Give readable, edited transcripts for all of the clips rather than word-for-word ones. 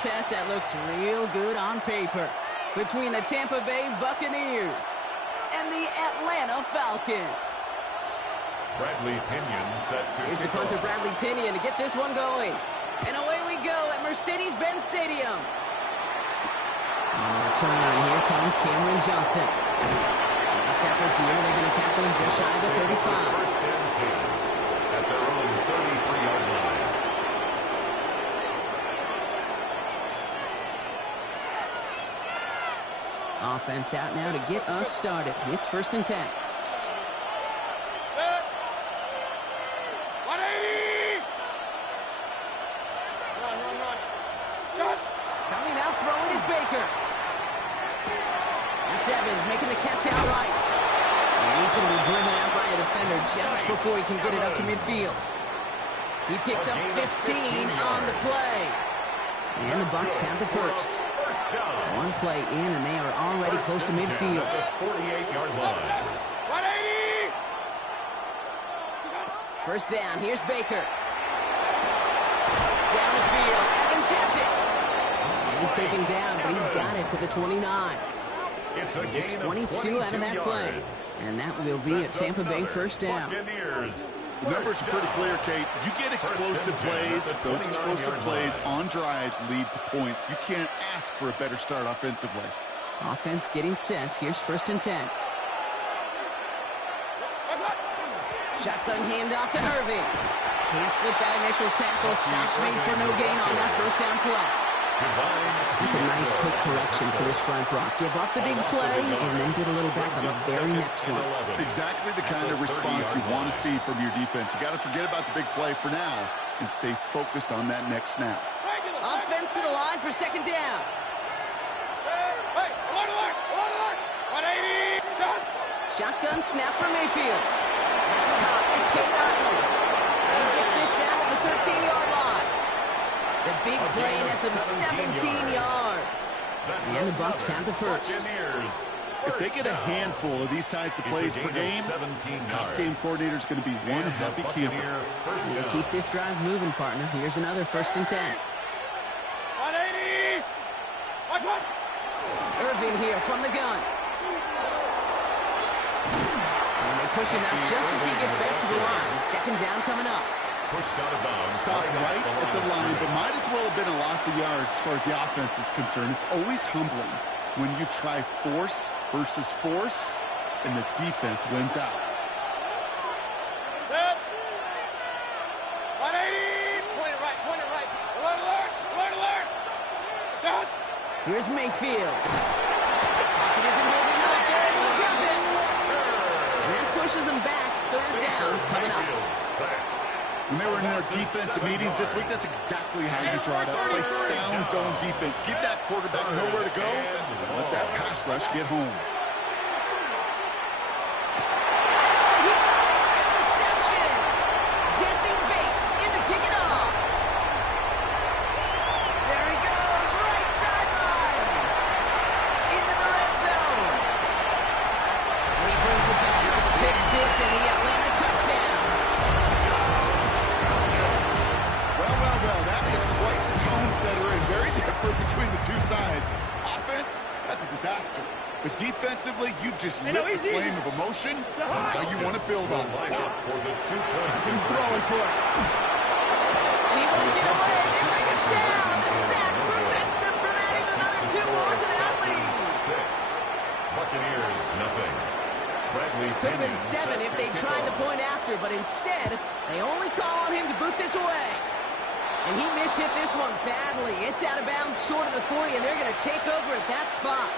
contest that looks real good on paper between the Tampa Bay Buccaneers and the Atlanta Falcons. Bradley Pinion set to Here's the punter, Bradley Pinion, to get this one going. And away we go at Mercedes-Benz Stadium. On the return, here comes Cameron Johnson. Nice effort here. They're going to tackle him just shy of the 35. First and 10 at their own 33-yard line. Offense out now to get us started. It's first and 10. 180! Run. Coming out, throwing is Baker. That's Evans making the catch outright. And he's going to be driven out by a defender just before he can get it up to midfield. He picks up 15 on the play. And the Bucs have the first. One play in, and they are already close to midfield. 48-yard line. 180! First down, here's Baker. Down the field, Evans has it. He's taken down, but he's got it to the 29. It's a gain of 22 out of that play. And that will be a Tampa Bay first down. Buccaneers. The numbers are pretty clear, Kate. You get explosive plays. Those explosive plays on drives lead to points. You can't ask for a better start offensively. Offense getting set. Here's first and 10. Shotgun handoff to Irving. Can't slip that initial tackle. Stops made for no gain on that first down play. It's a nice quick correction for this front block. Give up the big play and then get a little back on the very next one. Exactly the kind of response you want to see from your defense. You got to forget about the big play for now and stay focused on that next snap. Offense to the line for second down. Hey, alert! 180! Done! Shotgun snap for Mayfield. That's caught. It's Kate Otten. He gets this down at the 13-yard line. The big play nets him 17 yards. And the Bucs have the first. If they get a handful of these types of plays per game, pass game coordinator is going to be one happy camper. They keep this drive moving, partner. Here's another first and 10. 180! Watch. Irving here from the gun. And they push him out just as he gets back to the line. Second down coming up. Pushed out of bounds. Stop right at the line, but might as well have been a loss of yards as far as the offense is concerned. It's always humbling when you try force versus force, and the defense wins out. Set. 180! Point it right. Alert! Done! Here's Mayfield. Pocket isn't holding up. They're able to jump it. And that pushes them back. Third down coming up. When they were in their defensive meetings this week, that's exactly how you draw it up. Play sound zone defense. Give that quarterback nowhere to go. And let that pass rush get home. He got it! Interception! Jesse Bates in to pick it off. There he goes, right sideline. Into the red zone. And he brings it back. Pick six and the Atlanta touchdown. Well, that is quite the tone setter and very different between the two sides. Offense, that's a disaster. But defensively, you've just lit the flame of emotion and how you want to build on it. Cousins throwing for it. He won't get away. They bring him down. The sack prevents them from adding another 2 more to that lead. Buccaneers, nothing. Could have been 7 if they tried the point after, but instead, they only call on him to boot this away. And he mishit this one badly. It's out of bounds short of the 40, and they're going to take over at that spot.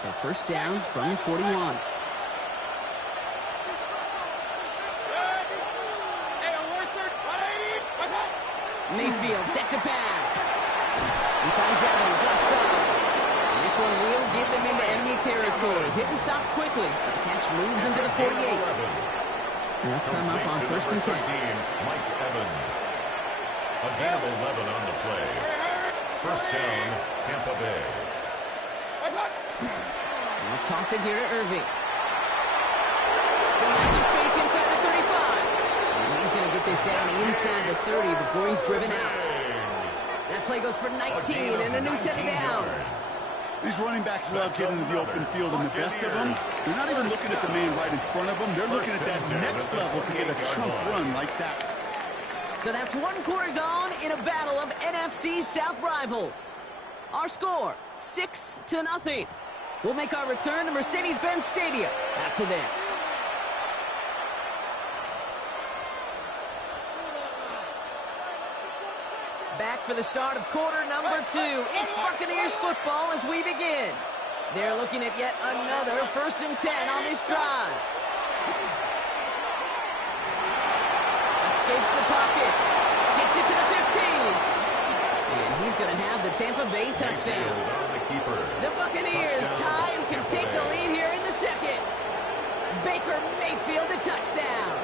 So first down from the 41. Mayfield set to pass. He finds Evans left side. And this one will get them into enemy territory. Hit and stop quickly, but the catch moves him to the 48. They'll come up on first and 10. Mike Evans. A gain of 11 on the play. First down, Tampa Bay. They'll toss it here to Irving. So he has some space inside the 35. And is down inside the 30 before he's driven out. That play goes for 19 and a new set of downs. These running backs love getting into the open field, and the best of them, they're not even looking at the man right in front of them. They're looking at that next level to get a chunk run like that. So that's one quarter gone in a battle of NFC South rivals. Our score, 6-0. We'll make our return to Mercedes-Benz Stadium after this. Back for the start of quarter number 2. It's Buccaneers football as we begin. They're looking at yet another 1st and 10 on this drive. Escapes the pocket. Gets it to the 15. And he's going to have the Tampa Bay touchdown. The Buccaneers tie and can take the lead here in the second. Baker Mayfield the touchdown.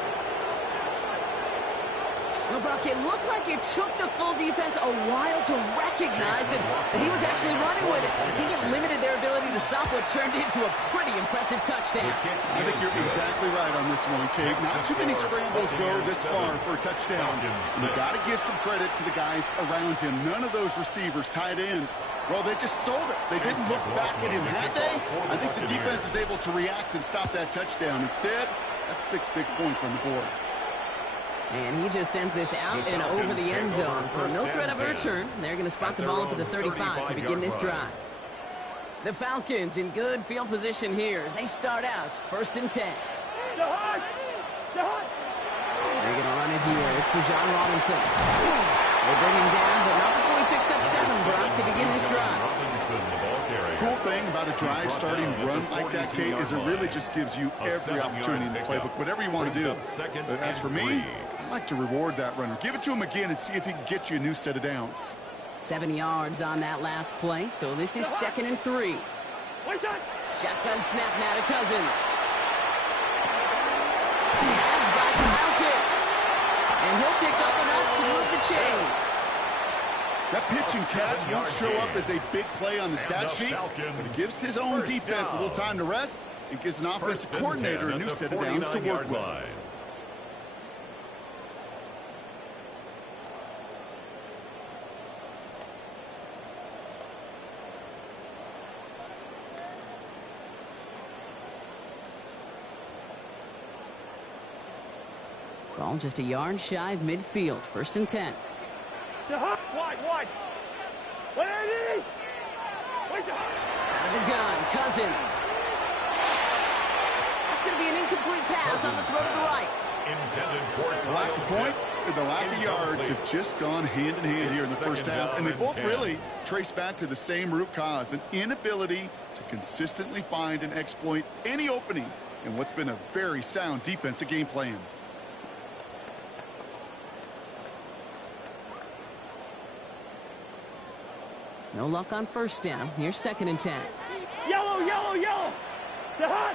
Well, Brock, it looked like it took the full defense a while to recognize that he was actually running with it. I think it limited their ability to stop what turned into a pretty impressive touchdown. I think you're exactly right on this one, Kate. Not too many scrambles go this far for a touchdown. And you got to give some credit to the guys around him. None of those receivers, tight ends, well, they just sold it. They didn't look back at him, had they? I think the defense is able to react and stop that touchdown. Instead, that's 6 big points on the board. And he just sends this out and over the end zone, so no threat of a return. They're going to spot the ball up at the 35 to begin this drive. The Falcons in good field position here as they start out 1st and 10. They're going to run it here. It's Bijan Robinson. They bring him down, but not before he picks up 7, Brock, to begin this drive. Cool thing about a drive starting run like that, Kate, is it really just gives you every opportunity in the playbook, whatever you want to do. But as for me, I like to reward that runner. Give it to him again and see if he can get you a new set of downs. 7 yards on that last play, so this is 2nd and 3. Shotgun snap now to Cousins. Nabbed by Kyle Pitts. And he'll pick up enough to move the chains. That pitch and catch won't show up as a big play on the stat sheet, but it gives his own defense a little time to rest. It gives an offensive coordinator a new set of downs to work with. Ball just a yard shy of midfield. 1st and 10. Wide. 180. Out of the gun, Cousins. That's going to be an incomplete pass on the throw to the right. The lack of points and the lack of yards have just gone hand in hand here in the first half, and they both really trace back to the same root cause, an inability to consistently find and exploit any opening in what's been a very sound defensive game plan. No luck on 1st down. Here's 2nd and 10. Yellow. Jahan.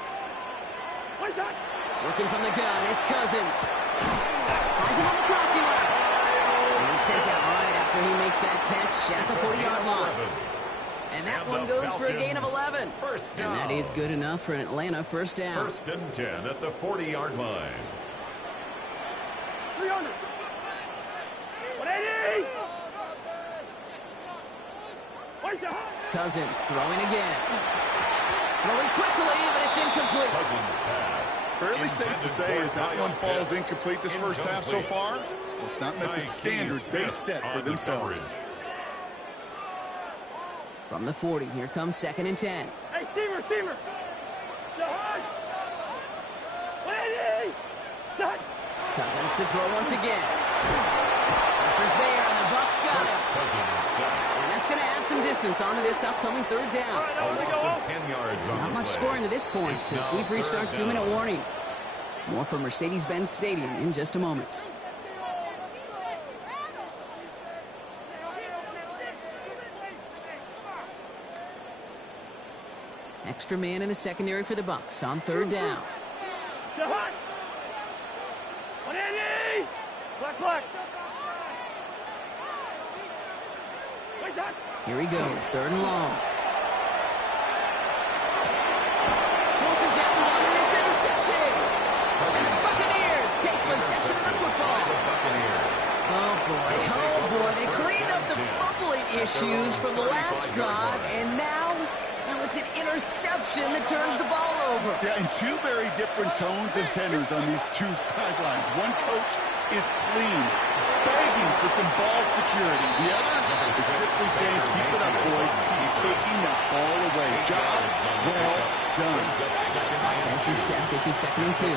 Working from the gun, it's Cousins. Finds him on the crossing line. And he's sent out right after he makes that catch at the 40-yard line. And that one goes for a gain of 11. And that is good enough for an Atlanta 1st down. 1st and 10 at the 40-yard line. 300. 180. Cousins throwing again. Throwing quickly, but it's incomplete. Cousins pass. Fairly safe to say as that one falls incomplete this first half so far. Well, it's not met the standards they set for themselves. From the 40, here comes 2nd and 10. Hey, steamer. Jahan. 180. Cousins to throw once again. Pressure's there, and the Bucs got him. And that's going to add some distance onto this upcoming 3rd down. A loss of 10 yards on Not much scoring to this point as we've reached our 2-minute warning. More from Mercedes-Benz Stadium in just a moment. Extra man in the secondary for the Bucs on 3rd down. Jahan. 180. Black. Here he goes, 3rd and long. Forces that one, and it's intercepted. And the Buccaneers take possession of the football. issues from the last drive, and now it's an interception that turns the ball over. Yeah, and two very different tones and tenors on these two sidelines. One coach is clean, begging for some ball security. The other is simply saying, keep it up, boys. Keep taking that ball away. Job well done. Offense is set. This is 2nd and 2.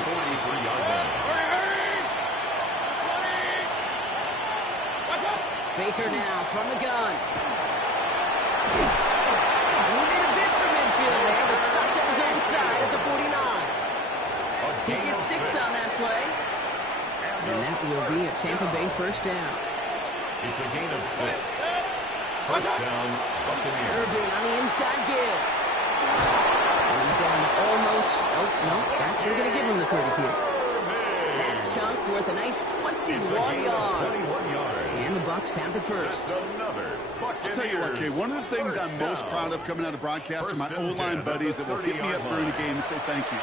Baker now from the gun. He made a bid for midfield there, but stopped on his own side at the 49. He gets 6 on that play. And that will be a Tampa Bay first down. It's a gain of 6. First down, Buccaneers. Irvin on the inside give. And he's down almost, no, actually going to give him the 30 here. That chunk worth a nice 21 yards. And the Bucs have the first. I'll tell you what, Kay, one of the things I'm most proud of coming out of broadcast are my O-line buddies that will hit me up during the game and say thank you.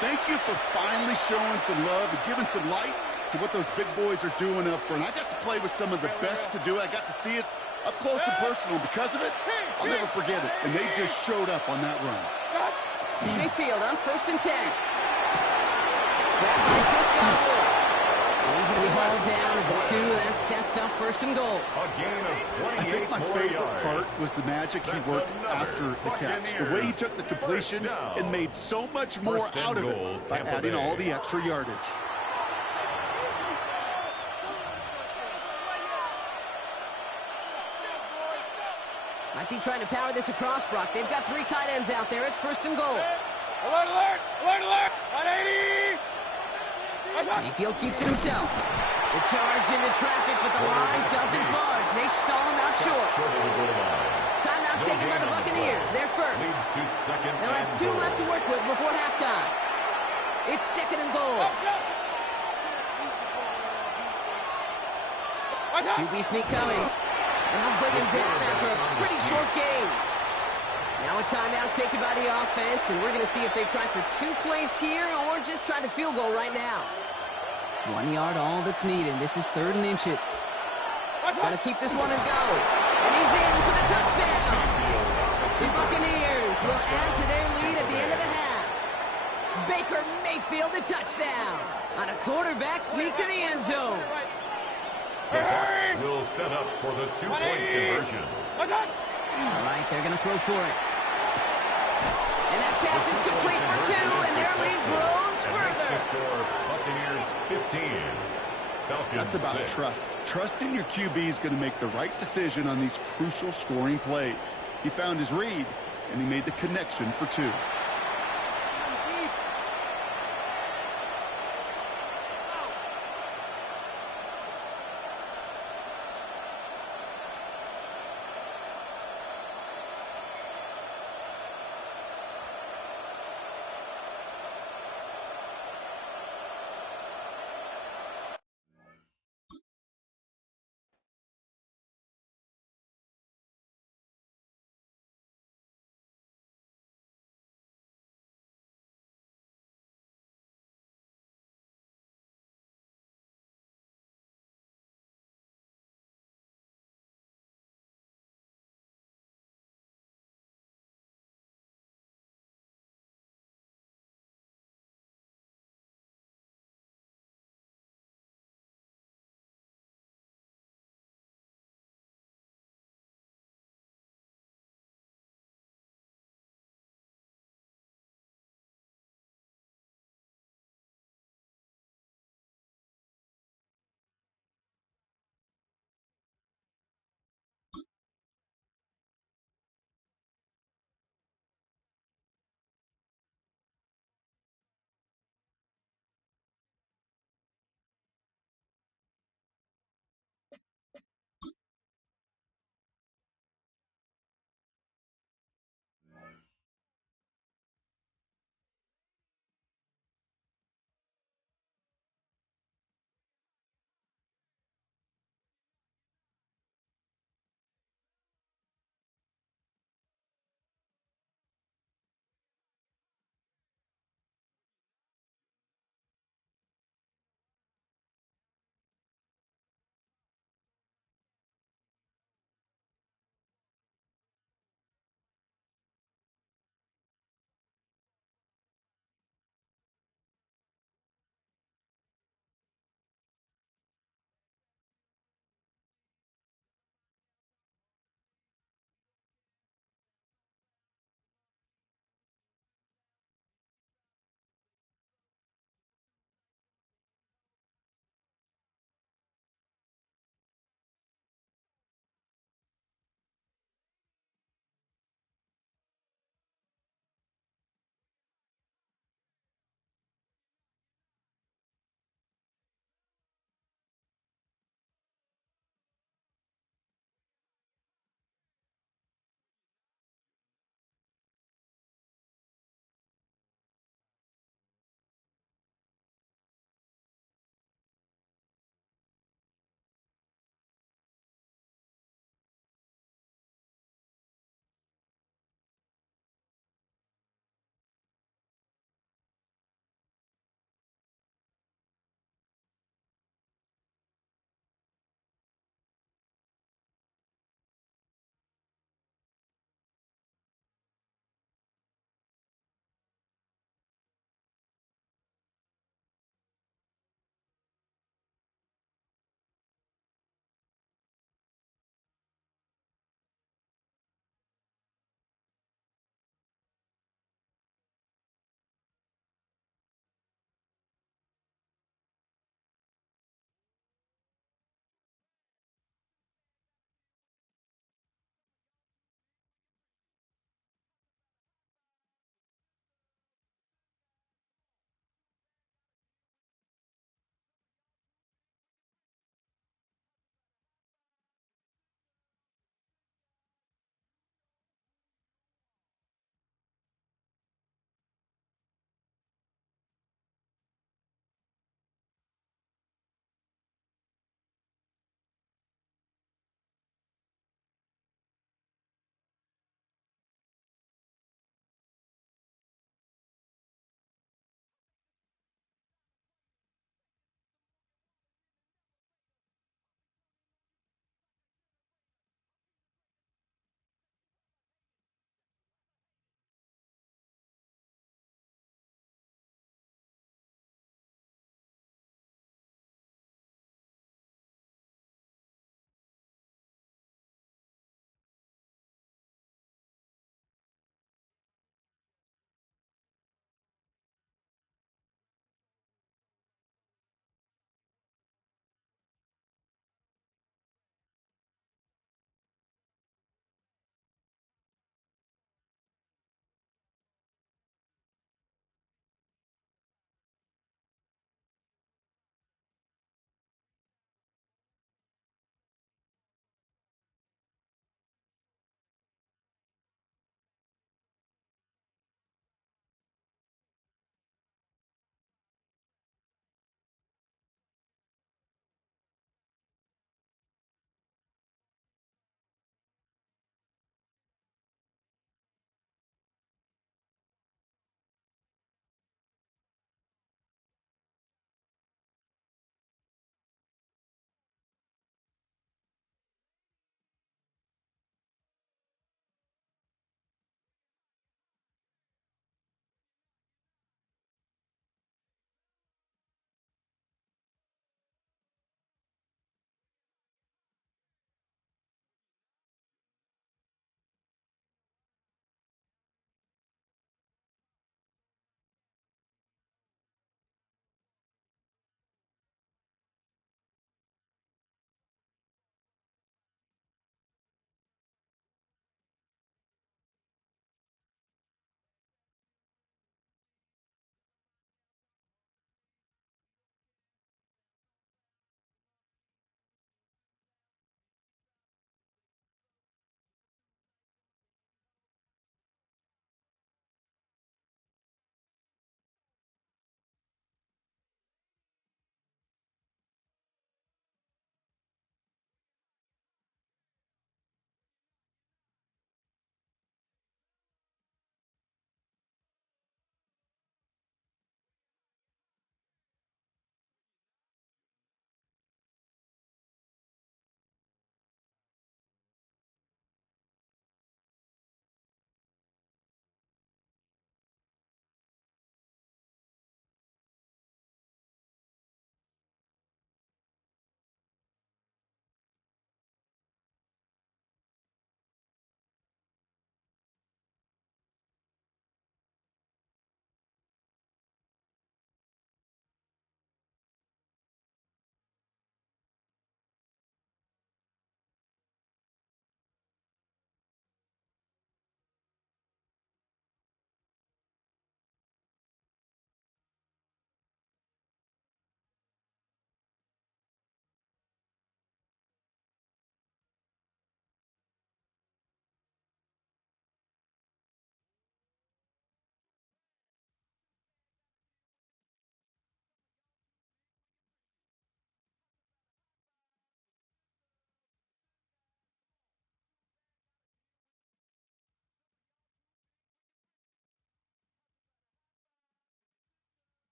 Thank you for finally showing some love and giving some light to what those big boys are doing up front. I got to play with some of the best to do it. I got to see it up close and personal. Because of it, I'll never forget it. And they just showed up on that run. Mayfield on 1st and 10. Grabbed by Chris Godwin. And he's going to be hauled down at the 2. That sets up 1st and goal. A gain of 28 I think my favorite yards. part was the magic he worked after the catch. The way he took the completion and made so much more First and out of goal, it by Tampa adding Bay. all the extra yardage. Might be trying to power this across, Brock. They've got 3 tight ends out there. It's 1st and goal. Alert, alert! Alert, alert! 180! Mayfield keeps it himself. The charge into traffic, but the line doesn't budge. They stall him out short. Timeout taken by the Buccaneers. They're first. Leads to 2nd They'll have and 2 goal. left to work with before halftime. It's 2nd and goal. QB sneak coming. And they'll bring him down after a pretty short game. Now a timeout taken by the offense, and we're going to see if they try for 2 plays here or just try the field goal right now. 1 yard, all that's needed. This is 3rd and inches. Got to keep this one and go. And he's in for the touchdown. The Buccaneers will add to their lead at the end of the half. Baker Mayfield, the touchdown. On a quarterback sneak to the end zone. The Bucs will set up for the 2-point conversion. All right, they're going to throw for it. And that pass is complete for 2, and their lead grows further. The score, Buccaneers 15. Falcons That's about 6. trust. Trusting your QB is going to make the right decision on these crucial scoring plays. He found his read, and he made the connection for 2.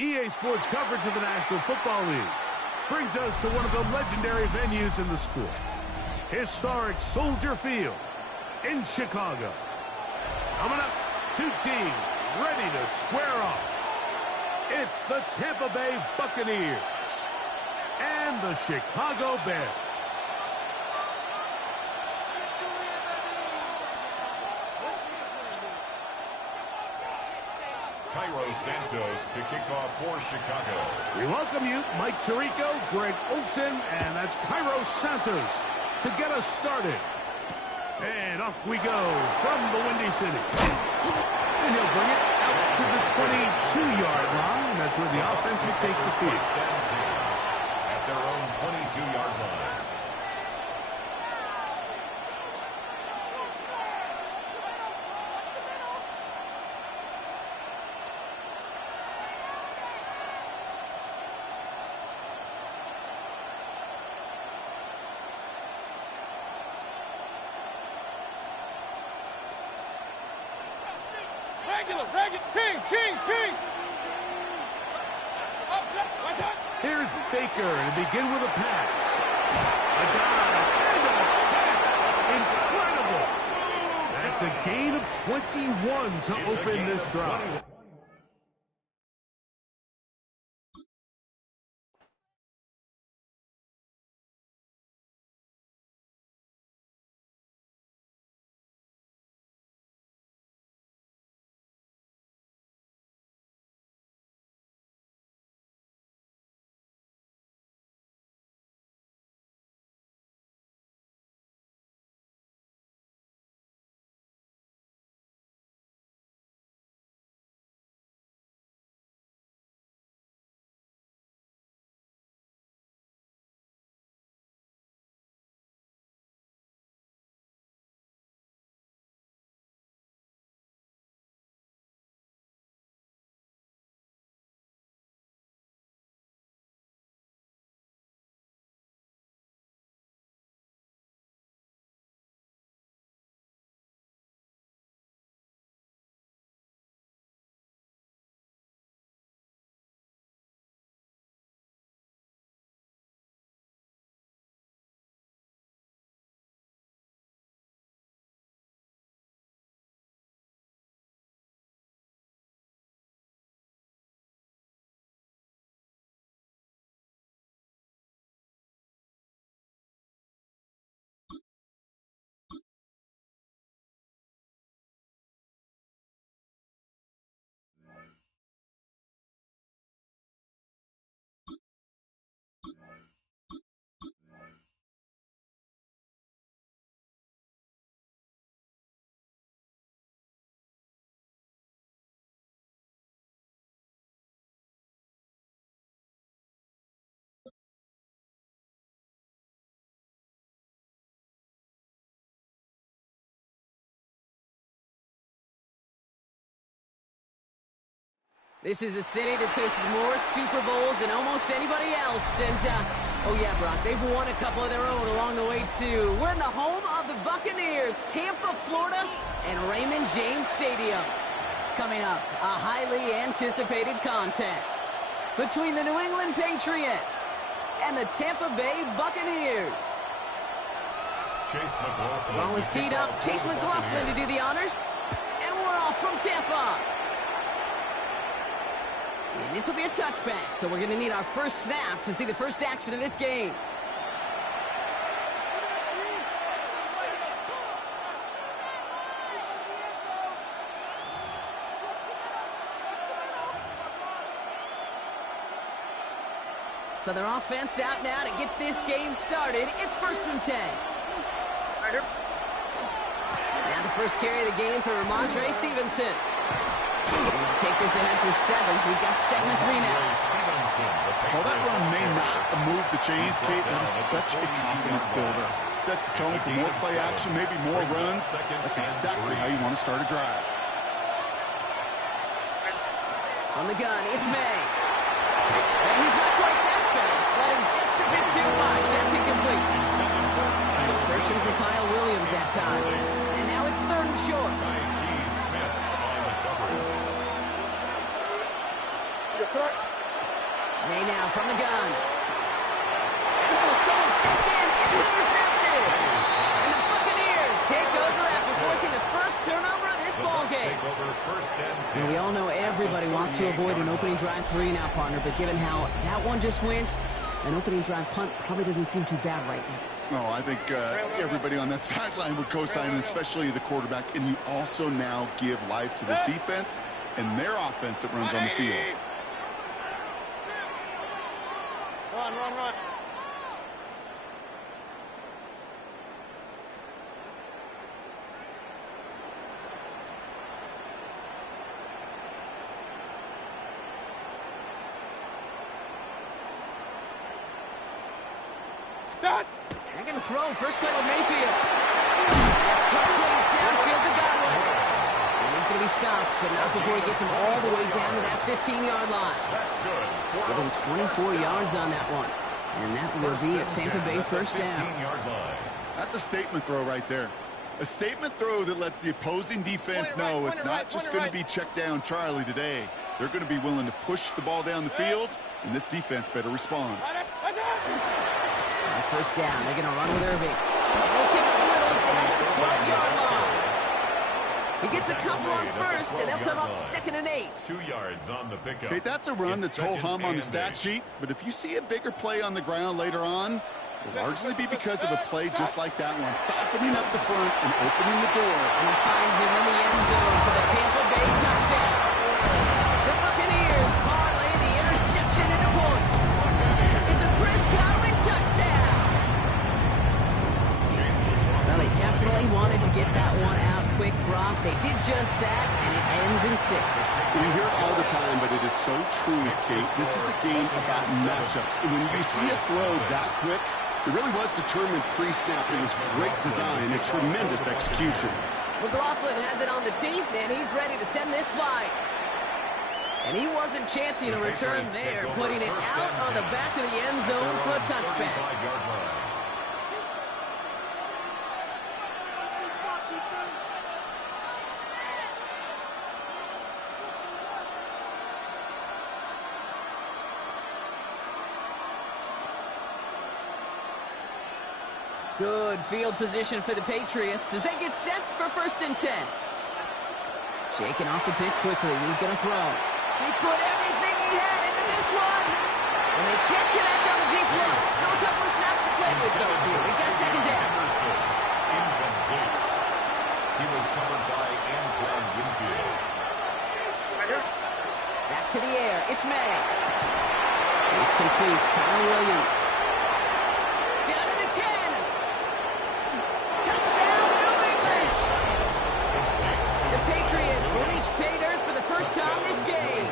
EA Sports coverage of the National Football League brings us to one of the legendary venues in the sport, historic Soldier Field in Chicago. Coming up, two teams ready to square off. It's the Tampa Bay Buccaneers and the Chicago Bears. Cairo Santos to kick off for Chicago. We welcome you, Mike Tirico, Greg Olson, and that's Cairo Santos to get us started. And off we go from the Windy City. And he'll bring it out to the 22-yard line. That's where the offense will take the field. First down 10 at their own 22-yard line. Kings! Here's Baker to begin with a pass. A dive and a catch. Incredible. That's a gain of 21 to open this drive. This is a city that's hosted more Super Bowls than almost anybody else. And, oh yeah, Brock, they've won a couple of their own along the way, too. We're in the home of the Buccaneers, Tampa, Florida, and Raymond James Stadium. Coming up, a highly anticipated contest between the New England Patriots and the Tampa Bay Buccaneers. Chase McLaughlin. Ball is teed up. Chase McLaughlin to do the honors. And we're off from Tampa. And this will be a touchback, so we're going to need our first snap to see the first action of this game. So their offense out now to get this game started. It's 1st and 10. Right here. Now the first carry of the game for Ramondre Stevenson. We're going to take this ahead for 7. We've got 2nd and 3 now. While that run may not move the chains, Kate, that is such a confidence builder. Sets the tone for more play action, maybe more runs. That's exactly how you want to start a drive. On the gun, it's May. And he's not quite that fast. Let him just a bit too much. That's incomplete. Searching for Kyle Williams that time. And now it's 3rd and short. May now from the gun. Oh, someone stepped in. It's intercepted. And the Buccaneers take over after forcing the first turnover of this ball game. We all know everybody wants to avoid an opening drive 3 now, partner, but given how that one just went, an opening drive punt probably doesn't seem too bad right now. No, I think everybody on that sideline would co-sign, especially the quarterback. And you also now give life to this defense and their offense that runs on the field. Run. Stop! They're going to throw. First play with Mayfield. That's complete. Downfield to Godwin. And he's going to be stopped, but not before he gets him all the way down to that 15-yard line. That's good. Give him 24 yards on that one. And that will be a Tampa Bay first down. That's a statement throw right there. A statement throw that lets the opposing defense know it's not just going to be check down Charlie today. They're going to be willing to push the ball down the field, and this defense better respond. First down, they're going to run with Irving. And they'll pick up Little down at the 12-yard line. He gets a couple on first, and they'll come up 2nd and 8. 2 yards on the pickup. Okay, that's a run that's whole hum on the stat sheet, but if you see a bigger play on the ground later on, it'll largely be because of a play just like that one, softening up the front and opening the door. And he finds him in the end zone for the Tampa Bay touchdown. The Buccaneers parlay the interception into points. It's a Chris Godwin touchdown. Well, they definitely wanted to get that one out quick, Brock. They did just that, and it ends in 6. We hear it all the time, but it is so true, Kate. This is a game about matchups. And when you see a throw that quick, it really was determined pre-snap. It was great design and tremendous execution. McLaughlin has it on the tee, and he's ready to send this flying. And he wasn't chancing a return there, putting it out on the back of the end zone for a touchback. Good field position for the Patriots as they get set for 1st and 10. Shaking off the pick quickly. He's going to throw. He put everything he had into this one. And they can't connect on the deep look. Still a couple of snaps to play with, though, here. We've got 2nd down. He was covered by Antoine Winfield. Back to the air. It's May. It's complete. Kyle Williams. Down to the 10. Touchdown, New England! The Patriots reach pay dirt for the first time this game.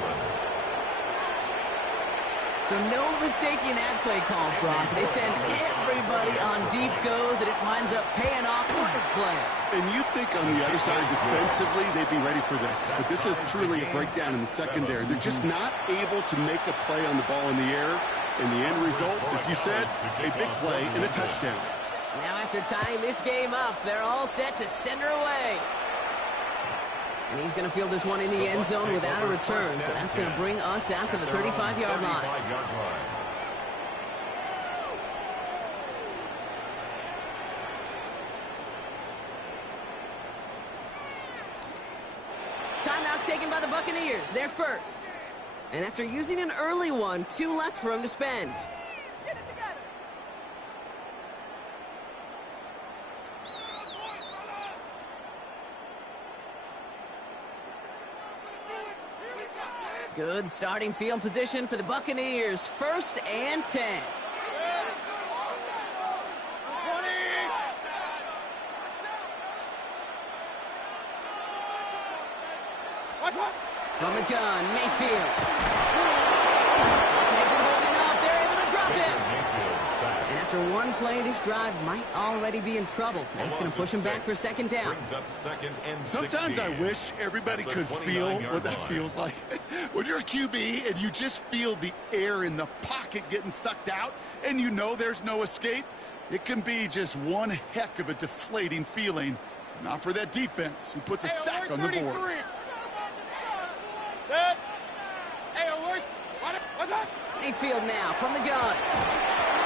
So no mistaking that play call, Brock. They send everybody on deep goes, and it winds up paying off. What a play. And you think on the other side defensively, they'd be ready for this. But this is truly a breakdown in the secondary. They're just not able to make a play on the ball in the air. And the end result, as you said, a big play and a touchdown. Now after tying this game up, they're all set to send her away. And he's going to field this one in the end zone without a return. So that's going to bring us out to the 35-yard line. Timeout taken by the Buccaneers. They're first. And after using an early one, 2 left for him to spend. Good starting field position for the Buccaneers. 1st and 10. From the gun, Mayfield. Isn't holding up. They're able to drop him. And after one play, this drive might already be in trouble. That's going to push him back for 2nd down. Sometimes I wish everybody could feel what that feels like. When you're a QB and you just feel the air in the pocket getting sucked out and you know there's no escape, it can be just one heck of a deflating feeling. Not for that defense who puts a sack on the board. Hey, Mayfield now from the gun.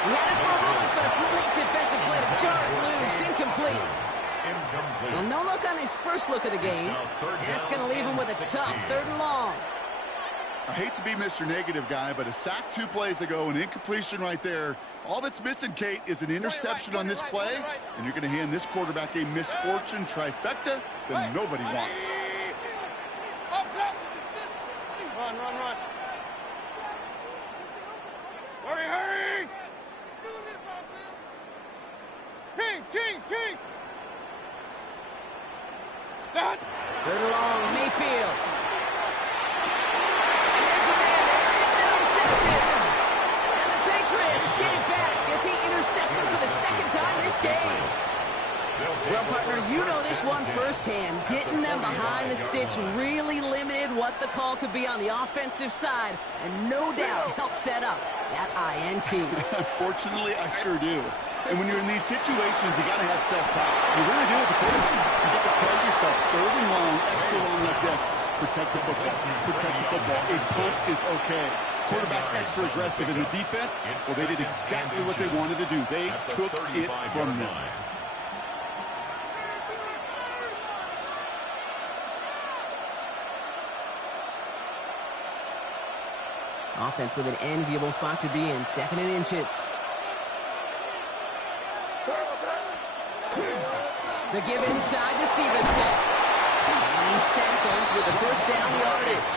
He had it for a moment, but a great defensive play to jar it loose. Incomplete. Well, no look on his first look of the game. That's going to leave him with a tough 3rd and long. I hate to be Mr. Negative guy, but a sack 2 plays ago, an incompletion right there. All that's missing, Kate, is an interception on this play, and you're going to hand this quarterback a misfortune trifecta that nobody wants. Run, run, run. Hurry, hurry! Kings, Kings, Kings! Stop! 3rd and long, Mayfield. And there's a man there. It's intercepted. And the Patriots get it back as he intercepts him for the 2nd time this game. Well, partner, you know this one firsthand. Getting them behind the sticks really limited what the call could be on the offensive side, and no doubt helped set up that INT. Unfortunately, I sure do. And when you're in these situations, you got to have self-talk. You really do as a quarterback. You got to tell yourself, 3rd and long, extra long like this, protect the football. Protect the football. A punt is okay. Quarterback extra aggressive in the defense. Well, they did exactly what they wanted to do. They took it from them. Offense with an enviable spot to be in, 2nd and inches. The give inside to Stevenson. And he's tackled with the 1st down yardage.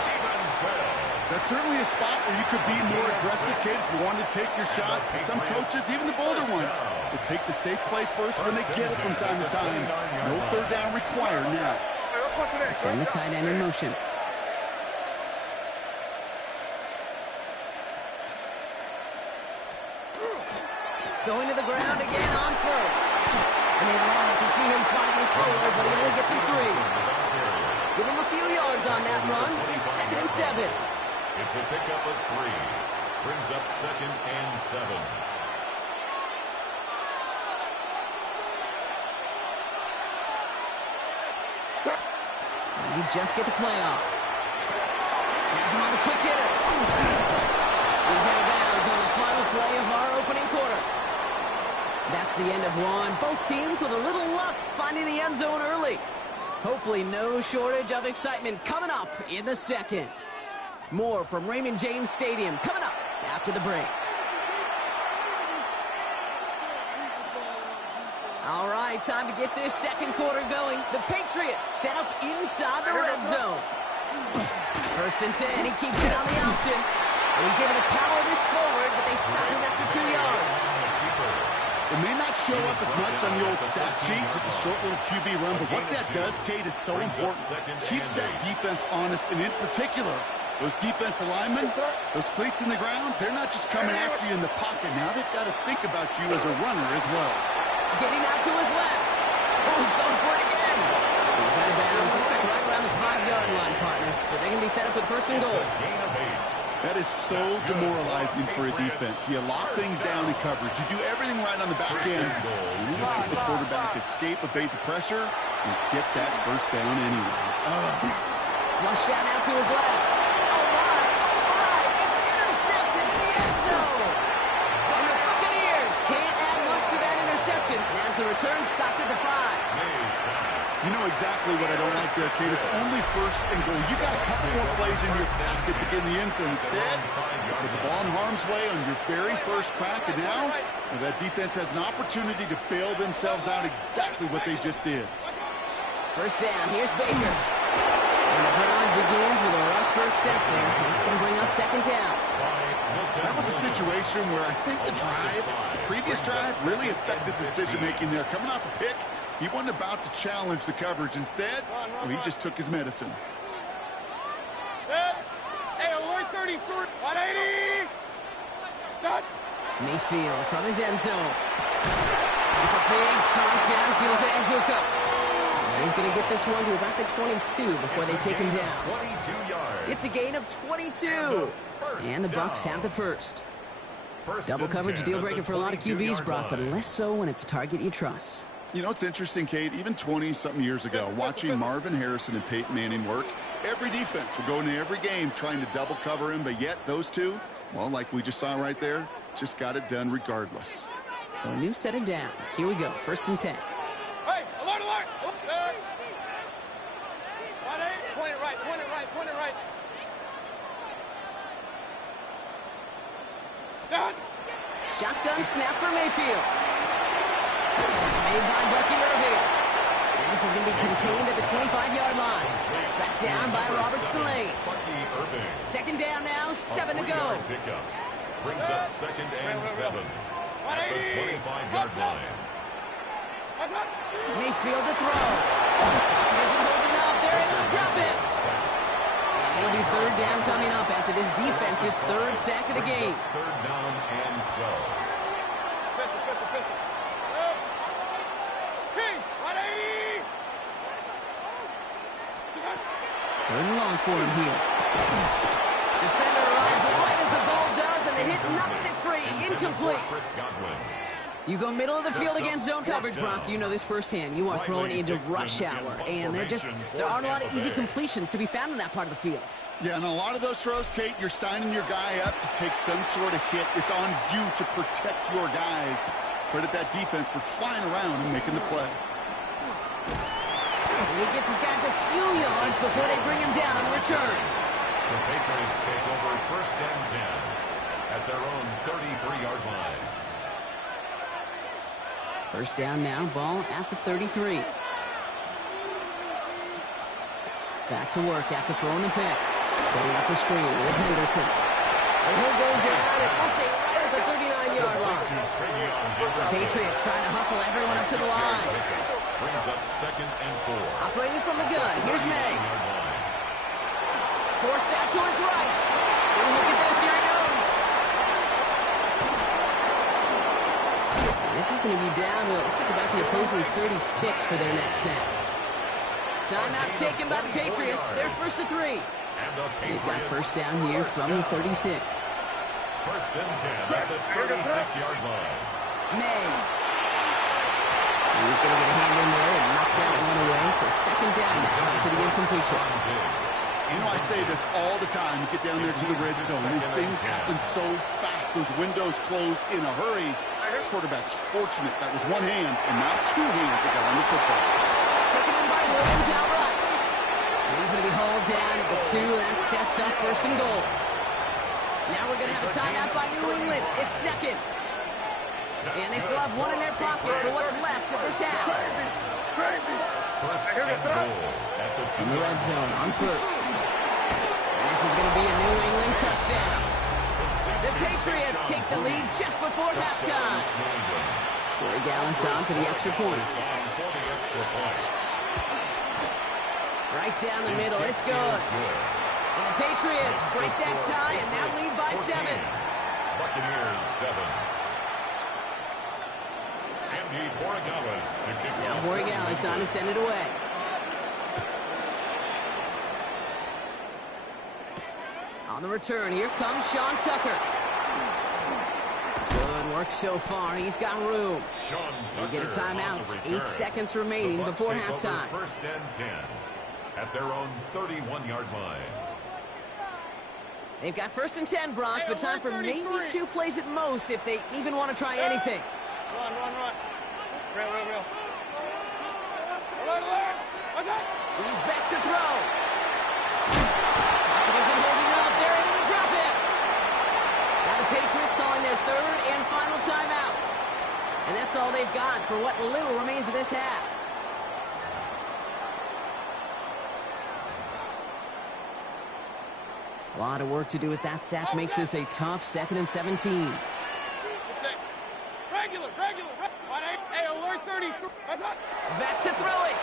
That's certainly a spot where you could be more aggressive, kid, if you want to take your shots. Some coaches, even the bolder ones, will take the safe play first when they get it from time to time. No 3rd down required now. Send the tight end in motion. Going to the ground again on 1st. And they'd love to see him fighting forward, but he only gets him 3. Give him a few yards on that run. It's 2nd and 7. It's a pickup of 3. Brings up 2nd and 7. And you just get the play off. Has him on the quick hitter. He's out of bounds on the final play of our opening quarter. That's the end of one. Both teams with a little luck finding the end zone early. Hopefully no shortage of excitement coming up in the 2nd. More from Raymond James Stadium coming up after the break. All right, time to get this 2nd quarter going. The Patriots set up inside the red zone. 1st and 10, he keeps it on the option. And he's able to power this forward, but they stop him after 2 yards. It may not show up as much on the old stat sheet, just a short little QB run, but what that does, Kate, is so important. Keeps that defense honest, and in particular, those defensive linemen, those cleats in the ground, they're not just coming after you in the pocket. Now they've got to think about you as a runner as well. Getting out to his left. Oh, he's going for it again. He's out of bounds. Looks like right around the 5-yard line, partner. So they're going to be set up with 1st and goal. That is so demoralizing for a defense. You lock things down in coverage. You do everything right on the back end. You want to see the quarterback escape, evade the pressure, and get that 1st down anyway. Flush down out to his left. Oh, my. It's intercepted in the end zone. And the Buccaneers can't add much to that interception as the return stopped at the 5. You know exactly what I don't like there, Kate. It's only 1st and goal. You got a couple more plays in your pocket to get in the end zone. Instead, with the ball in harm's way on your very 1st crack, and now that defense has an opportunity to bail themselves out exactly what they just did. 1st down. Here's Baker. And the drive begins with a rough 1st step there. That's going to bring up 2nd down. That was a situation where I think the previous drive, really affected decision-making there. Coming off a pick, he wasn't about to challenge the coverage. Instead, he just took his medicine. Hey, alert 33, 180. Stop. Mayfield from his end zone. It's a big strike downfield to Nguka. And he's going to get this one to about the 22 before they take him down. 22 yards. It's a gain of 22. And the Bucs have the 1st. Double coverage deal breaker for a lot of QBs, Brock, but less so when it's a target you trust. You know, it's interesting, Kate, even 20-something years ago, watching Marvin Harrison and Peyton Manning work, every defense would go into every game trying to double cover him, but yet those two, Well, like we just saw right there, just got it done regardless. So a new set of downs. Here we go, 1st and 10. Hey, alert, alert! Point it right, point it right, point it right. Stop! Shotgun snap for Mayfield. It's made by Bucky Irving. And this is going to be contained at the 25-yard line. Tracked down by Robert Spillane. Bucky Irving. 2nd down now, 7 to go. Pickup. Brings up 2nd and 7 at the 25-yard line. Mayfield to throw. There's him holding up. They're able to drop it. And it'll be 3rd down coming up after this defense's 3rd sack of the game. 3rd down and 12. Third and long for him here. Defender arrives right as the ball does, and the hit knocks it free. Incomplete. You go middle of the field against zone coverage, Brock. You know this firsthand. You are thrown into rush hour, and there aren't a lot of easy completions to be found in that part of the field. Yeah, and a lot of those throws, Kate, you're signing your guy up to take some sort of hit. It's on you to protect your guys. Credit that defense for flying around and making the play. And he gets his guys a few yards before they bring him down on the return. The Patriots take over 1st and 10 at their own 33-yard line. 1st down now, ball at the 33. Back to work after throwing the pick. Setting up the screen with Henderson. And he'll go down and we'll see right at the 39-yard line. Patriots trying to hustle everyone up to the line. Brings up 2nd and 4. Operating from the gun, here's May. Forced out to his right. And look at this, here he goes. This is going to be down to, looks like about the opposing 36 for their next snap. Timeout taken by the Patriots. They're 1st to 3. They've got 1st down here from the 36. 1st and 10 at the 36-yard line. May. He's going to get a hand in there and knock that one away. So 2nd down now after the incompletion. You know, I say this all the time. You get down there to the red zone, and things happen so fast. Those windows close in a hurry. Quarterback's fortunate that was one hand and not 2 hands that got on the football. Taken in by Williams outright. And he's going to be hauled down at the 2. That sets up 1st and goal. Now we're going to have a timeout by New England. It's 2nd. And they still have 1 in their pocket for what's left of this half. 1st and goal at the 2. In the red zone on 1st. And this is going to be a New England touchdown. The Patriots take the lead just before halftime. Corey Gallis on for the extra point. Right down the middle, it's good. And the Patriots break that tie and now lead by 7. Buccaneers 7. Andy Borregales to kick Now off. Borregales on to send it away. On the return, here comes Sean Tucker. Good work so far. He's got room. Sean We get a Tucker on timeout. the return. 8 seconds remaining The Bucs before take over halftime. 1st and 10 at their own 31-yard line. They've got 1st and 10, Brock, Hey, but time for maybe 33. 2 plays at most if they even want to try anything. Run. Real. Alert. What's that? He's back to throw. Pocket isn't holding up. They're able to drop it. Now the Patriots calling their 3rd and final timeout. And that's all they've got for what little remains of this half. A lot of work to do as that sack makes this a tough 2nd and 17. Regular. Hey, alert 33. What's that? Back to throw it.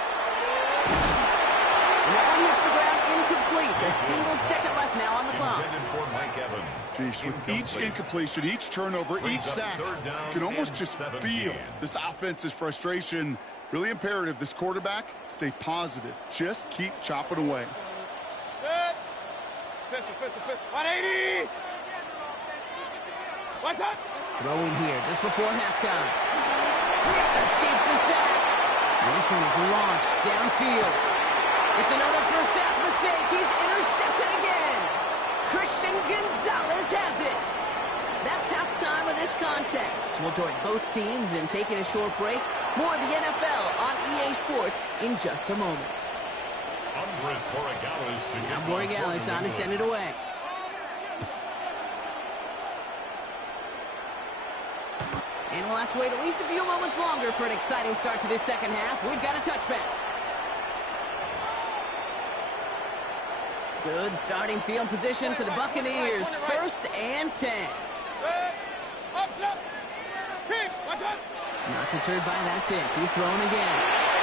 And that one hits the ground incomplete. A single second left now on the clock. Intended for Mike Evans. Sheesh, with each incompletion, each turnover, each sack, you can almost just feel this offense's frustration. Really imperative, this quarterback, stay positive. Just keep chopping away. Pistol. 180. What's that? Throwing here just before halftime. Escapes the sack. And this one is launched downfield. It's another first half mistake. He's intercepted again. Christian Gonzalez has it. That's halftime of this contest. We'll join both teams in taking a short break. More of the NFL on EA Sports in just a moment. Now Borregales on to send it away. And we'll have to wait at least a few moments longer for an exciting start to this second half. We've got a touchback. Good starting field position for the Buccaneers. 1st and 10. Not deterred by that pick. He's throwing again.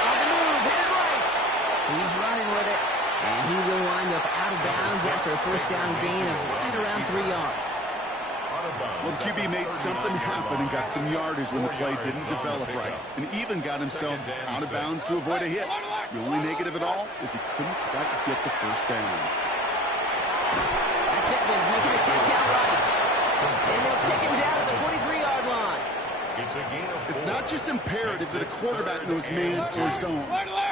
On the move, headed right. He's running with it. And he will wind up out of bounds after a first down gain of right around 3 yards. Well, the QB made something happen and got some yardage when the play didn't develop right. And even got himself out of bounds to avoid a hit. The only negative at all is he couldn't quite get the first down. That's Evans making the catch outright. And they'll take him down at the 43-yard line. It's not just imperative that a quarterback knows man or zone.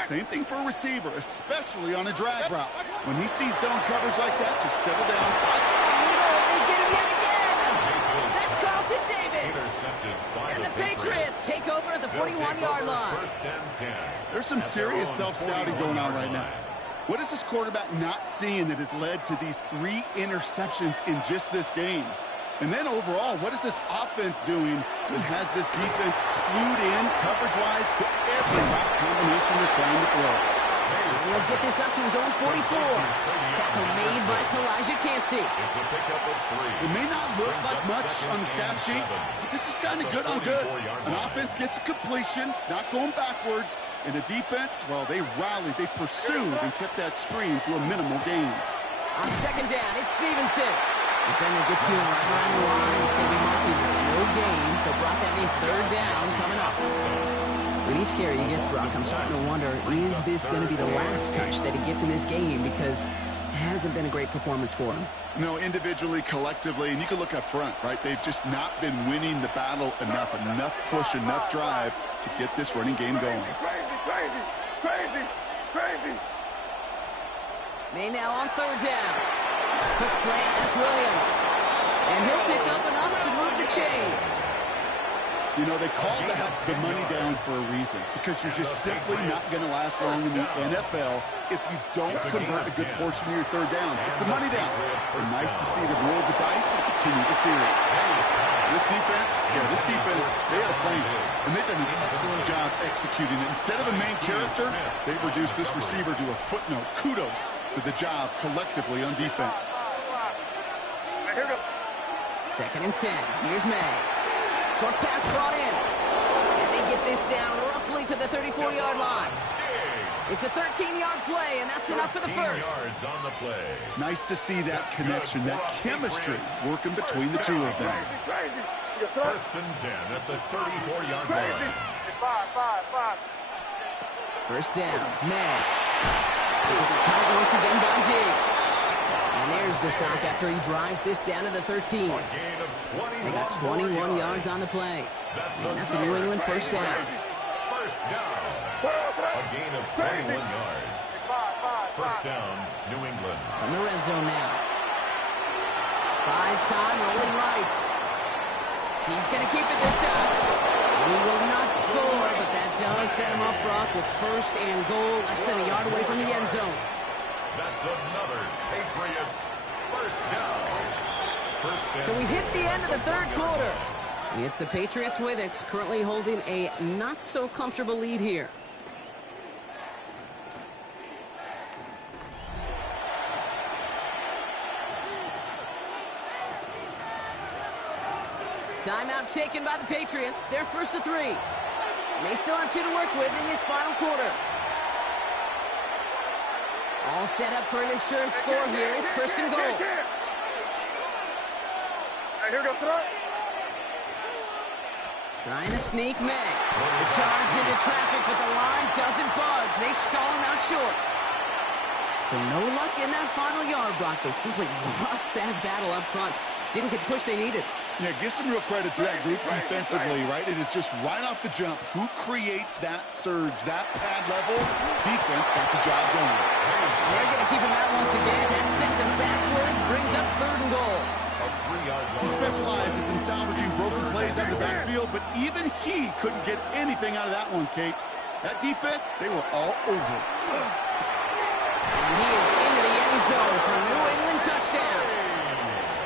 Same thing for a receiver, especially on a drag route. When he sees zone coverage like that, just settle down. No, they get him yet again. That's Carlton Davis. And the Patriots take over at the 41-yard line. There's some serious self-scouting going on right now. What is this quarterback not seeing that has led to these 3 interceptions in just this game? And then overall, what is this offense doing that has this defense clued in coverage-wise to every route combination they're trying to throw? He'll get this up to his own 44. Tackle made by Kalijah Cansey. It may not look like much on the stat sheet, but this is kind of good on good. An offense gets a completion, not going backwards, and the defense, well, they rallied, they pursued, and kept that screen to a minimal gain. On second down, it's Stevenson. Defender gets to him right around the line. It's going to be marked as no gain, so Brock, that means 3rd down coming up. With each carry he gets, Brock, I'm starting to wonder, is this going to be the last touch that he gets in this game? Because it hasn't been a great performance for him. No, individually, collectively, and you can look up front, right? They've just not been winning the battle enough push, enough drive to get this running game going. Crazy. May now on 3rd down. Quick slant, that's Williams. And he'll pick up enough to move the chains. You know, they call that the money down for a reason, because you're just simply not going to last long in the NFL if you don't convert a good portion of your 3rd downs. It's the money down. And nice to see them roll the dice and continue the series. This defense, they had a plan. And they've done an excellent job executing it. Instead of a main character, they've reduced this receiver to a footnote. Kudos to the job collectively on defense. 2nd and 10. Here's May. Short pass brought in. And they get this down roughly to the 34-yard line. It's a 13-yard play, and that's enough for the first. Yards on the play. Nice to see that connection, that chemistry working between the two of them. 1st and 10 at the 34-yard line. 5. 1st down. May. Is it the count once again by Diggs? And there's the stop after he drives this down to the 13. They got 21 yards on the play. And that's a New England 1st down. First down. A gain of 21 yards. 1st down, New England. From the red zone now. Buys time, rolling right. He's going to keep it this time. He will not score, but that does set him up, Brock, with 1st and goal, less than a yard away from the end zone. That's another Patriots 1st down. So we hit the end of the 3rd quarter. It's the Patriots with it, currently holding a not-so-comfortable lead here. Timeout taken by the Patriots. They're 1st to 3. They still have 2 to work with in this final quarter. All set up for an insurance score here. It's 1st and goal. Here goes throw. Trying to sneak May. The charge into traffic, but the line doesn't budge. They stall him out short. So no luck in that final yard block. They simply lost that battle up front. Didn't get the push they needed. Yeah, give some real credit to that group defensively, right? It is just right off the jump. Who creates that surge, that pad level? Defense got the job done. They're going to keep him out once again. That sends him backwards, brings up 3rd He specializes in salvaging broken plays out of the backfield, but even he couldn't get anything out of that one, Kate. That defense, they were all over it. And he is into the end zone for a New England touchdown.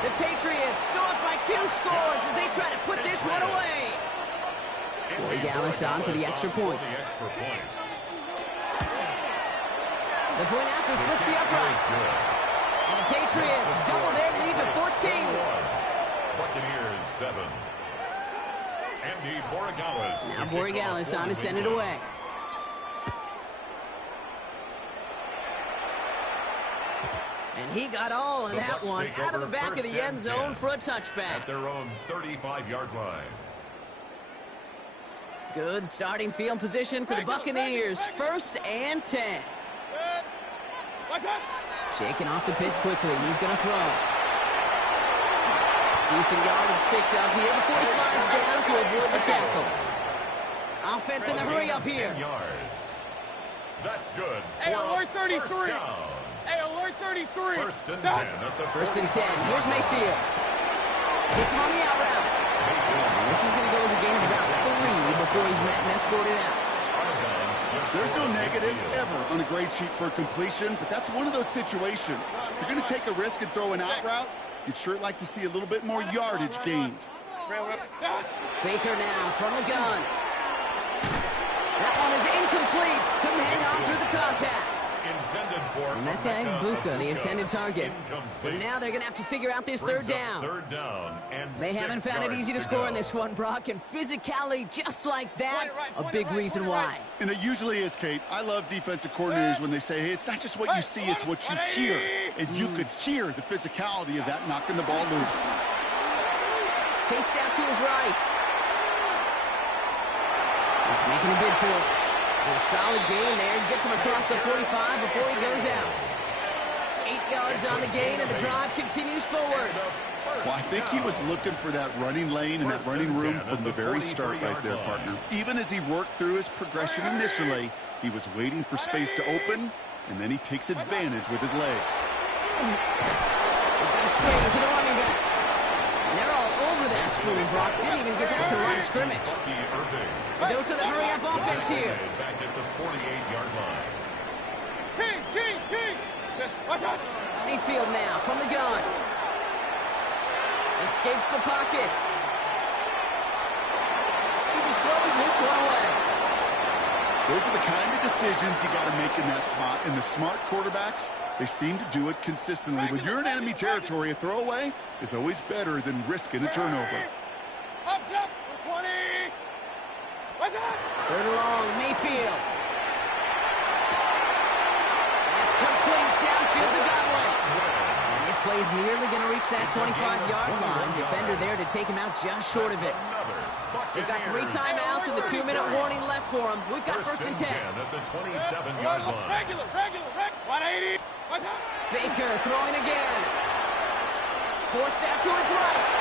The Patriots go up by 2 scores as they try to put this one away. Boy Gallis on for the extra point. The point after splits the upright. And the Patriots double their lead to 14. Buccaneers 7. Andy Borregales. Now Borregales on to send it away. And he got all of that one out of the back of the end zone for a touchback. At their own 35-yard line. Good starting field position for the Buccaneers. 1st and 10. Shaking off the pit quickly. He's going to throw. Decent yardage picked up here before he slides down to avoid the tackle. Offense in the hurry up here. Yards. That's good. Hey, alert 33. Hey, alert 33. 1st and 10 at the 1st and 10. Here's Mayfield. Gets him on the out route. This is going to go as a gain of about 3 before he's met and escorted out. There's no negatives ever on a grade sheet for a completion, but that's one of those situations. If you're going to take a risk and throw an out route, you'd sure like to see a little bit more yardage gained. Baker now from the gun. That one is incomplete. Couldn't hang on through the contact. Intended for Emeka Egbuka, the intended target. So now they're going to have to figure out this third down. They haven't found it easy to score in this one, Brock, and physicality just like that, a big reason why. And it usually is, Kate. I love defensive coordinators when they say, hey, it's not just what you see, it's what you hear. And you could hear the physicality of that knocking the ball loose. Chased out to his right. He's making a bid for it. A solid gain there. Gets him across the 45 before he goes out. 8 yards on the gain, and the drive continues forward. Well, I think he was looking for that running lane and that running room from the very start right there, partner. Even as he worked through his progression initially, he was waiting for space to open, and then he takes advantage with his legs. Straight into the running back. And they're all over that spoon, Brock. Didn't even get back to the line of scrimmage. A dose of the hurry-up offense here. Back at the 48-yard line. King! Watch out! Mayfield now from the gun. Escapes the pocket. He just throws this one away. Those are the kind of decisions you got to make in that spot. And the smart quarterbacks, they seem to do it consistently. When you're in enemy territory, a throwaway is always better than risking a turnover. Up, 20. Watch out! 3rd and long, Mayfield. That's complete downfield to Godwin. And this play is nearly going to reach that 25-yard line. Defender there to take him out just short of it. They've got 3 timeouts and the 2-minute warning left for them. We've got 1st and 10. At the 27-yard line. Regular. 180. Watch out! Baker throwing again. Forced out to his right.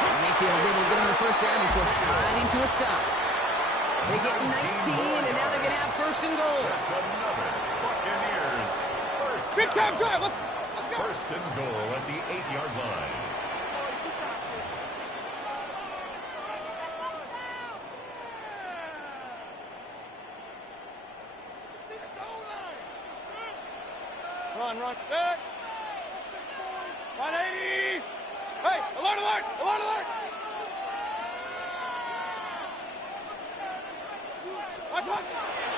And Mayfield's able to get him the 1st down before sliding to a stop. They get 19, and now they're going to have 1st and goal. That's another Buccaneers first. Big time drive. Let's go. 1st and goal at the 8-yard line. Run. Back. 180. Hey, alert.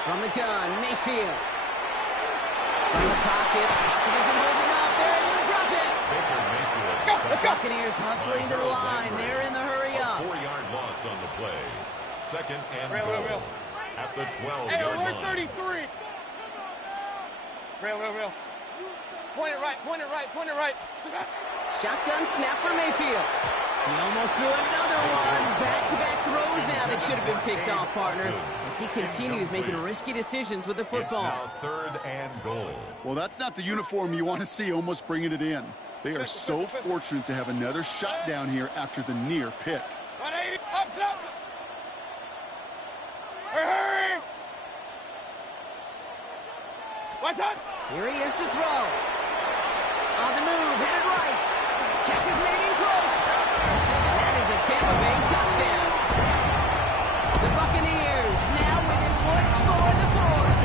From the gun, Mayfield. From the pocket isn't holding up. They're able to drop it. The Buccaneers hustling to the line. They're in the hurry up. 4-yard loss on the play. 2nd and goal at the 12-yard Hey, line. alert 33. Real. Point it right. Shotgun snap for Mayfield. He almost threw another one. Back-to-back throws now that should have been picked off, partner, as he continues making risky decisions with the football. It's now 3rd and goal. Well, that's not the uniform you want to see almost bringing it in. They are so fortunate to have another shot down here after the near pick. 180. Up. Hurry. What's up? Here he is to throw. On the move, headed right. Catch is made incomplete. Tampa Bay touchdown. The Buccaneers now within one score in the fourth.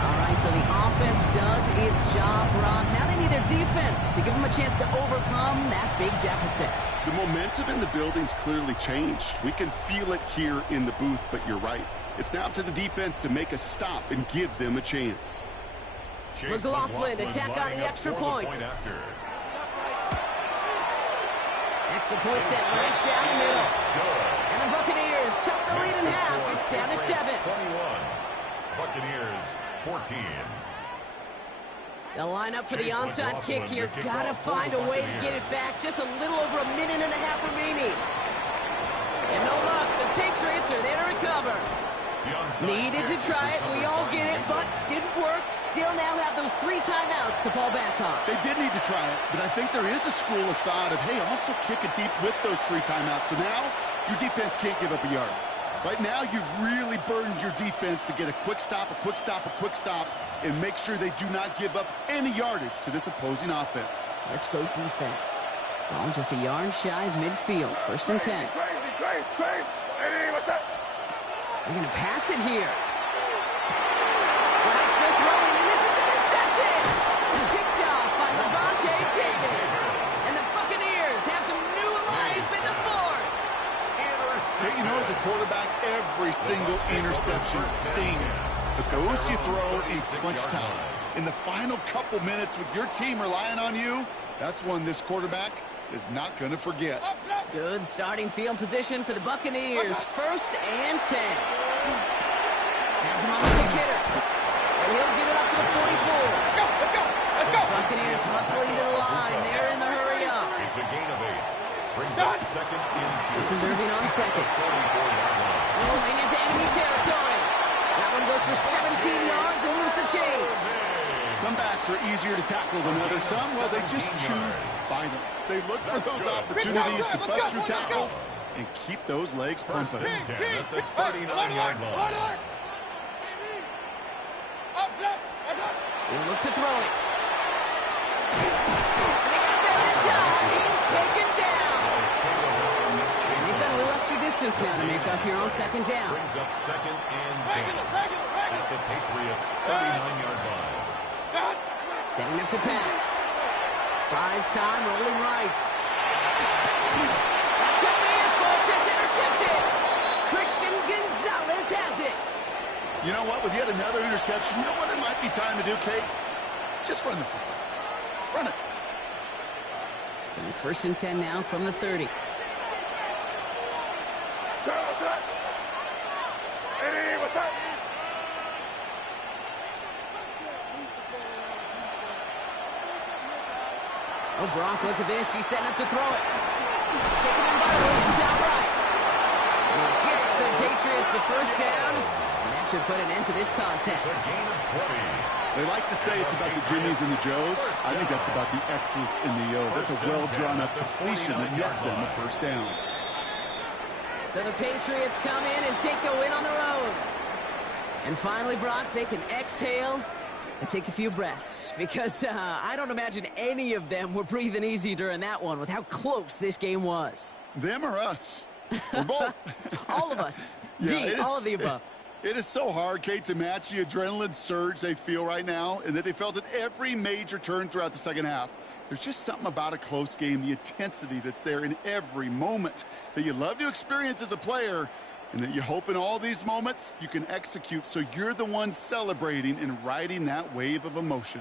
All right, so the offense does its job, Ron. Now they need their defense to give them a chance to overcome that big deficit. The momentum in the building's clearly changed. We can feel it here in the booth, but you're right. It's now up to the defense to make a stop and give them a chance. McLaughlin attack on the extra point. Extra point set right down the middle. And the Buccaneers chop the lead in half. It's down to 7. 21. Buccaneers 14. They'll line up for the onside kick here. Gotta find a way to get it back. Just a little over a minute and a half remaining. And no luck. The Patriots are there to recover. Needed to try it. We all get it, but didn't work. Still now have those 3 timeouts to fall back on. They did need to try it, but I think there is a school of thought of, hey, also kick it deep with those 3 timeouts. So now your defense can't give up a yard. Right now, you've really burdened your defense to get a quick stop, and make sure they do not give up any yardage to this opposing offense. Let's go defense. Ball just a yard shy of midfield. 1st and 10. They're going to pass it here. Routes for throwing, and this is intercepted. Picked off by Levante David. And the Buccaneers have some new life in the fourth. Hey, you know, as a quarterback, every single interception stings. But those you throw in crunch time. In the final couple minutes with your team relying on you, that's one this quarterback is not going to forget. Good starting field position for the Buccaneers. 1st and 10. Has him on the quick hitter. And he'll get it up to the 44. Let's go. Buccaneers hustling to the line. They're in the hurry up. It's a gain of 8. Brings up 2nd and 2. This is Irving on 2nd. Rolling into enemy territory. That one goes for 17 yards and moves the chains. Some backs are easier to tackle than others. Some, well, they just choose violence. They look for those opportunities to bust through tackles and keep those legs pumping. 1st and 10 at the 39-yard line. He'll look to throw it. And they got there in time. He's taken down. And they've got a little extra distance now to make up here on 2nd down. Brings up 2nd and 10 at the Patriots' 39-yard line. Setting up to pass. Buys time, rolling right. That could be it, folks. It's intercepted. Christian Gonzalez has it. You know what? With yet another interception, you know what it might be time to do, Kate? Just run the football. Run it. So 1st and 10 now from the 30. Oh, Brock, look at this. He's setting up to throw it. Taking him by the legs outright. And he gets the Patriots the 1st down. And that should put an end to this contest. It's a gain of 20. They like to say it's about the Jimmies and the Joes. I think that's about the X's and the O's. That's a well-drawn-up completion that nets them a 1st down. So the Patriots come in and take a win on the road. And finally, Brock, they can exhale and take a few breaths, because I don't imagine any of them were breathing easy during that one with how close this game was. Them or us? We're both. All of us. Yeah, all of the above. It is so hard, Kate, to match the adrenaline surge they feel right now, and that they felt at every major turn throughout the 2nd half. There's just something about a close game, the intensity that's there in every moment that you love to experience as a player, and that you hope in all these moments you can execute so you're the one celebrating and riding that wave of emotion.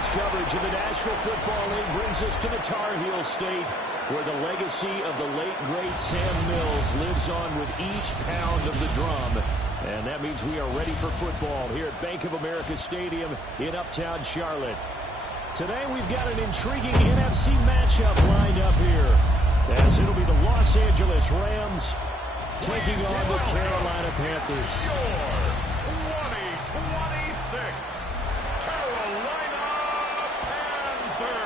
Sports coverage of the National Football League brings us to the Tar Heel State, where the legacy of the late, great Sam Mills lives on with each pound of the drum. And that means we are ready for football here at Bank of America Stadium in Uptown Charlotte. Today we've got an intriguing NFC matchup lined up here, as it'll be the Los Angeles Rams taking on the Carolina Panthers. Your 2026 Carolina Panthers.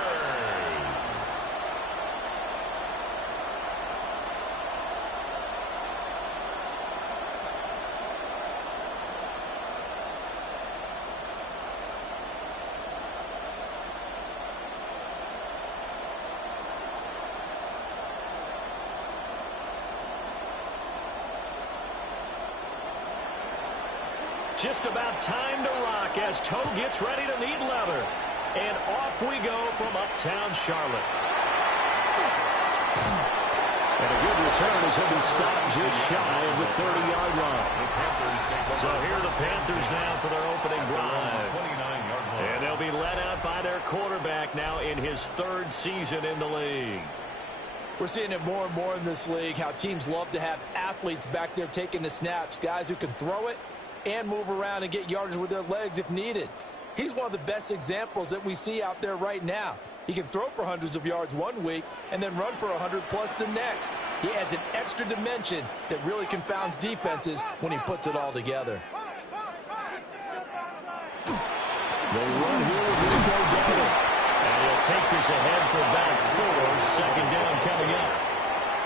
Just about time to rock as Toe gets ready to meet leather. And off we go from Uptown Charlotte. And a good return as he'll be stopped just shy of the 30-yard line. So here are the Panthers now for their opening drive. And they'll be led out by their quarterback now in his third season in the league. We're seeing it more and more in this league, how teams love to have athletes back there taking the snaps, guys who can throw it and move around and get yardage with their legs if needed. He's one of the best examples that we see out there right now. He can throw for hundreds of yards one week and then run for 100+ the next. He adds an extra dimension that really confounds defenses when he puts it all together. The run here with Rico Dowdle. And he'll take this ahead for about 4. Second down coming up.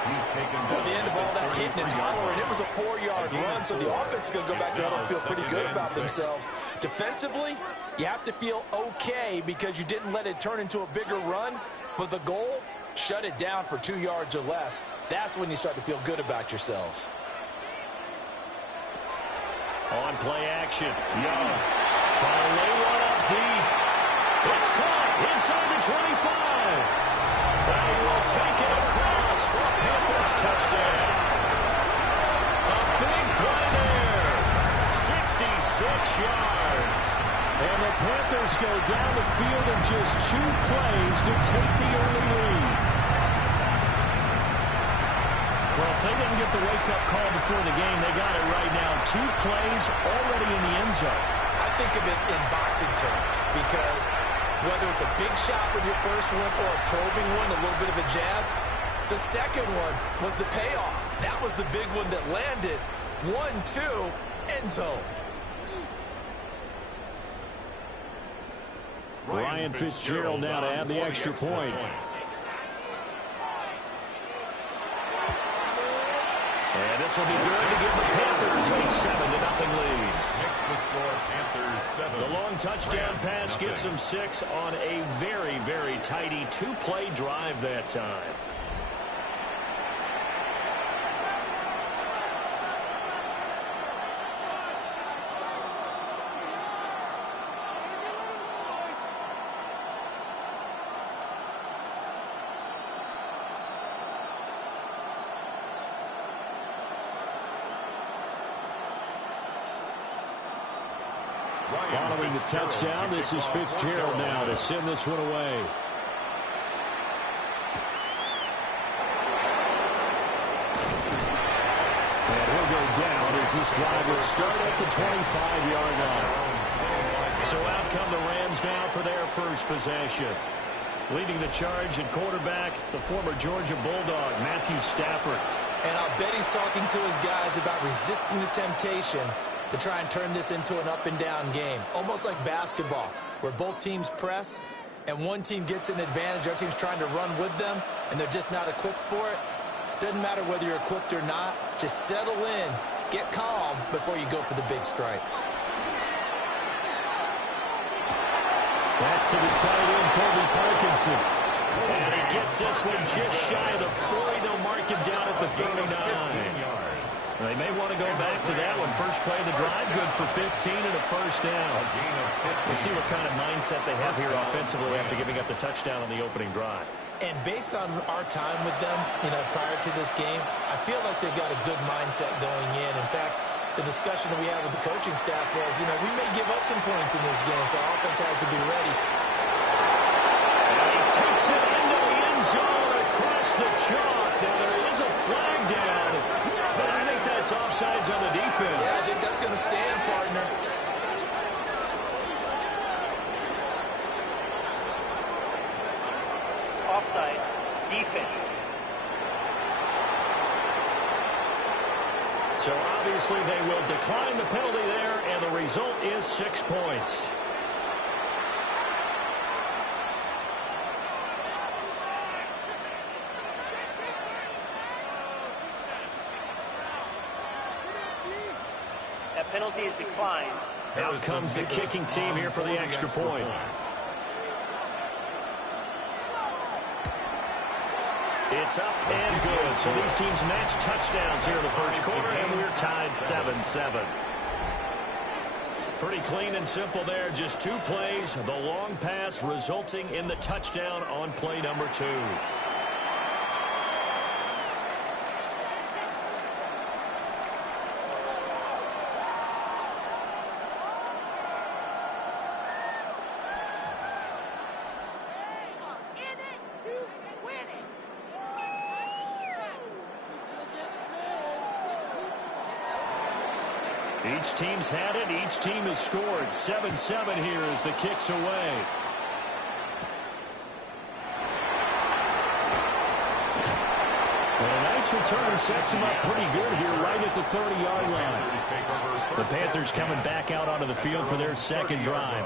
At the end of all that hitting and hollering, it was a 4-yard run, so the offense is going to go back there and feel pretty good about themselves. Defensively, you have to feel okay because you didn't let it turn into a bigger run, but the goal, shut it down for 2 yards or less. That's when you start to feel good about yourselves. On play action, Young trying to lay one up deep. It's caught inside the 25. They will take it across for a Panthers touchdown. A big play there. 66 yards. And the Panthers go down the field in just 2 plays to take the early lead. Well, if they didn't get the wake-up call before the game, they got it right now. 2 plays already in the end zone. I think of it in boxing terms because whether it's a big shot with your first one or a probing one, a little bit of a jab, the second one was the payoff. That was the big one that landed. 1-2, end zone. Ryan Fitzgerald now to add the extra point. And this will be good to give the Panthers a 7-0 lead. Next the score, Panthers 7. The long touchdown pass gets them 6 on a very, very tidy 2-play drive that time. Following the touchdown, this is Fitzgerald now to send this one away. And he'll go down as this drive will start at the 25-yard line. So out come the Rams now for their first possession. Leading the charge at quarterback, the former Georgia Bulldog, Matthew Stafford. And I'll bet he's talking to his guys about resisting the temptation to try and turn this into an up-and-down game. Almost like basketball, where both teams press, and one team gets an advantage, the other team's trying to run with them, and they're just not equipped for it. Doesn't matter whether you're equipped or not. Just settle in, get calm before you go for the big strikes. That's to the tight end, Colby Parkinson. And he gets this one just shy of the 40. They'll mark him down at the 39. They may want to go back to that one. First play of the drive, good for 15 and a first down. We'll see what kind of mindset they have here offensively after giving up the touchdown on the opening drive. And based on our time with them, prior to this game, I feel like they've got a good mindset going in. In fact, the discussion that we had with the coaching staff was, we may give up some points in this game, so our offense has to be ready. offside. Defense. So obviously they will decline the penalty there, and the result is 6 points. That penalty is declined. Out comes the kicking team here for the extra point. It's up and good. So these teams match touchdowns here in the first quarter, and we're tied 7-7. Pretty clean and simple there. Just 2 plays. The long pass resulting in the touchdown on play number 2. Each team's had it. Each team has scored. 7-7 here as the kick's away. And a nice return sets him up pretty good here right at the 30-yard line. The Panthers coming back out onto the field for their second drive.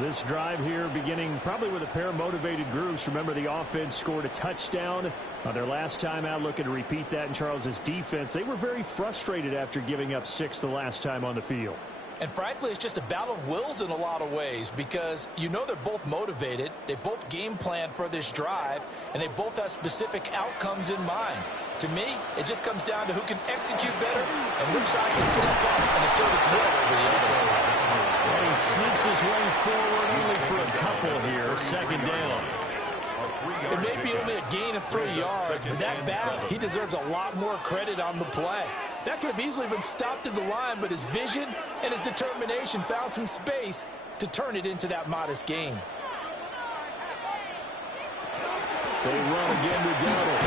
This drive here beginning probably with a pair of motivated groups. Remember, the offense scored a touchdown their last time out, looking to repeat that in Charles's defense. They were very frustrated after giving up 6 the last time on the field. And frankly, it's just a battle of wills in a lot of ways because you know they're both motivated. They both game plan for this drive, and they both have specific outcomes in mind. To me, it just comes down to who can execute better and which side can step up and assert its will over the other. And he sneaks his way forward only for a couple here. Second down. It may be only a gain of 3 yards, but that back, he deserves a lot more credit on the play. That could have easily been stopped at the line, but his vision and his determination found some space to turn it into that modest gain. They run again with Dowdle.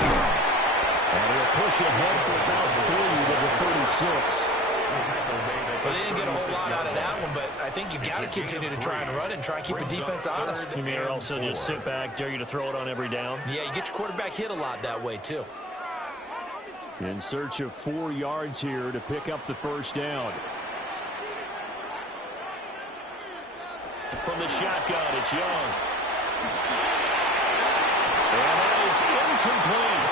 And he'll push ahead for about 3 to the 36. Well, they didn't get a whole lot out of that one, but I think you've got to continue to try and run and try and keep the defense honest. You may also just sit back, dare you to throw it on every down? Yeah, you get your quarterback hit a lot that way, too. In search of 4 yards here to pick up the first down. From the shotgun, it's Young. And that is incomplete.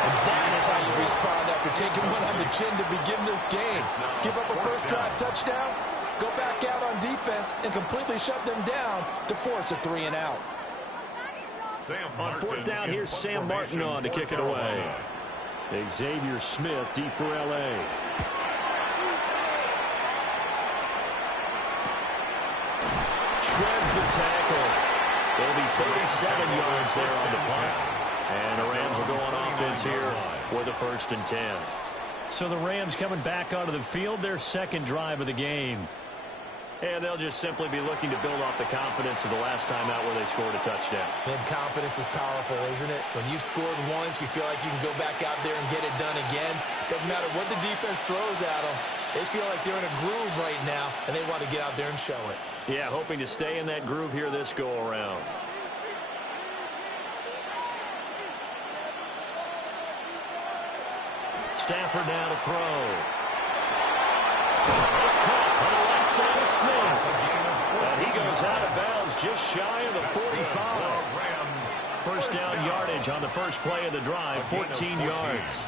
And that is how you respond after taking one on the chin to begin this game. Give up a first drive touchdown, go back out on defense, and completely shut them down to force a 3-and-out. On 4th down, here's Sam Martin on to kick it away. Xavier Smith deep for L.A. Shreds the tackle. There'll be 37 yards there on the punt. And the Rams will go on offense here with a 1st and 10. So the Rams coming back onto the field, their second drive of the game. And they'll just simply be looking to build off the confidence of the last time out where they scored a touchdown. And confidence is powerful, isn't it? When you've scored once, you feel like you can go back out there and get it done again. Doesn't matter what the defense throws at them. They feel like they're in a groove right now, and they want to get out there and show it. Yeah, hoping to stay in that groove here this go-around. Stafford now to throw. It's caught on the right side of Smith. And he goes out of bounds just shy of the 45. First down yardage on the first play of the drive, 14 yards.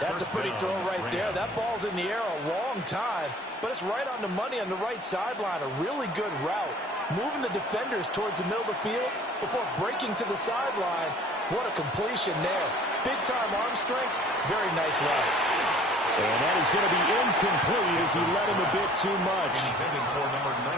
That's a pretty throw right there. That ball's in the air a long time, but it's right on the money on the right sideline. A really good route. Moving the defenders towards the middle of the field before breaking to the sideline. What a completion there. Big-time arm strength. Very nice route. And that is going to be incomplete as he led him a bit too much.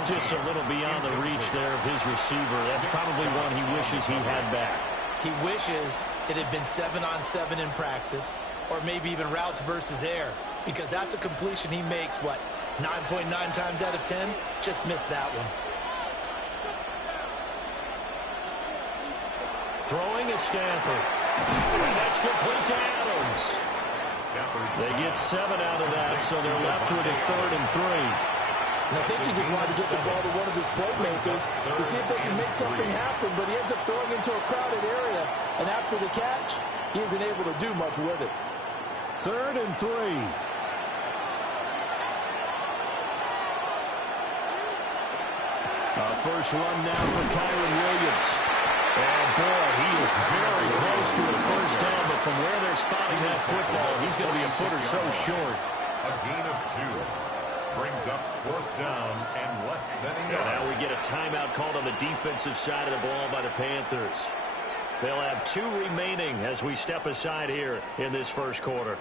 Just a little beyond the reach there of his receiver. That's probably one he wishes he had back. He wishes it had been 7-on-7 in practice, or maybe even routes versus air, because that's a completion he makes, what, 9.9 times out of 10? Just missed that one. Throwing is Stafford. And that's complete to Adams. They get 7 out of that, so they're left with a 3rd and 3. And I think he just wanted to get the ball to one of his playmakers to see if they can make something happen, but he ends up throwing into a crowded area, and after the catch, he isn't able to do much with it. 3rd and 3. First run now for Kyron Williams. And boy, he is very close to a first down, but from where they're spotting that football, he's going to be a foot or so short. A gain of 2. Brings up 4th down and less than a yard. Now we get a timeout called on the defensive side of the ball by the Panthers. They'll have 2 remaining as we step aside here in this first quarter.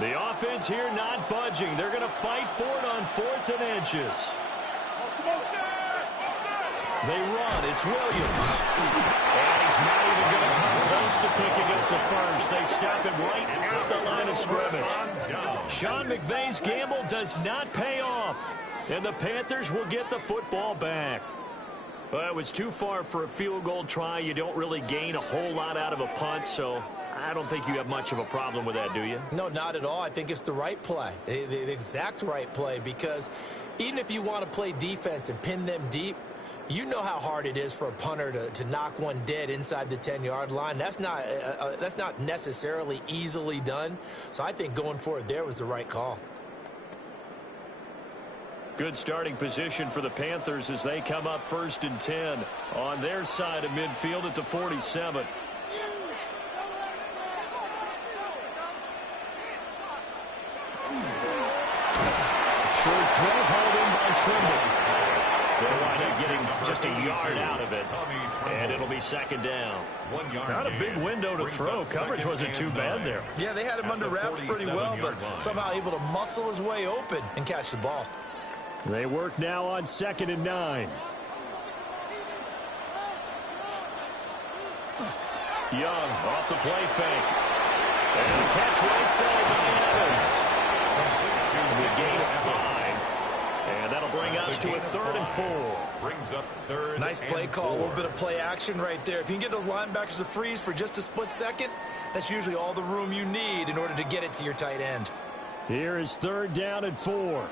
The offense here not budging. They're going to fight for it on 4th and inches. They run. It's Williams. And he's not even going to come close to picking up the first. They stop him right at the line of scrimmage. Sean McVay's gamble does not pay off. And the Panthers will get the football back. Well, it was too far for a field goal try. You don't really gain a whole lot out of a punt, so I don't think you have much of a problem with that, do you? No, not at all. I think it's the right play, the exact right play, because even if you want to play defense and pin them deep, you know how hard it is for a punter to knock one dead inside the 10-yard line. That's not necessarily easily done. So I think going for it there was the right call. Good starting position for the Panthers as they come up 1st and 10 on their side of midfield at the 47. Short throw hauled in by Trimble. They'll wind up getting just a yard out of it, and it'll be 2nd down. 1 yard. Not a big window to throw. Coverage wasn't too bad there. Yeah, they had him under wraps pretty well, but somehow able to muscle his way open and catch the ball. They work now on 2nd and 9. Young off the play fake. And the catch right side by Evans. The gain of 5. And that'll bring us to a 3rd and 4. Brings up 3rd. Nice play and call, 4. a little bit of play action right there. If you can get those linebackers to freeze for just a split second, that's usually all the room you need in order to get it to your tight end. Here is 3rd down and 4.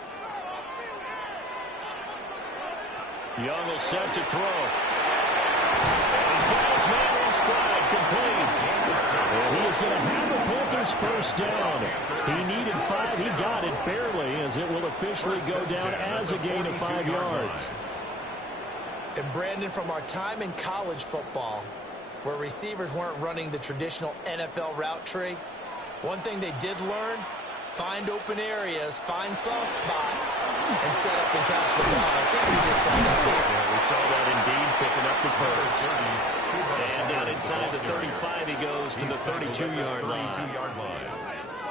Young will set to throw. And he's got his man in stride, complete. And he is going to have the Panthers first down. He needed 5. He got it barely, as it will officially go down as a gain of 5 yards. And Brandon, from our time in college football, where receivers weren't running the traditional NFL route tree, one thing they did learn: find open areas, find soft spots, and set up and catch the ball. I think we just saw that there. Yeah, we saw that indeed, picking up the first. And down inside the 35, he goes to the 32-yard line.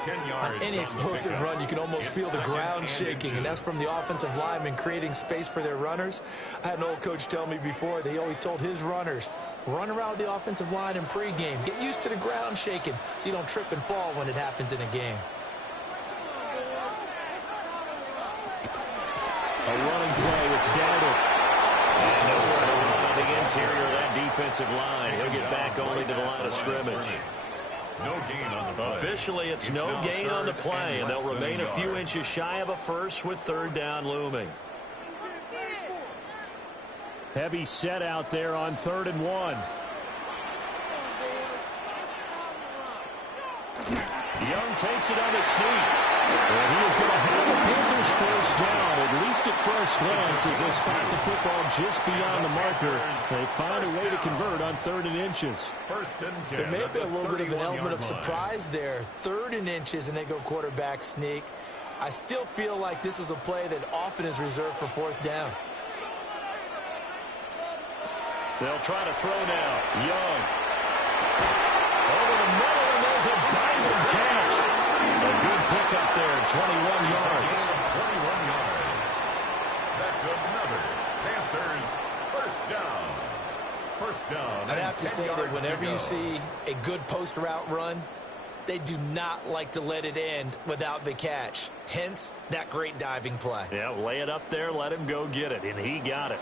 10 yards. Any explosive run, you can almost feel the ground shaking, and that's from the offensive linemen creating space for their runners. I had an old coach tell me before, they always told his runners, run around the offensive line in pregame. Get used to the ground shaking so you don't trip and fall when it happens in a game. A running play, it's Dowdle. And nowhere to run on the interior of that defensive line. He'll get back only to the line of scrimmage. No gain on the play. Officially, it's no gain on the play, and they'll remain a few inches shy of a first with 3rd down looming. Heavy set out there on 3rd and 1. Young takes it on the sneak. And he is going to have the Panthers first down, at least at first glance, as they spot the football just beyond the marker. They find a way to convert on 3rd and inches. 1st and 10. There may have been a little bit of an element of surprise there. 3rd and inches, and they go quarterback sneak. I still feel like this is a play that often is reserved for 4th down. They'll try to throw now. Young. Over the middle, and there's a diving catch. A good pickup there, 21 yards. 21 yards. That's another Panthers first down. First down. I'd have to say that whenever you see a good post route run, they do not like to let it end without the catch. Hence, that great diving play. Yeah, lay it up there, let him go get it, and he got it.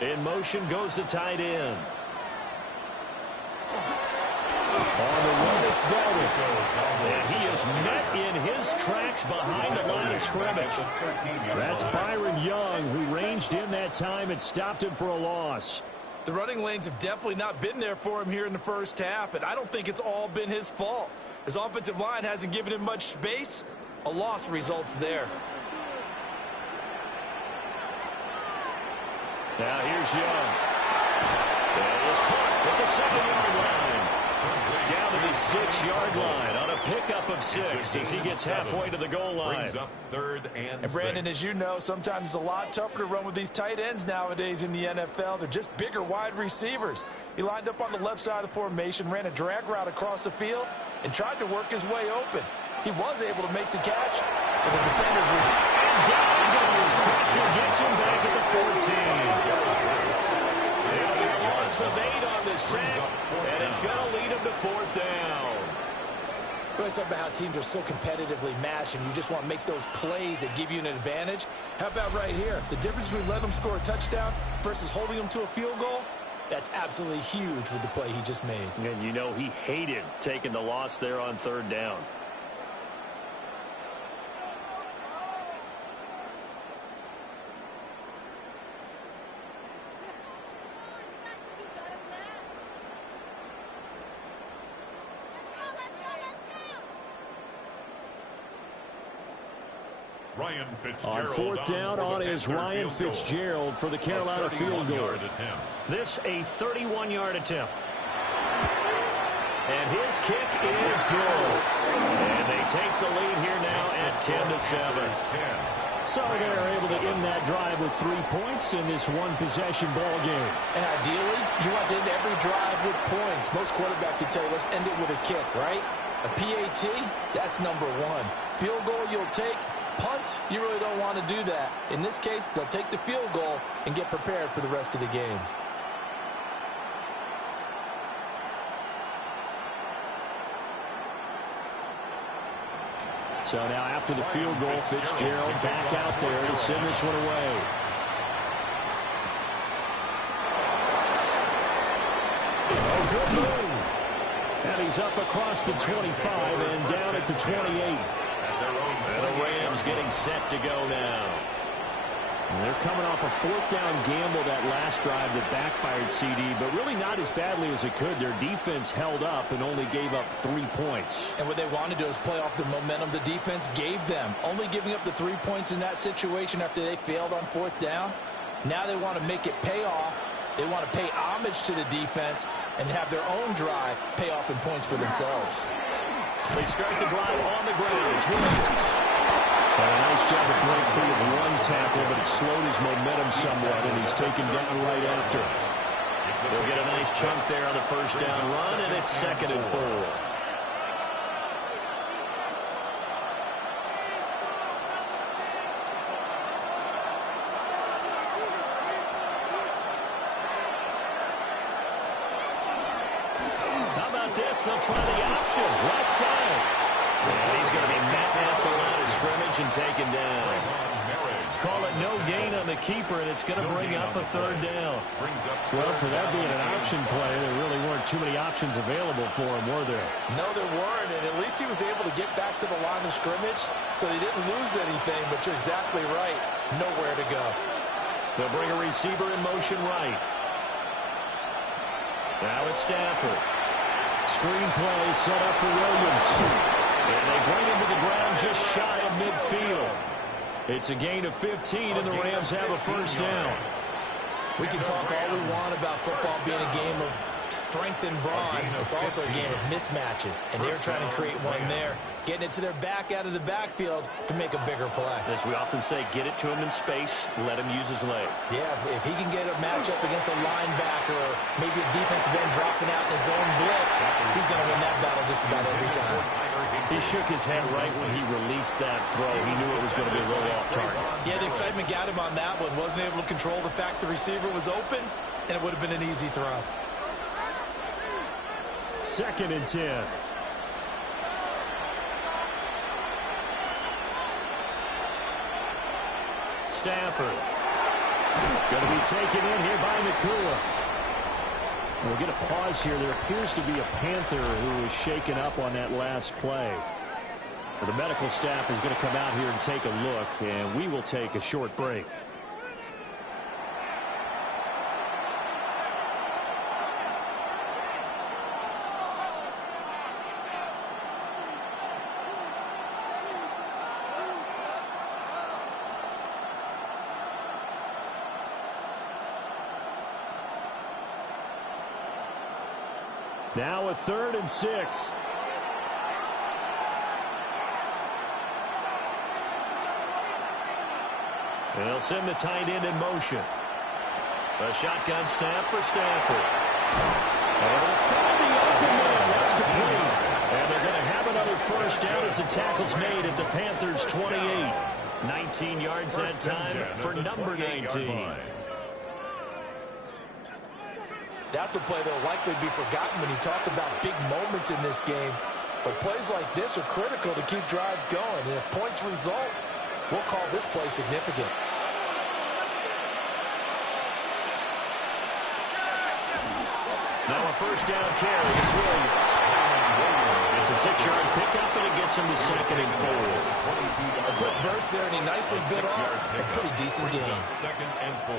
In motion goes the tight end. On the run, it's Dalvin. And he is met in his tracks behind the line of scrimmage. That's Byron Young, who ranged in that time and stopped him for a loss. The running lanes have definitely not been there for him here in the first half, and I don't think it's all been his fault. His offensive line hasn't given him much space. A loss results there. Now here's Young. That is caught at the 7-yard line. Down to the 6-yard line on a pickup of 6 as he gets halfway to the goal line. Brings up 3rd and Brandon, 6. as you know, sometimes it's a lot tougher to run with these tight ends nowadays in the NFL. They're just bigger wide receivers. He lined up on the left side of the formation, ran a drag route across the field, and tried to work his way open. He was able to make the catch, but the defenders were... And down goes. Pressure gets him back at the 14. It'll be a loss of 8 on the sack, and it's going to lead him to 4th down. We always talk about how teams are so competitively matched, and you just want to make those plays that give you an advantage. How about right here? The difference between letting them score a touchdown versus holding them to a field goal, that's absolutely huge with the play he just made. And you know he hated taking the loss there on 3rd down. Ryan Fitzgerald On 4th down on is Ryan Fitzgerald for the Carolina field goal. This a 31-yard attempt. And his kick is good. And they take the lead here now at 10-7. So they're able to end that drive with 3 points in this one-possession ball game. And ideally, you want to end every drive with points. Most quarterbacks would tell you, let's end it with a kick, right? A PAT, that's number 1. Field goal you'll take. Punts, you really don't want to do that. In this case, they'll take the field goal and get prepared for the rest of the game. So now after the field goal, Fitzgerald back out there to send this one away. Oh, good move. And he's up across the 25 and down at the 28. And the Rams getting set to go now. And they're coming off a 4th down gamble that last drive that backfired, CD, but really not as badly as it could. Their defense held up and only gave up 3 points. And what they wanted to do is play off the momentum the defense gave them. Only giving up the 3 points in that situation after they failed on 4th down. Now they want to make it pay off. They want to pay homage to the defense and have their own drive pay off in points for themselves. They start the drive on the ground. It's Williams. A nice job of break free of 1 tackle, but it slowed his momentum somewhat, and he's taken down right after. They'll get a nice chunk there on the 1st down run, and it's 2nd and 4. How about this? They'll try the option. Left side. And he's going to be met at the line of scrimmage and taken down. Call it no gain on the keeper, and it's going to bring up a 3rd down. Well, for that being an option play, there really weren't too many options available for him, were there? No, there weren't, and at least he was able to get back to the line of scrimmage, so he didn't lose anything, but you're exactly right. Nowhere to go. They'll bring a receiver in motion right. Now it's Stafford. Screen play set up for Williams. And they bring him to the ground just shy of midfield. It's a gain of 15, and the Rams have a 1st down. We can talk all we want about football being a game of strength and brawn. It's also a game of mismatches, and they're trying to create one there, getting it to their back out of the backfield to make a bigger play. As we often say, get it to him in space, let him use his leg. Yeah, if he can get a matchup against a linebacker or maybe a defensive end dropping out in his own blitz, he's going to win that battle just about every time. He shook his head right when he released that throw. He knew it was going to be a little off target. Yeah, the excitement got him on that one. Wasn't able to control the fact the receiver was open, and it would have been an easy throw. 2nd and 10. Stafford. Going to be taken in here by Nakua. We'll get a pause here. There appears to be a Panther who was shaken up on that last play. The medical staff is going to come out here and take a look, and we will take a short break. Now a 3rd and 6. They'll send the tight end in motion. A shotgun snap for Stafford. And they'll find the open man. That's complete. And they're going to have another first down as the tackle's made at the Panthers' 28. 19 yards that time for number 19. That's a play that will likely be forgotten when you talk about big moments in this game. But plays like this are critical to keep drives going. And if points result, we'll call this play significant. Now a first down carry. It's Williams. It's a 6-yard pickup, and it gets him to 2nd and 4. A quick burst there, and he nicely bit off a pretty decent game. 2nd and 4.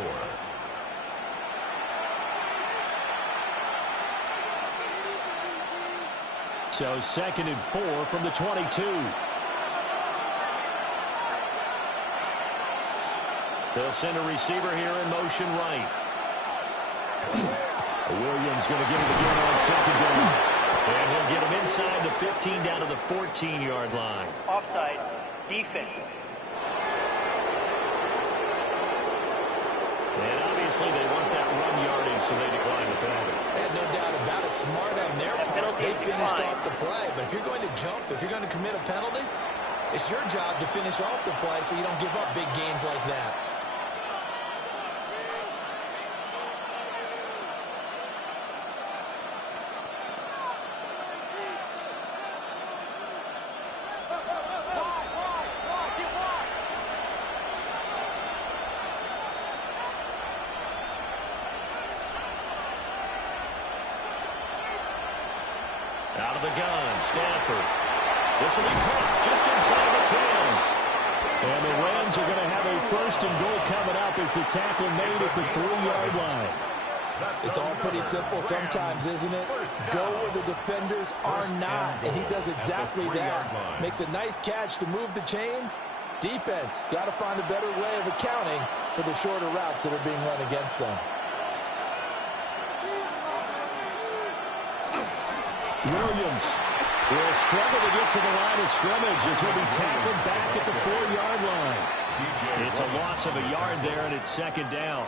So 2nd and 4 from the 22. They'll send a receiver here in motion right. Williams going to get it again on 2nd down. And he'll get him inside the 15 down to the 14-yard line. Offside. Defense. And obviously they want that run yardage, so they decline the penalty. They had no doubt about it. Smart on their part. They finished off the play. But if you're going to jump, if you're going to commit a penalty, it's your job to finish off the play so you don't give up big gains like that. Out of the gun, Stafford. This will be caught just inside the 10. And the Rams are going to have a 1st and goal coming up as the tackle made at the 3-yard line. It's all pretty simple sometimes, isn't it? Go where the defenders are not, and he does exactly that. Makes a nice catch to move the chains. Defense got to find a better way of accounting for the shorter routes that are being run against them. Williams will struggle to get to the line of scrimmage as he'll be tackled back at the 4-yard line. It's a loss of a yard there, and it's 2nd down.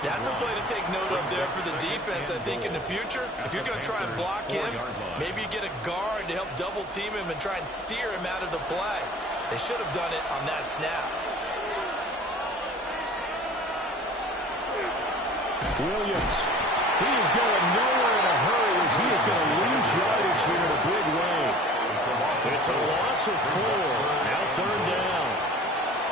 That's a play to take note of there for the defense, I think, in the future. If you're going to try and block him, maybe you get a guard to help double-team him and try and steer him out of the play. They should have done it on that snap. Williams, he is going nowhere in a hurry as he is going to lose yardage here in a big way. It's a loss of 4. Now 3rd down.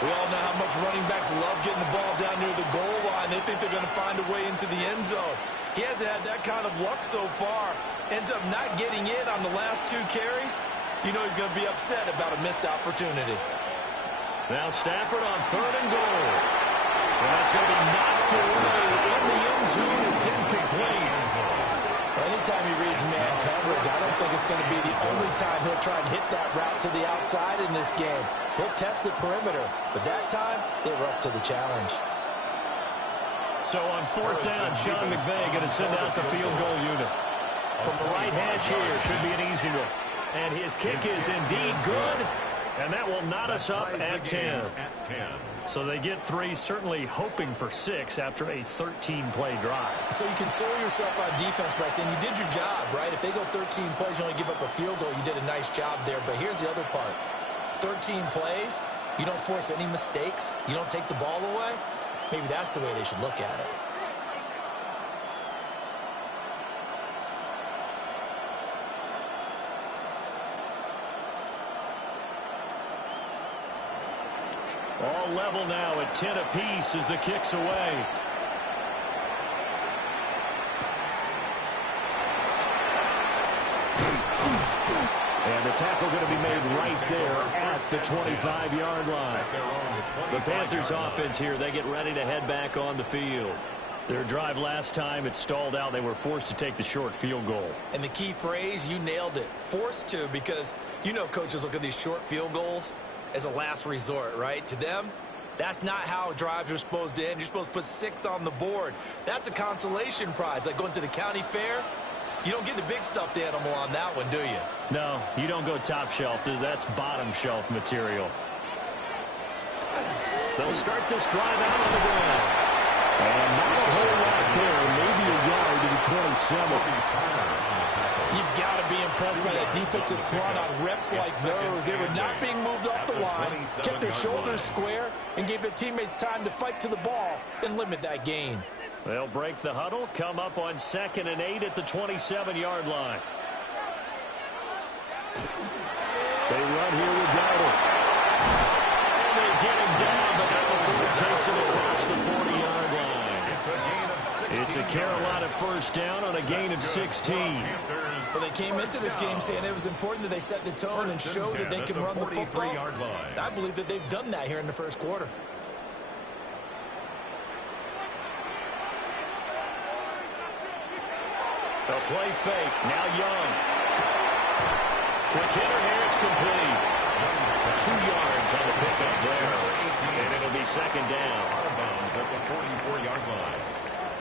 We all know how much running backs love getting the ball down near the goal line. They think they're going to find a way into the end zone. He hasn't had that kind of luck so far. Ends up not getting in on the last 2 carries. You know he's going to be upset about a missed opportunity. Now Stafford on 3rd and goal. And that's going to be knocked away in the end zone. It's incomplete. Anytime he reads man coverage, I don't think it's going to be the only time he'll try and hit that route to the outside in this game. He'll test the perimeter, but that time, they were up to the challenge. So on 4th down, Sean McVay going to send out the field goal unit. From the right hash here, should be an easy one. And his kick is indeed good, and that will knot us up at 10. So they get 3, certainly hoping for 6 after a 13-play drive. So you console yourself on defense by saying you did your job, right? If they go 13 plays, you only give up a field goal, you did a nice job there. But here's the other part. 13 plays, you don't force any mistakes, you don't take the ball away. Maybe that's the way they should look at it. All level now at 10 apiece as the kick's away. And the tackle going to be made right there at the 25-yard line. The Panthers offense here, they get ready to head back on the field. Their drive last time, it stalled out. They were forced to take the short field goal. And the key phrase, you nailed it, forced to, because you know coaches look at these short field goals as a last resort, right? To them, that's not how drives are supposed to end. You're supposed to put 6 on the board. That's a consolation prize, like going to the county fair. You don't get the big stuffed animal on that one, do you? No, you don't go top shelf. That's bottom shelf material. They'll start this drive out on the ground. And not a whole lot there. Maybe a yard to the 27. You've got to be impressed by that defensive front on reps like those. They were not being moved off the line, kept their shoulders square, and gave their teammates time to fight to the ball and limit that gain. They'll break the huddle, come up on 2nd and 8 at the 27-yard line. They run here with Dowdle. And they get him down, but now the Ford takes him across the 40-yard line. It's a Carolina first down on a gain of 16. Well, they came into this game saying it was important that they set the tone and show that they can run the football. I believe that they've done that here in the first quarter. They'll play fake. Now Young. Quick hitter here. It's complete. 2 yards on the pickup there. And it'll be 2nd down. Out of bounds at the 44-yard line.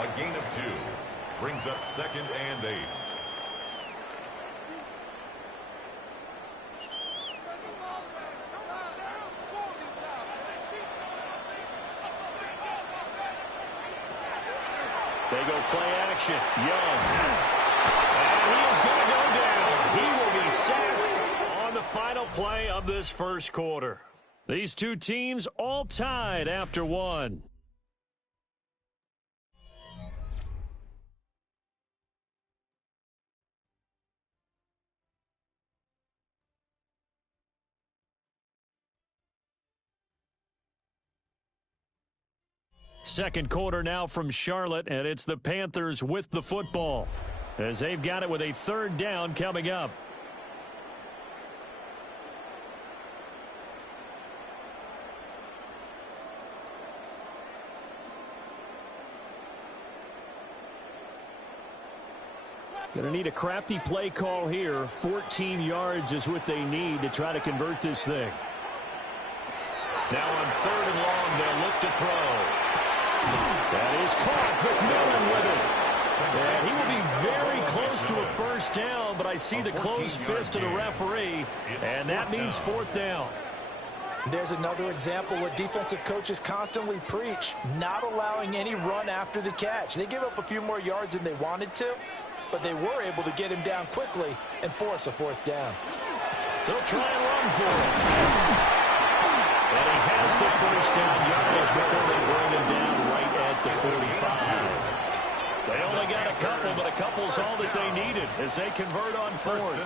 A gain of 2. Brings up 2nd and 8. They go play action. Young. And he is going to go down. He will be sacked on the final play of this first quarter. These two teams all tied after 1. Second quarter now from Charlotte, and it's the Panthers with the football as they've got it with a 3rd down coming up. Going to need a crafty play call here. 14 yards is what they need to try to convert this thing. Now on 3rd and long, they'll look to throw. That is caught, McMillan with it. And he will be very close to a first down, but I see the closed fist of the referee, and that means 4th down. There's another example what defensive coaches constantly preach, not allowing any run after the catch. They gave up a few more yards than they wanted to, but they were able to get him down quickly and force a 4th down. They'll try and run for it. And he has the first down yardage before they bring him down right at the 45. They only got a couple, but a couple's all that they needed as they convert on 4th.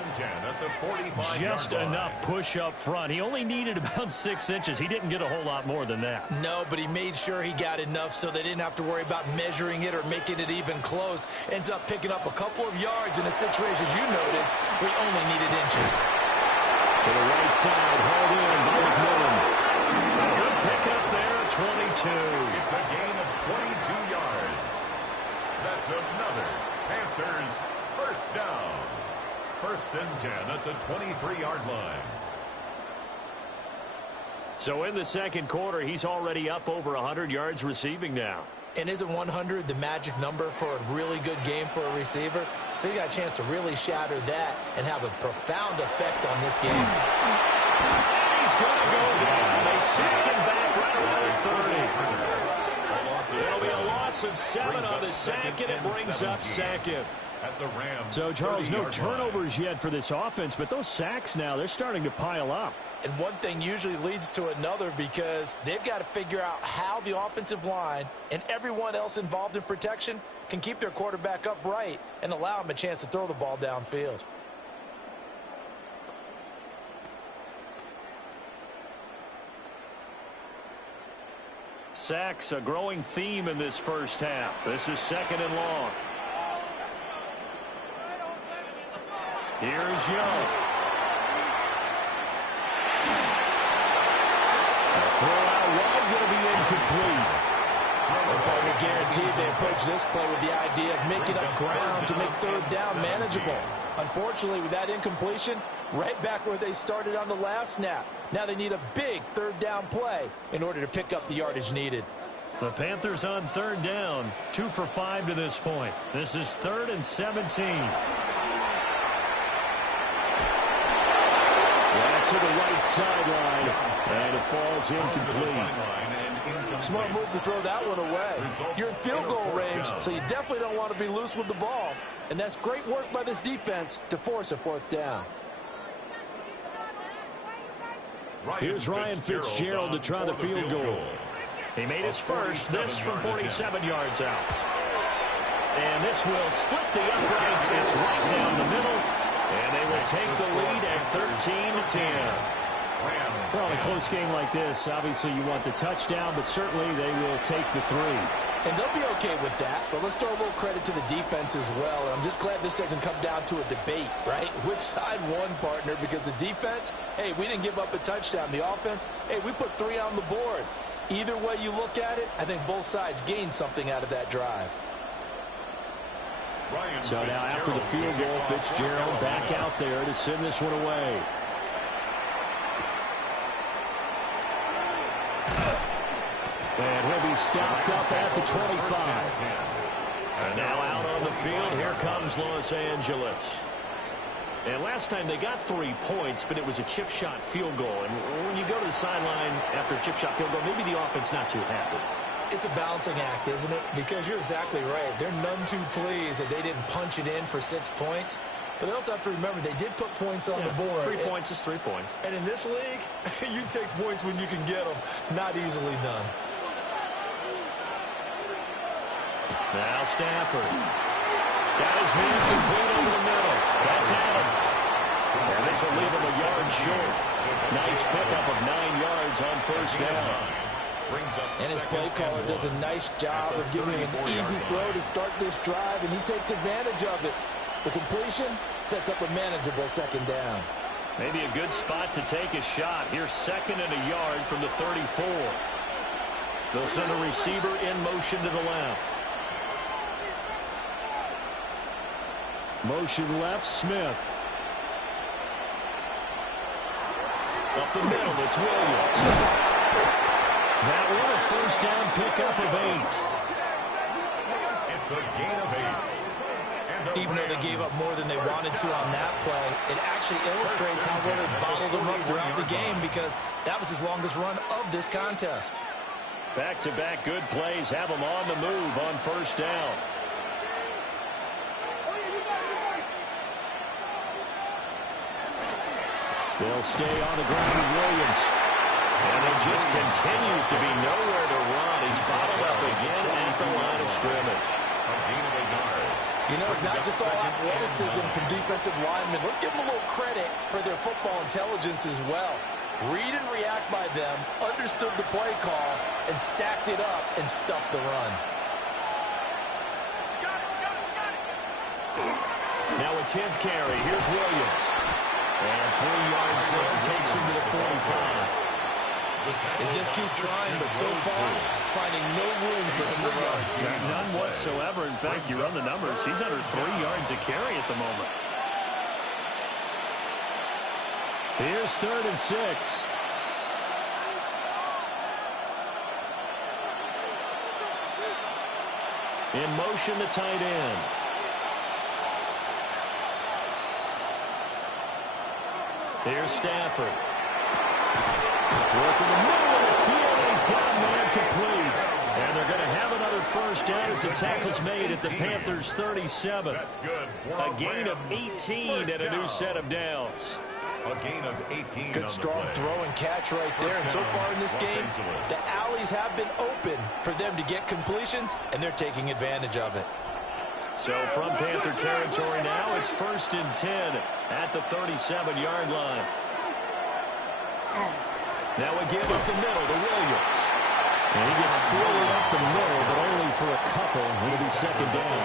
Just enough push up front. He only needed about 6 inches. He didn't get a whole lot more than that. No, but he made sure he got enough so they didn't have to worry about measuring it or making it even close. Ends up picking up a couple of yards in a situation, as you noted, where he only needed inches. To the right side, hauled in by McMillan. A good pickup there, 22. It's a gain of 22 yards. That's another Panthers first down. 1st and 10 at the 23-yard line. So in the second quarter, he's already up over 100 yards receiving now. And isn't 100 the magic number for a really good game for a receiver? So he got a chance to really shatter that and have a profound effect on this game. He's going to go down. They sack him back right around the 30. There'll be a loss of 7 on the sack, and it brings up 2nd. So, Charles, no turnovers yet for this offense, but those sacks now, they're starting to pile up. And one thing usually leads to another because they've got to figure out how the offensive line and everyone else involved in protection can keep their quarterback upright and allow him a chance to throw the ball downfield. sacks, a growing theme in this first half. This is 2nd and long. Here's Young. A throw out wide, going to be incomplete. Opponent guaranteed they approach this play with the idea of making up ground to make 3rd down manageable. Unfortunately, with that incompletion, right back where they started on the last snap. Now they need a big 3rd down play in order to pick up the yardage needed. The Panthers on 3rd down, 2 for 5 to this point. This is 3rd and 17. That's to the right sideline, and it falls incomplete. Smart move to throw that one away. You're in field goal range, so you definitely don't want to be loose with the ball. And that's great work by this defense to force a 4th down. Here's Ryan Fitzgerald to try the field goal. He made his first, this from 47 yards out. And this will split the uprights. It's right down the middle. And they will take the lead at 13-10. Well, in a close game like this, obviously you want the touchdown, but certainly they will take the 3. And they'll be okay with that, but let's throw a little credit to the defense as well. And I'm just glad this doesn't come down to a debate, right? Which side won, partner? Because the defense, hey, we didn't give up a touchdown. The offense, hey, we put 3 on the board. Either way you look at it, I think both sides gained something out of that drive. So now after the field goal, Fitzgerald back out there to send this one away. And he'll be stopped up at the 25. And now out on the field, here comes Los Angeles. And last time they got 3 points, but it was a chip shot field goal. And when you go to the sideline after a chip shot field goal, maybe the offense not too happy. It's a balancing act, isn't it? Because you're exactly right. They're none too pleased that they didn't punch it in for 6 points. But they also have to remember they did put points on the board. 3 points is 3 points. And in this league, you take points when you can get them. Not easily done. Now Stafford. Got his hand complete over the middle. That's Adams. And this will leave him a yard short. Nice pickup of 9 yards on 1st down. And his play caller does a nice job of giving him an easy throw to start this drive, and he takes advantage of it. The completion sets up a manageable 2nd down. Maybe a good spot to take a shot. Here's 2nd and a yard from the 34. They'll send a receiver in motion to the left. Motion left, Smith. Up the middle, it's Williams. That one a 1st down pickup of 8. It's a gain of 8. Even though they gave up more than they wanted to on that play, it actually illustrates how well they bottled them up throughout the game, because that was his longest run of this contest. Back-to-back good plays have them on the move on 1st down. They'll stay on the ground with Williams. And it just continues to be nowhere to run. He's bottled up again at the line of scrimmage. You know, it's not just all athleticism from defensive linemen. Let's give them a little credit for their football intelligence as well. Read and react by them, understood the play call, and stacked it up and stuffed the run. Now a 10th carry. Here's Williams. And 3 yards there, takes him to the 45. They just keep trying, but so far, finding no room for him to run. None whatsoever. In fact, you run the numbers. He's under 3 yards a carry at the moment. Here's 3rd and 6. In motion, the tight end. Here's Stafford. Working the middle of the field. He's got a man complete. And they're going to have another 1st down as the tackle's made at the Panthers' 37. That's good. A gain of 18 and a new set of downs. A gain of 18. Good strong throw and catch right there. And so far in this game, the alleys have been open for them to get completions, and they're taking advantage of it. So from Panther territory now, it's 1st and 10 at the 37-yard line. Now again up the middle to Williams. And he gets forward up the middle, but only for a couple. It'll be second down.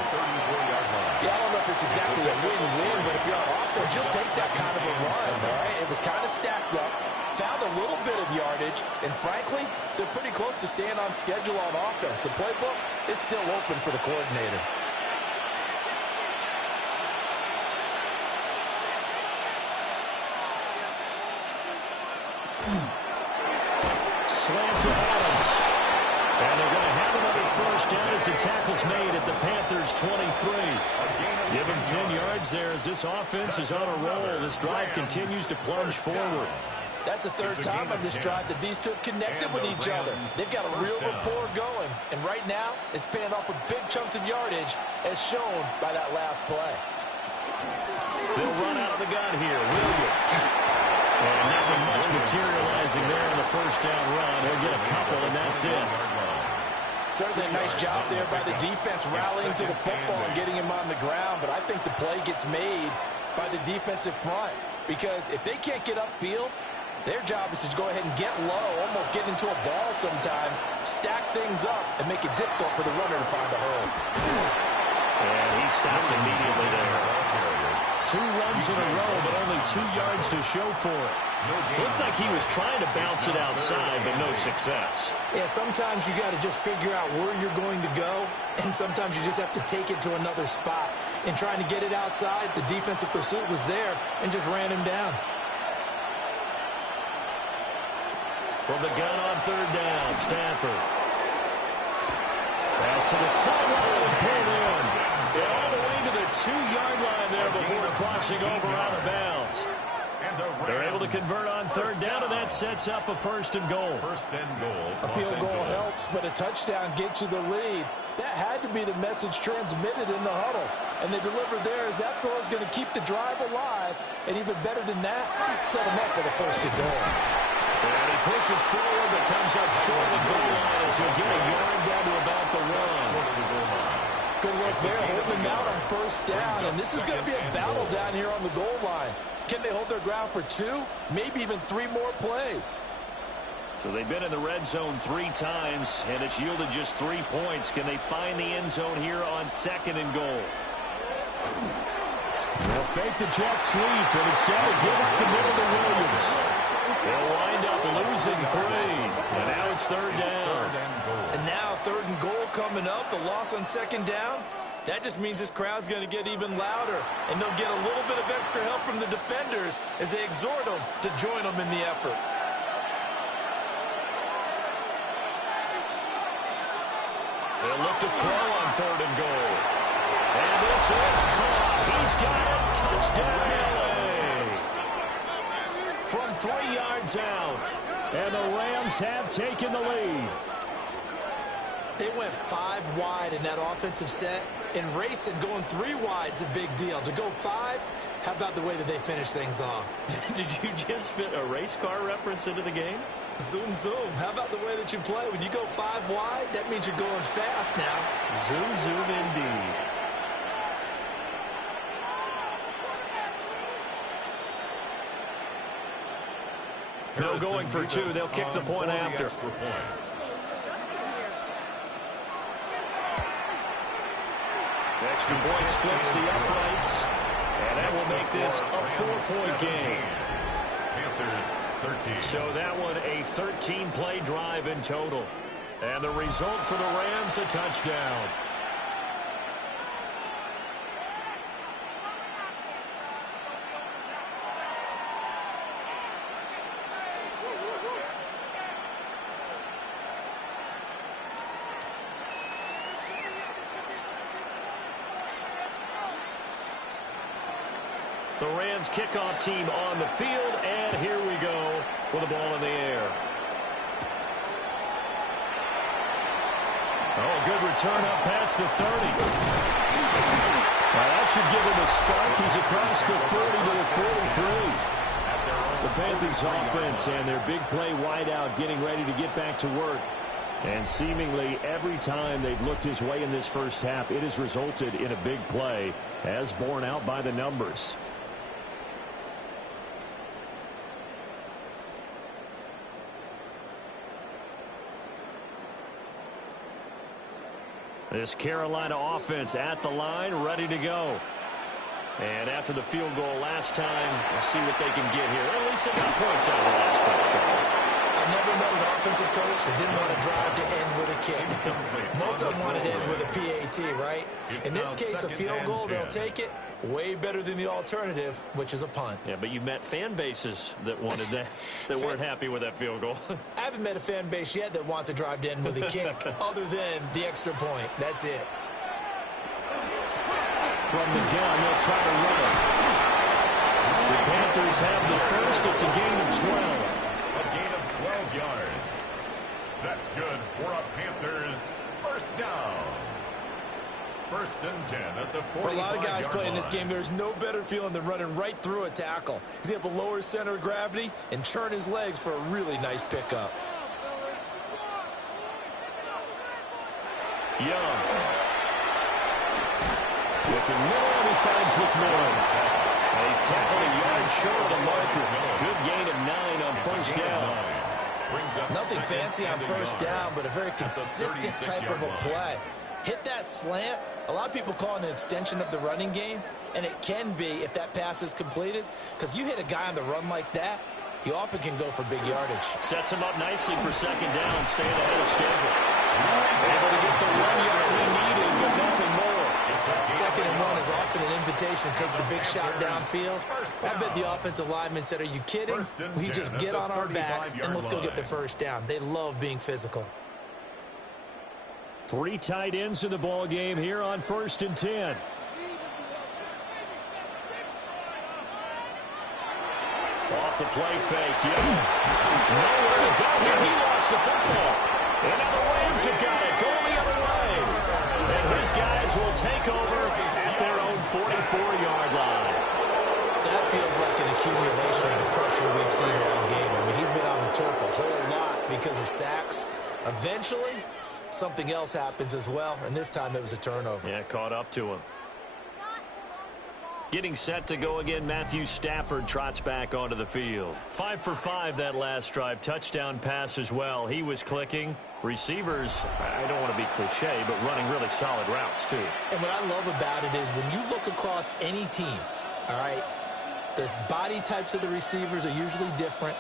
Yeah, I don't know if it's exactly a win-win, but if you're on offense, you'll take that kind of a run, all right? It was kind of stacked up, found a little bit of yardage, and frankly, they're pretty close to staying on schedule on offense. The playbook is still open for the coordinator. Slant to Adams. And they're going to have another first down as the tackle's made at the Panthers' 23. Give him 10 yards there as this offense is on a roll. This drive continues to plunge forward. That's the third time on this drive that these two have connected with each other. They've got a real rapport going. And right now, it's paying off with big chunks of yardage, as shown by that last play. They'll run out of the gun here. Williams. And nothing much materializing there in the first down run. He'll get a couple, and that's it. Certainly a nice job there by the defense rallying to the football and getting him on the ground. But I think the play gets made by the defensive front. Because if they can't get upfield, their job is to go ahead and get low, almost get into a ball sometimes, stack things up, and make it difficult for the runner to find a hole. And he stopped immediately there. 2 runs in a row, but only 2 yards to show for it. Looked like he was trying to bounce it outside, but no success. Yeah, sometimes you got to just figure out where you're going to go, and sometimes you just have to take it to another spot. And trying to get it outside, the defensive pursuit was there and just ran him down. From the gun on third down, Stafford. Pass to the sideline and pulled in. All the way to the 2-yard line there before crossing over out of bounds. They're able to convert on third down, and that sets up a first and goal. A field goal helps, but a touchdown gets you the lead. That had to be the message transmitted in the huddle. And they delivered there as that throw is going to keep the drive alive. And even better than that, set them up with a first and goal. And he pushes forward, but comes up short of the goal line as he'll get a yard down to about the run. Good work there, holding out on first down. And this is going to be a battle down here on the goal line. Can they hold their ground for 2, maybe even 3 more plays? So they've been in the red zone 3 times, and it's yielded just 3 points. Can they find the end zone here on second and goal? They'll fake the jet sweep, and instead of give up the middle to Williams. They'll wind up losing 3, and now it's third down. And now third and goal coming up, the loss on second down. That just means this crowd's going to get even louder, and they'll get a little bit of extra help from the defenders as they exhort them to join them in the effort. They'll look to throw on third and goal. And this is caught. He's got it. Touchdown, LA. From 3 yards out. And the Rams have taken the lead. They went 5 wide in that offensive set, and racing going 3 wide's a big deal. To go 5, how about the way that they finish things off? Did you just fit a race car reference into the game? Zoom, zoom. How about the way that you play? When you go 5 wide, that means you're going fast now. Zoom, zoom indeed. No going for 2. They'll kick the point after. Extra point splits the uprights, and that will make this a 4-point game. Panthers 13. So that one a 13-play drive in total. And the result for the Rams, a touchdown. The Rams kickoff team on the field, and here we go with the ball in the air. Oh, a good return up past the 30. Now that should give him a spark. He's across the 40 to the 43. The Panthers offense and their big play wideout getting ready to get back to work. And seemingly every time they've looked his way in this first half, it has resulted in a big play, as borne out by the numbers. This Carolina offense at the line, ready to go. And after the field goal last time, we'll see what they can get here. At least they got points out of the last drive, Charles. I've never met an offensive coach that didn't want to drive to end with a kick. Most of them wanted to end with a PAT, right? In this case, a field goal, they'll take it. Way better than the alternative, which is a punt. Yeah, but you met fan bases that wanted that, that weren't happy with that field goal. I haven't met a fan base yet that wants to drive to end with a kick, other than the extra point. That's it. From the gun, they'll try to run it. The Panthers have the first. It's a gain of 12. A gain of 12 yards. That's good for a Panthers first down. First and 10 at the 45-yard. For a lot of guys playing this game, there's no better feeling than running right through a tackle. He's able to lower his center of gravity and churn his legs for a really nice pickup. Young. Looking middle, and he finds McMillan. He's tackled a yard short of the marker. Good gain of 9 on first down. Nothing fancy on first down, but a very consistent type of a play. Hit that slant. A lot of people call it an extension of the running game, and it can be if that pass is completed, because you hit a guy on the run like that, he often can go for big yardage. Sets him up nicely for second down, staying ahead of schedule. Able to get the 1 yard he needed, but nothing more. Second and 1 is often an invitation to take the big shot downfield. I bet the offensive lineman said, are you kidding? We just get on our backs and let's go get the first down. They love being physical. 3 tight ends in the ball game here on first and 10. Off the play fake, nowhere to go here. He lost the football. And now the Rams have got it. Going the other way. And his guys will take over at their own 44-yard line. That feels like an accumulation of the pressure we've seen all game. I mean, he's been on the turf a whole lot because of sacks. Eventually, something else happens as well, and this time it was a turnover. Yeah, caught up to him. Getting set to go again, Matthew Stafford trots back onto the field. 5 for 5 that last drive. Touchdown pass as well. He was clicking. Receivers, I don't want to be cliche, but running really solid routes, too. And what I love about it is when you look across any team, all right, the body types of the receivers are usually different.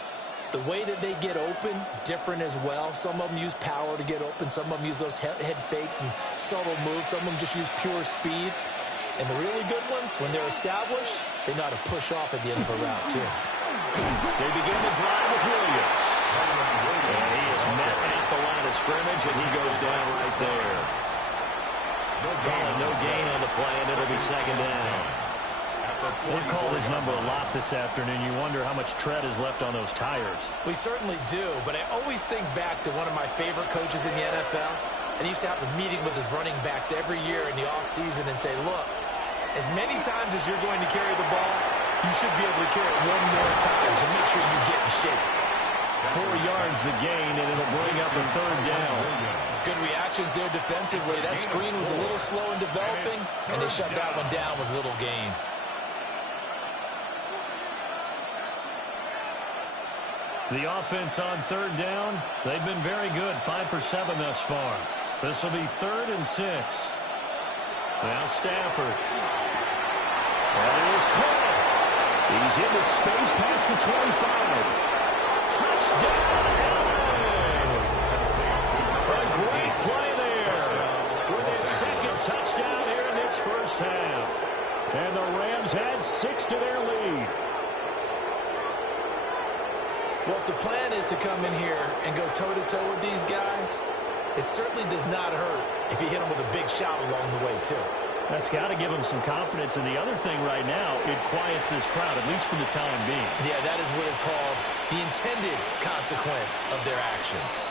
The way that they get open, different as well. Some of them use power to get open. Some of them use those head fakes and subtle moves. Some of them just use pure speed. And the really good ones, when they're established, they know how to push off at the end of a route, too. They begin the drive with Williams. And he is met at the line of scrimmage, and he goes down right there. No gain on the play, and it'll be second down. They've called his number a lot this afternoon. You wonder how much tread is left on those tires. We certainly do, but I always think back to one of my favorite coaches in the NFL, and he used to have a meeting with his running backs every year in the offseason and say, look, as many times as you're going to carry the ball, you should be able to carry it one more time, so make sure you get in shape. 4 yards the gain, and it'll bring up a third down. Good reactions there defensively. That screen was a little slow in developing, and they shut that one down with little gain. The offense on third down, they've been very good. 5 for 7 thus far. This will be 3rd and 6. Now Stafford. And it is caught. He's into space past the 25. Touchdown! A great play there with his second touchdown here in this first half. And the Rams had 6 to their lead. Well, if the plan is to come in here and go toe-to-toe with these guys, it certainly does not hurt if you hit them with a big shot along the way, too. That's got to give them some confidence. And the other thing right now, it quiets this crowd, at least for the time being. Yeah, that is what is called the intended consequence of their actions.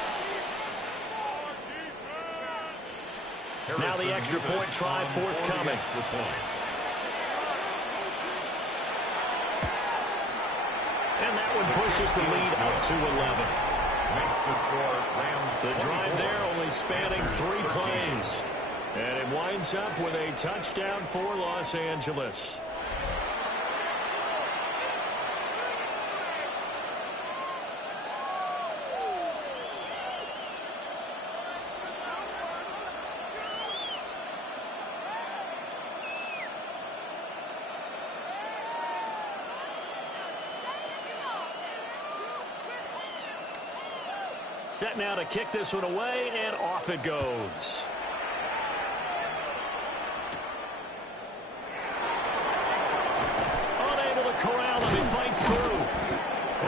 Now the extra point try forthcoming. And that one pushes the lead up to 11. Makes the score Rams. The drive there only spanning 3 plays. And it winds up with a touchdown for Los Angeles. Set now to kick this one away, and off it goes. Unable to corral him. He fights through.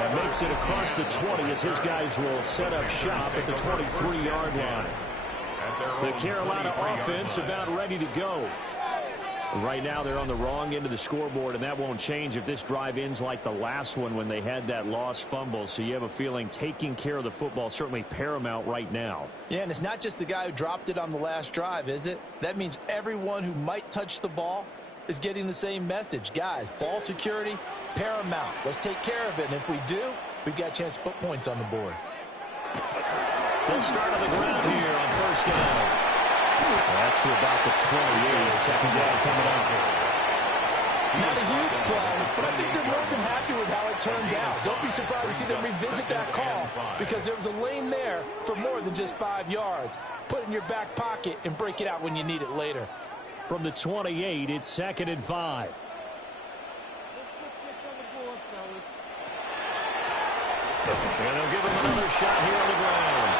And makes it across the 20 as his guys will set up shop at the 23-yard line. The Carolina offense about ready to go. Right now they're on the wrong end of the scoreboard, and that won't change if this drive ends like the last one when they had that lost fumble. So you have a feeling taking care of the football certainly paramount right now. Yeah, and it's not just the guy who dropped it on the last drive, is it? That means everyone who might touch the ball is getting the same message. Guys, ball security, paramount. Let's take care of it, and if we do, we've got a chance to put points on the board. They'll start on the ground here on first down. That's to about the 28. Second down coming up. Not a huge play, but I think they're more than happy with how it turned out. Don't be surprised to see them revisit that call because there was a lane there for more than just 5 yards. Put it in your back pocket and break it out when you need it later. From the 28, it's 2nd and 5. And they'll give him another shot here on the ground.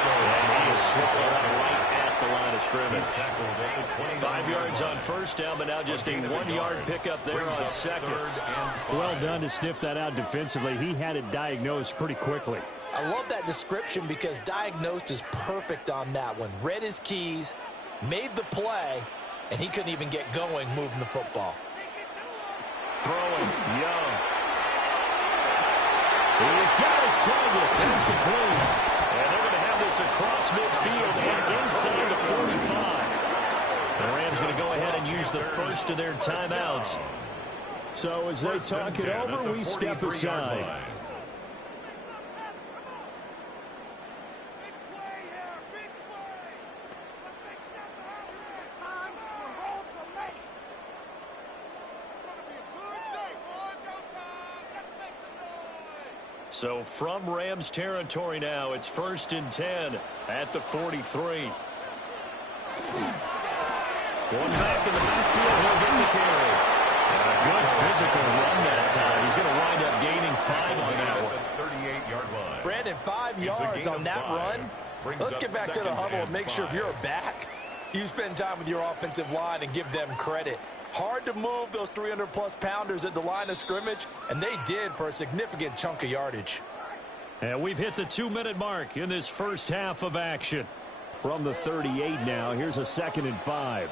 And he is swallowed up right at the line of scrimmage. 5 yards on first down, but now just a 1-yard pickup there on second. Well done to sniff that out defensively. He had it diagnosed pretty quickly. I love that description because diagnosed is perfect on that one. Read his keys, made the play, and he couldn't even get going moving the football. Throwing, Young. He's got his target. That's complete. And they're going to have this across midfield and inside the 45. The Rams going to go ahead and use the first of their timeouts. So as they talk it over, we step aside. So from Rams territory now, it's 1st and 10 at the 43. Going back in the backfield, he'll get the carry. And a good physical run that time. He's going to wind up gaining 5 on that one. 38-yard line. Brandon, 5 yards on that run. Let's get back to the huddle and make sure if you're a back, you spend time with your offensive line and give them credit. Hard to move those 300-plus pounders at the line of scrimmage, and they did for a significant chunk of yardage. And we've hit the 2-minute mark in this first half of action. From the 38 now, here's a 2nd and 5.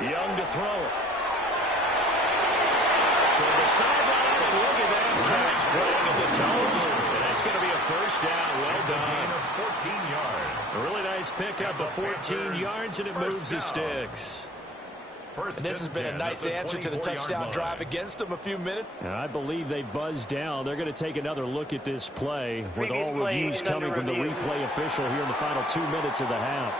Young to throw it. Toward the sideline, and look at that catch. Drawing at the toes, and that's going to be a first down. Well done. 14 yards. A really nice pickup of 14 yards, and it moves the sticks. And this has been a nice answer to the touchdown drive against them a few minutes. And I believe they buzzed down. They're going to take another look at this play with all reviews coming from the replay official here in the final 2 minutes of the half.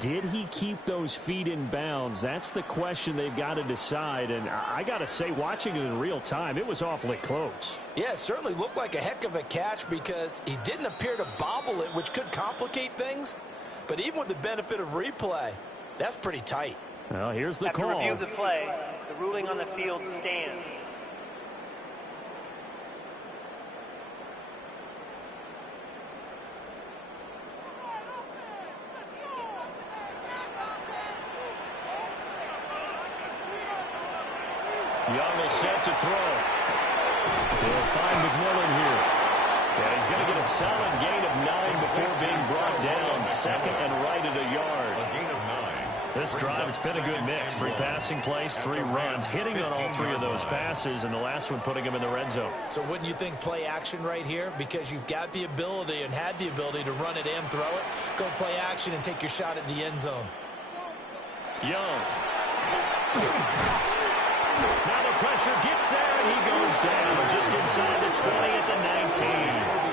Did he keep those feet in bounds? That's the question they've got to decide. And I got to say, watching it in real time, it was awfully close. Yeah, it certainly looked like a heck of a catch because he didn't appear to bobble it, which could complicate things. But even with the benefit of replay, that's pretty tight. Well, here's the call. After review of the play, the ruling on the field stands. Young is set to throw. They'll find McMillan here. And he's going to get a solid gain of 9 before being brought down. 2nd and right at a yard. A gain of 9. This drive, it's been a good mix. 3 passing plays, 3 runs, hitting on all 3 of those passes, and the last one putting him in the red zone. So wouldn't you think play action right here? Because you've got the ability and had the ability to run it and throw it. Go play action and take your shot at the end zone. Young. Now the pressure gets there, and he goes down just inside the 20 at the 19.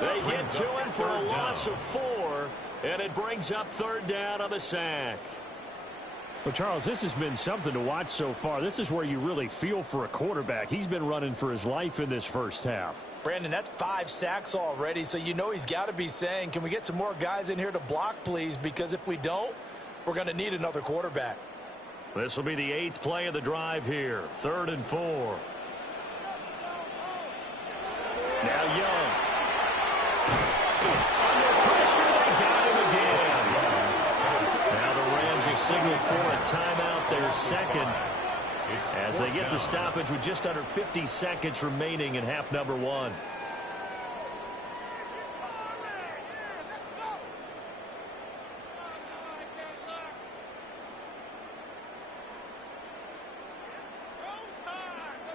They get to him for a loss of 4, and it brings up 3rd down on the sack. Well, Charles, this has been something to watch so far. This is where you really feel for a quarterback. He's been running for his life in this first half. Brandon, that's 5 sacks already, so you know he's got to be saying, can we get some more guys in here to block, please? Because if we don't, we're going to need another quarterback. This will be the 8th play of the drive here. 3rd and 4. Now Young. Under pressure, they got him again. Now the Rams will signal for a timeout, their second, as they get the stoppage with just under 50 seconds remaining in half number one.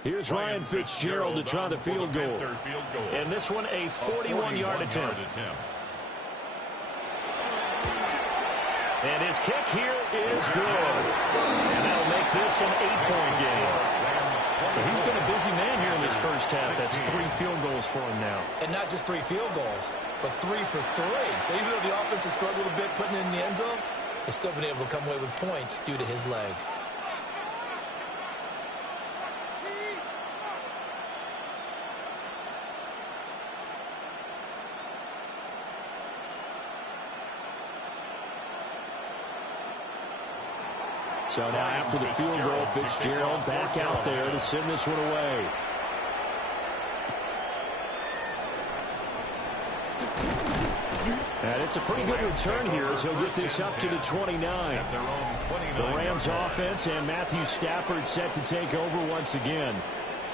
Here's Ryan Fitzgerald to try the field goal. And this one, a 41-yard attempt. And his kick here is good. And that'll make this an 8-point game. So he's been a busy man here in this first half. That's 3 field goals for him now. And not just 3 field goals, but 3 for 3. So even though the offense has struggled a bit putting it in the end zone, they've still been able to come away with points due to his leg. So now after the field goal, Fitzgerald back out there to send this one away. And it's a pretty good return here as he'll get this up to the 29. The Rams offense and Matthew Stafford set to take over once again.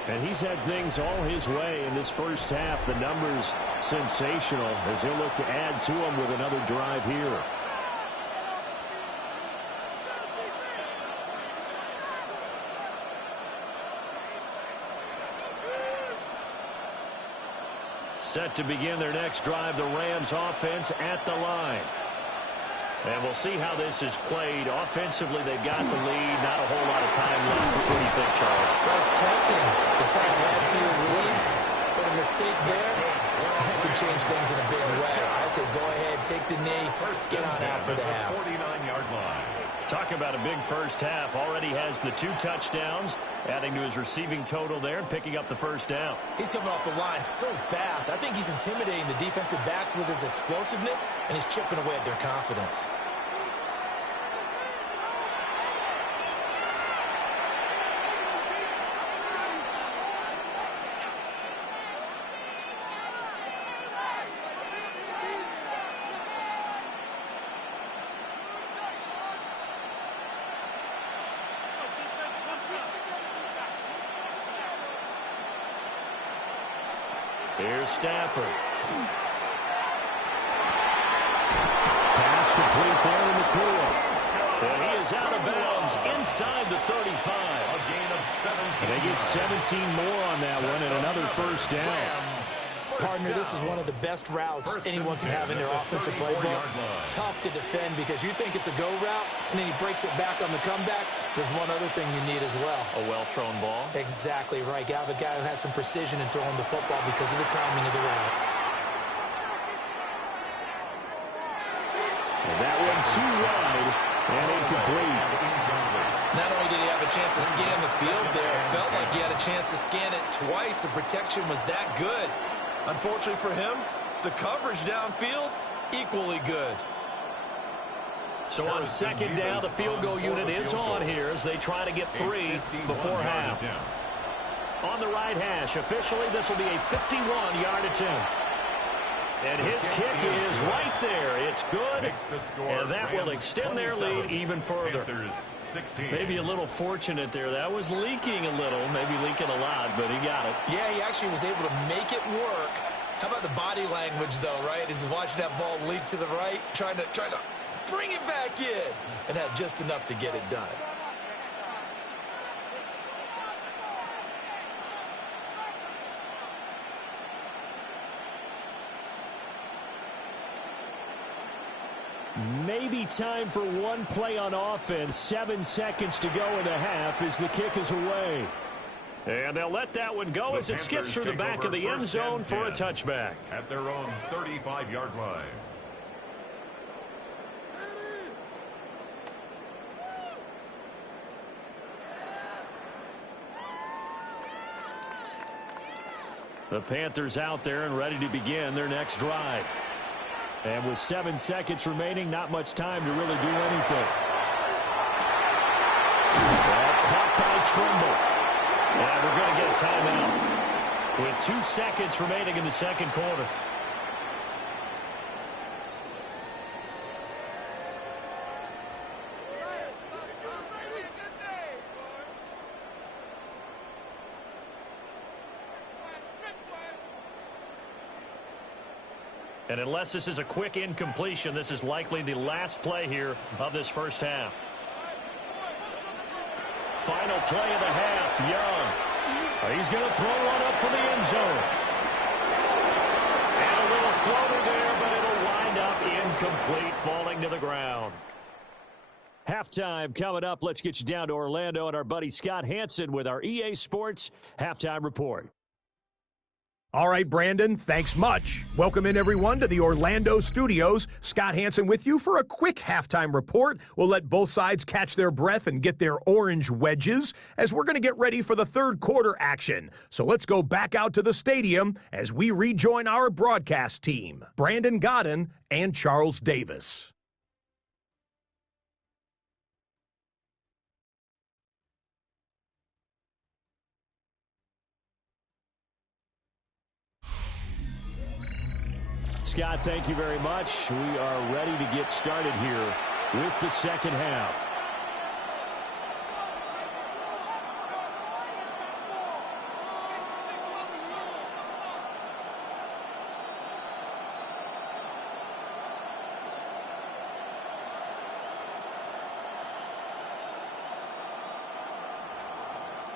And he's had things all his way in this first half. The numbers sensational as he'll look to add to them with another drive here. Set to begin their next drive, the Rams offense at the line. And we'll see how this is played. Offensively, they've got the lead. Not a whole lot of time left. What do you think, Charles? Well, it's tempting to try to add to your lead, but a mistake there, that could change things in a big way. I say go ahead, take the knee, get on out for the half. 49-yard line. Talk about a big first half. Already has the 2 touchdowns, adding to his receiving total there and picking up the first down. He's coming off the line so fast. I think he's intimidating the defensive backs with his explosiveness, and he's chipping away at their confidence. Here's Stafford. Pass complete there in the clear. And he is out of bounds inside the 35. A gain of 17. And they get 17 more on that one and another first down. Partner, this is one of the best routes anyone can have in their offensive playbook. Tough to defend because you think it's a go route, and then he breaks it back on the comeback. There's one other thing you need as well. A well-thrown ball. Exactly right. You have a guy who has some precision in throwing the football because of the timing of the route. And that one too wide and incomplete. Not only did he have a chance to scan the field there, it felt like he had a chance to scan it twice. The protection was that good. Unfortunately for him, the coverage downfield, equally good. So on second down, the field goal unit is on here as they try to get 3 before half. On the right hash, officially, this will be a 51-yard attempt. And his kick is right there. It's good, and that will extend their lead even further. Maybe a little fortunate there. That was leaking a little, maybe leaking a lot, but he got it. Yeah, he actually was able to make it work. How about the body language, though, right? As he's watching that ball leak to the right, trying to bring it back in, and had just enough to get it done. Maybe time for one play on offense. 7 seconds to go in the half as the kick is away. And they'll let that one go as it skips through the back of the end zone for a touchback. At their own 35-yard line. The Panthers out there and ready to begin their next drive. And with 7 seconds remaining, not much time to really do anything. Well, caught by Trimble. And we're going to get a timeout. with 2 seconds remaining in the second quarter. And unless this is a quick incompletion, this is likely the last play here of this first half. Final play of the half, Young. He's going to throw one up for the end zone. And a little floater there, but it'll wind up incomplete, falling to the ground. Halftime coming up. Let's get you down to Orlando and our buddy Scott Hansen with our EA Sports Halftime Report. All right, Brandon, thanks much. Welcome in, everyone, to the Orlando studios. Scott Hansen with you for a quick halftime report. We'll let both sides catch their breath and get their orange wedges as we're going to get ready for the third quarter action. So let's go back out to the stadium as we rejoin our broadcast team, Brandon Godden and Charles Davis. Scott, thank you very much. We are ready to get started here with the second half.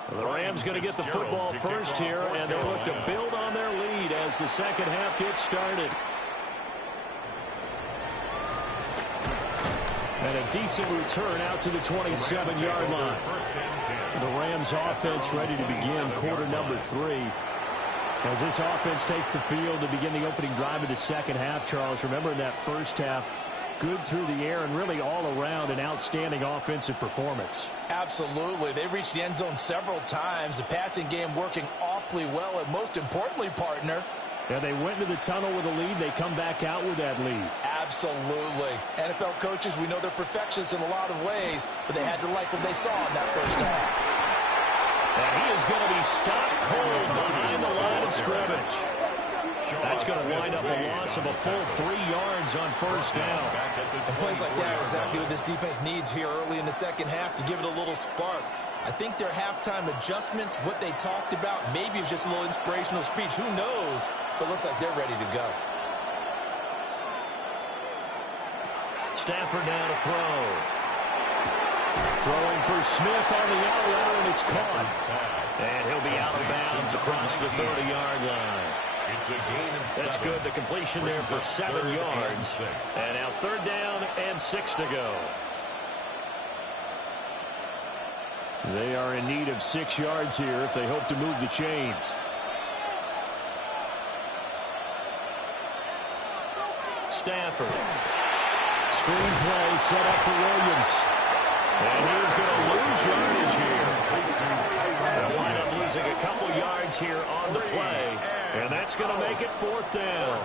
The Rams going to get the football first here, and they look to build on their lead as the second half gets started. And a decent return out to the 27-yard line. The Rams offense ready to begin quarter number 3. As this offense takes the field to begin the opening drive of the second half, Charles, remember in that first half, good through the air and really all around an outstanding offensive performance. Absolutely. They reached the end zone several times. The passing game working awfully well. And most importantly, partner, yeah, they went into the tunnel with a lead. They come back out with that lead. Absolutely. NFL coaches, we know they're perfectionists in a lot of ways, but they had to like what they saw in that first half. And he is going to be stopped cold behind the line of scrimmage. That's going to wind up a loss of a full 3 yards on first down. And plays like that are exactly what this defense needs here early in the second half to give it a little spark. I think their halftime adjustments, what they talked about, maybe it was just a little inspirational speech. Who knows? But looks like they're ready to go. Stafford now to throw. Throwing for Smith on the out route, and it's caught. And he'll be out of bounds across the 30-yard line. That's good. The completion there for 7 yards. And now third down and 6 to go. They are in need of 6 yards here if they hope to move the chains. Stafford. Screen play set up for Williams. And he's going to lose yardage here. They'll wind up losing a couple yards here on the play. And that's going to make it fourth down.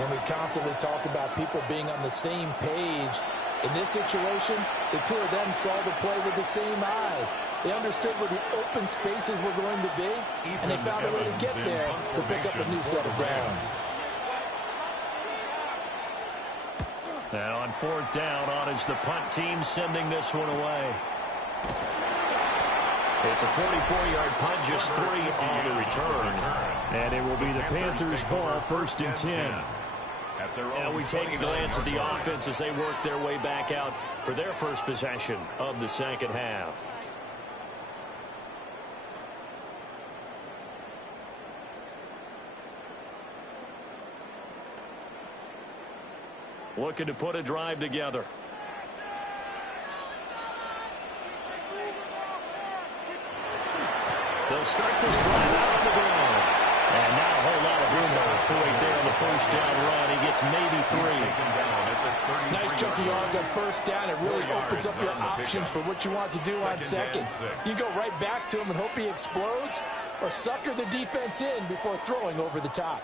And we constantly talk about people being on the same page. In this situation, the two of them saw the play with the same eyes. They understood where the open spaces were going to be, and they found a way to get there to pick up a new set of downs. Now on fourth down, on is the punt team sending this one away. It's a 44-yard punt, just 3 on the return. And it will be the Panthers' ball, first and 10. Now we take a glance at the offense as they work their way back out for their first possession of the second half. Looking to put a drive together. They'll start this drive out on the ground. And now a whole lot of room to point there on the first down run. He gets maybe 3. Nice chunk of yards on first down. It really opens up your options for what you want to do on second. You go right back to him and hope he explodes, or sucker the defense in before throwing over the top.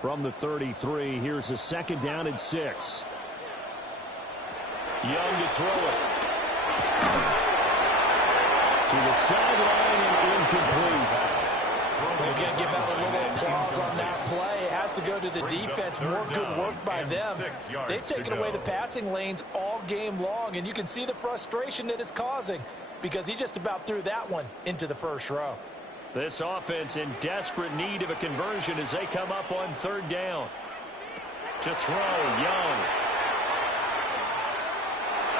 From the 33, here's a second down and 6. Young to throw it. To the sideline and incomplete. Again, give out a little applause on that play. It has to go to the defense. More good work by them. They've taken away the passing lanes all game long, and you can see the frustration that it's causing because he just about threw that one into the first row. This offense in desperate need of a conversion as they come up on third down. To throw, Young.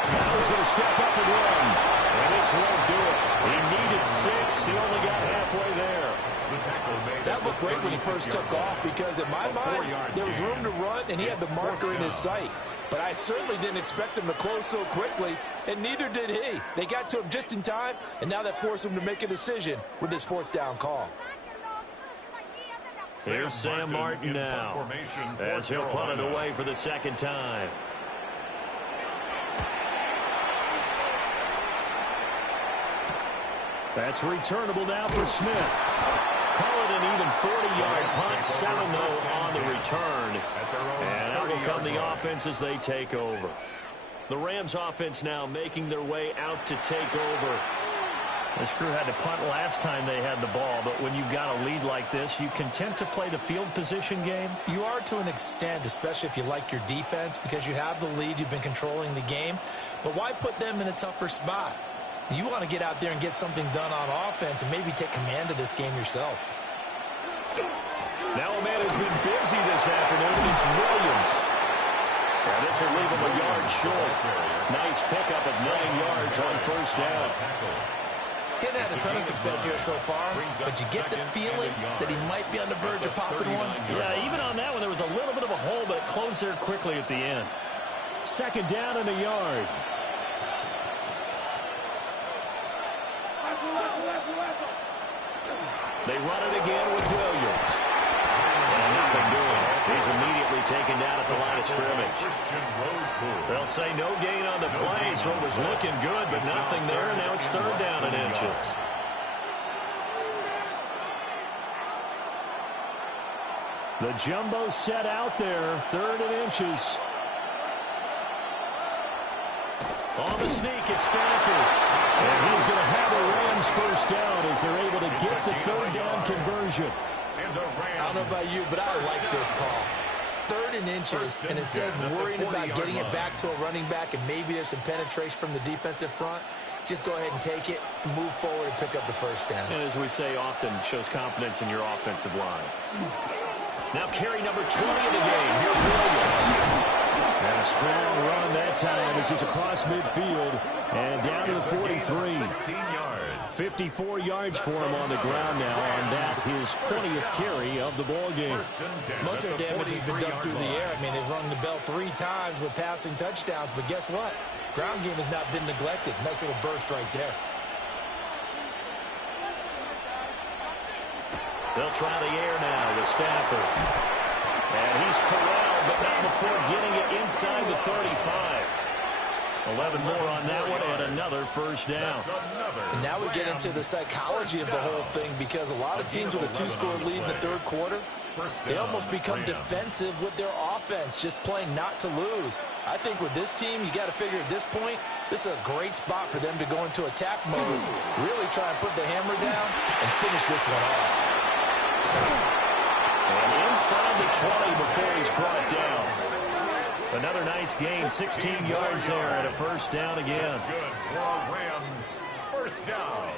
Now he's going to step up and run. And this won't do it. He needed 6. He only got halfway there. That looked great when he first took off because in my mind, there was room to run and he had the marker in his sight. But I certainly didn't expect him to close so quickly, and neither did he. They got to him just in time, and now that forced him to make a decision with his fourth down call. Here's Sam Martin now as he'll punt it away for the second time. That's returnable now for Smith. Call it an even 40-yard punt, 7-0 on the return. And out will come the offense as they take over. The Rams offense now making their way out to take over. This crew had to punt last time they had the ball, but when you've got a lead like this, you content to play the field position game? You are to an extent, especially if you like your defense, because you have the lead, you've been controlling the game. But why put them in a tougher spot? You want to get out there and get something done on offense and maybe take command of this game yourself. Now a man who's been busy this afternoon. It's Williams. And this will leave him a yard short. Nice pickup of 9 yards on first down. He hasn't had a ton of success here so far, but you get the feeling that he might be on the verge of popping one. Yeah, even on that one, there was a little bit of a hole, but it closed there quickly at the end. Second down and a yard. They run it again with Williams. And nothing doing. He's immediately taken down at the line of scrimmage. They'll say no gain on the play, so it was looking good, but nothing there. Now it's third down and inches. The jumbo set out there, 3rd and inches. On the sneak, it's Stafford. And he's going to have a Rams first down as they're able to get the third down conversion. I don't know about you, but I like this call. 3rd and inches, and instead of worrying about getting it back to a running back and maybe there's some penetration from the defensive front, just go ahead and take it, move forward, and pick up the first down. And as we say often, shows confidence in your offensive line. Now carry number 20 of the game. Here's Williams. And a strong run that time as he's across midfield and down to the 43. 54 yards for him on the ground now, and that his 20th carry of the ball game. Most of their damage has been done through the air. I mean, they've rung the bell 3 times with passing touchdowns, but guess what? Ground game has not been neglected. Nice little burst right there. They'll try the air now with Stafford. And he's corralled, but not before getting it inside the 35. 11 more on that one, and another first down. And now we get into the psychology of the whole thing, because a lot of teams with a 2-score lead in the 3rd quarter, they almost become defensive with their offense, just playing not to lose. I think with this team, you got to figure at this point, this is a great spot for them to go into attack mode, really try and put the hammer down and finish this one off. And inside the 20 before he's brought down. Another nice gain, 16 yards there, and a first down again. Good for Rams. First down.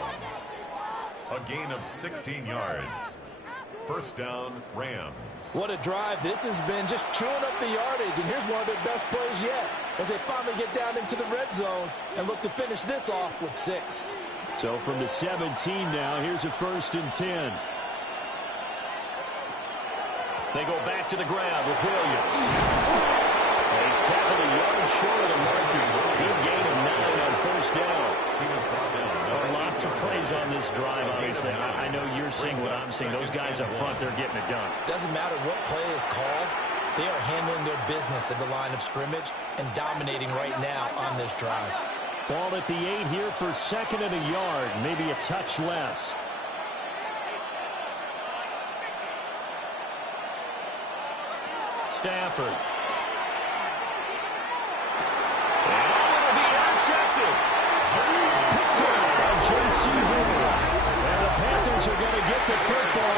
A gain of 16 yards. First down, Rams. What a drive. This has been just chewing up the yardage, and here's one of their best plays yet as they finally get down into the red zone and look to finish this off with 6. So from the 17 now, here's a 1st and 10. They go back to the ground with Williams. And he's tackled a yard short of the marker. Good gain of 9 on first down. He was brought down. Lots of plays on this drive, obviously. I know you're seeing what I'm seeing. Those guys up front, they're getting it done. Doesn't matter what play is called. They are handling their business at the line of scrimmage and dominating right now on this drive. Ball at the 8 here for 2nd and a yard. Maybe a touch less. Stafford. And it'll be intercepted. Picked up by J.C. Horner. And the Panthers are going to get the football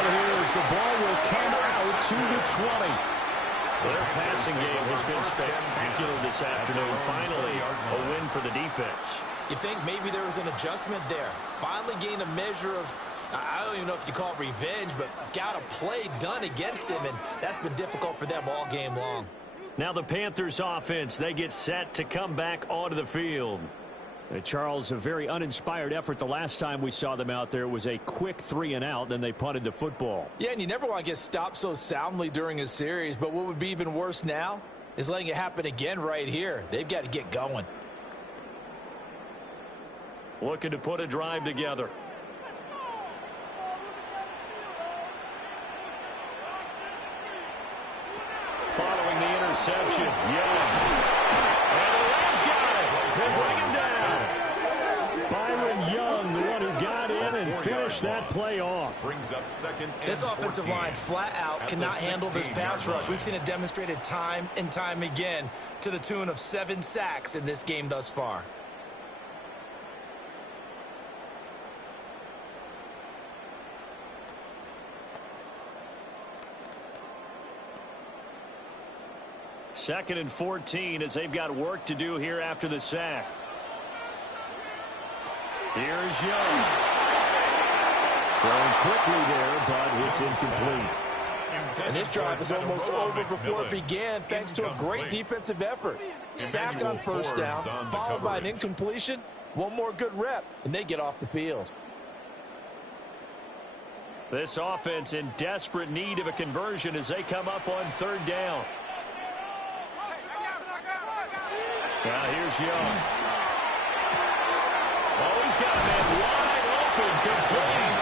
20. Their passing game has been spectacular this afternoon. Finally, a win for the defense. You think maybe there was an adjustment there. Finally gained a measure of, I don't even know if you call it revenge, but got a play done against him, and that's been difficult for them all game long. Now the Panthers offense, they get set to come back onto the field. Charles, a very uninspired effort the last time we saw them out there. It was a quick 3-and-out, then they punted the football. Yeah, and you never want to get stopped so soundly during a series, but what would be even worse now is letting it happen again right here. They've got to get going. Looking to put a drive together. Following the interception, and the Rams got it. They bring him down. Byron Young, the one who got in and finished that play off. Brings up second. This offensive line flat out cannot handle this pass rush. We've seen it demonstrated time and time again to the tune of 7 sacks in this game thus far. Second and 14 as they've got work to do here after the sack. Here's Young. Throwing quickly there, but it's incomplete. And this drive is almost over before it began thanks to a great defensive effort. Sack on first down, followed by an incompletion. One more good rep, and they get off the field. This offense in desperate need of a conversion as they come up on third down. Now here's Young. Oh, he's got a man wide open, complete.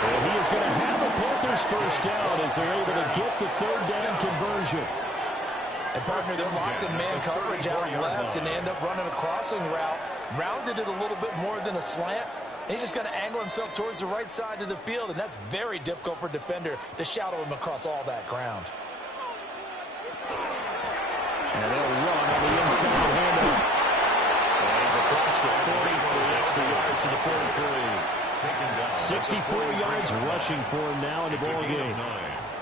And he is going to have a Panthers first down as they're able to get the third down conversion. And partner, they're locked in man coverage out left, and they end up running a crossing route. Rounded it a little bit more than a slant. And he's just going to angle himself towards the right side of the field, and that's very difficult for a defender to shadow him across all that ground. And they'll run on the inside handoff. And he's across the 40 for extra yards to the 43. 64 yards rushing for him now in the ball game.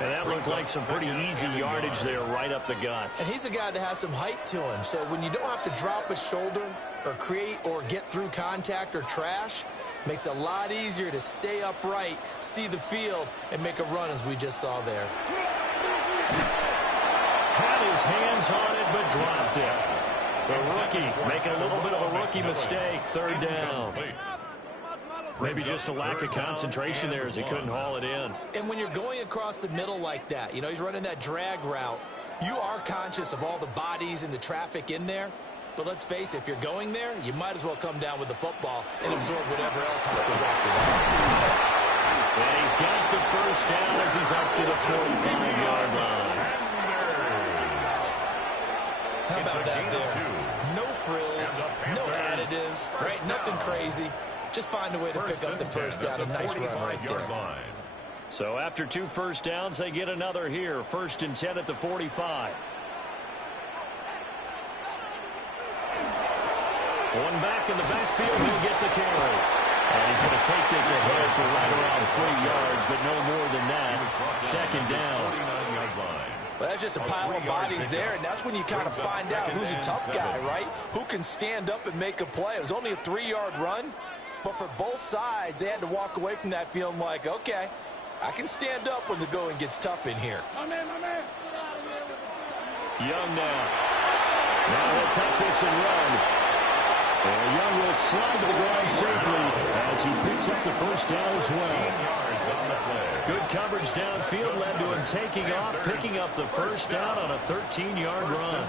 And that looked like some pretty easy yardage there right up the gut. And he's a guy that has some height to him. So when you don't have to drop a shoulder or create or get through contact or trash, makes it a lot easier to stay upright, see the field, and make a run as we just saw there. Had his hands on it, but dropped it. The rookie making a little bit of a rookie mistake. Third down. Maybe just a lack of concentration there as he couldn't haul it in. And when you're going across the middle like that, you know, he's running that drag route, you are conscious of all the bodies and the traffic in there. But let's face it, if you're going there, you might as well come down with the football and absorb whatever else happens after that. And he's got the first down as he's up to the 45-yard line. How about that there? No frills, no additives, right? Nothing crazy. Just find a way to pick up the first down. A nice run right there. So after 2 first downs, they get another here. 1st and 10 at the 45. One back in the backfield, he'll get the carry. And he's going to take this ahead for right around 3 yards, but no more than that. 2nd down. Well, that's just a pile of bodies there, and that's when you kind of find out who's a tough guy, right? Who can stand up and make a play. It was only a 3-yard run, but for both sides, they had to walk away from that feeling like, okay, I can stand up when the going gets tough in here. Young now. Now he'll take this and run. And Young will slide to the ground safely as he picks up the first down as well. Good coverage downfield led to him taking off, picking up the first down on a 13-yard run.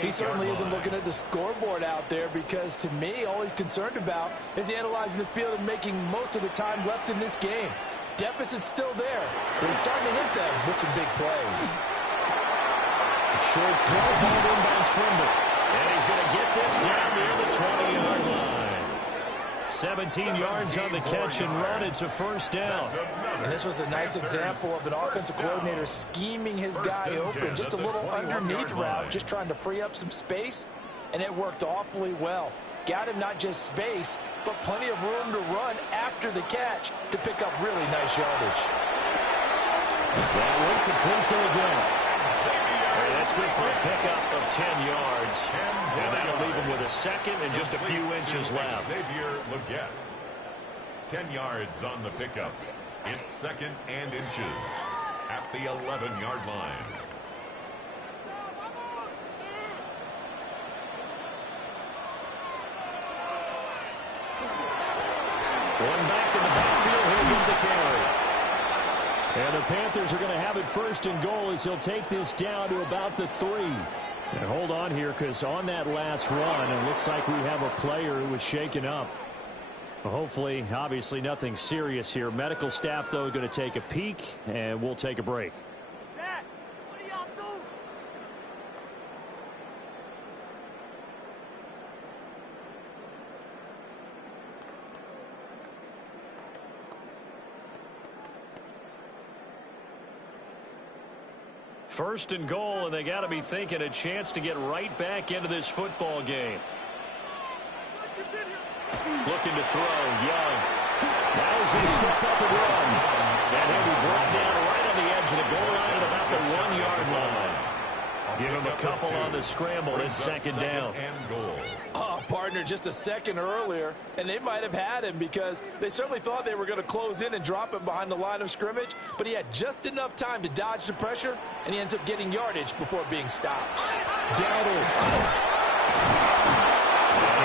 He certainly isn't looking at the scoreboard out there because, to me, all he's concerned about is analyzing the field and making most of the time left in this game. Deficit's still there, but he's starting to hit them with some big plays. Short throw, ball in by Trimble. And he's going to get this down near the 20-yard line. 17 yards on the catch and run. It's a first down. And this was a nice example of an offensive coordinator scheming his guy open. Just a little underneath route, just trying to free up some space, and it worked awfully well. Got him not just space, but plenty of room to run after the catch to pick up really nice yardage. That one complete to Leggett. And that's good for a pickup of 10 yards. And that'll leave him with a second and just a few inches left. Xavier Leggett. 10 yards on the pickup. It's second and inches at the 11-yard line. One back in the backfield. He'll get the carry. And the Panthers are going to have it first and goal as he'll take this down to about the 3. And hold on here, because on that last run, it looks like we have a player who was shaken up. Well, hopefully, obviously nothing serious here. Medical staff, though, going to take a peek, and we'll take a break. What do y'all do? First and goal, and they got to be thinking a chance to get right back into this football game. Looking to throw, Young. Now he's going to step up and run. And he'll be brought down right on the edge of the goal line at about the 1-yard line. Give him a couple on the scramble. It's second down. Oh, partner, just a second earlier, and they might have had him because they certainly thought they were going to close in and drop him behind the line of scrimmage, but he had just enough time to dodge the pressure, and he ends up getting yardage before being stopped. Dowdle.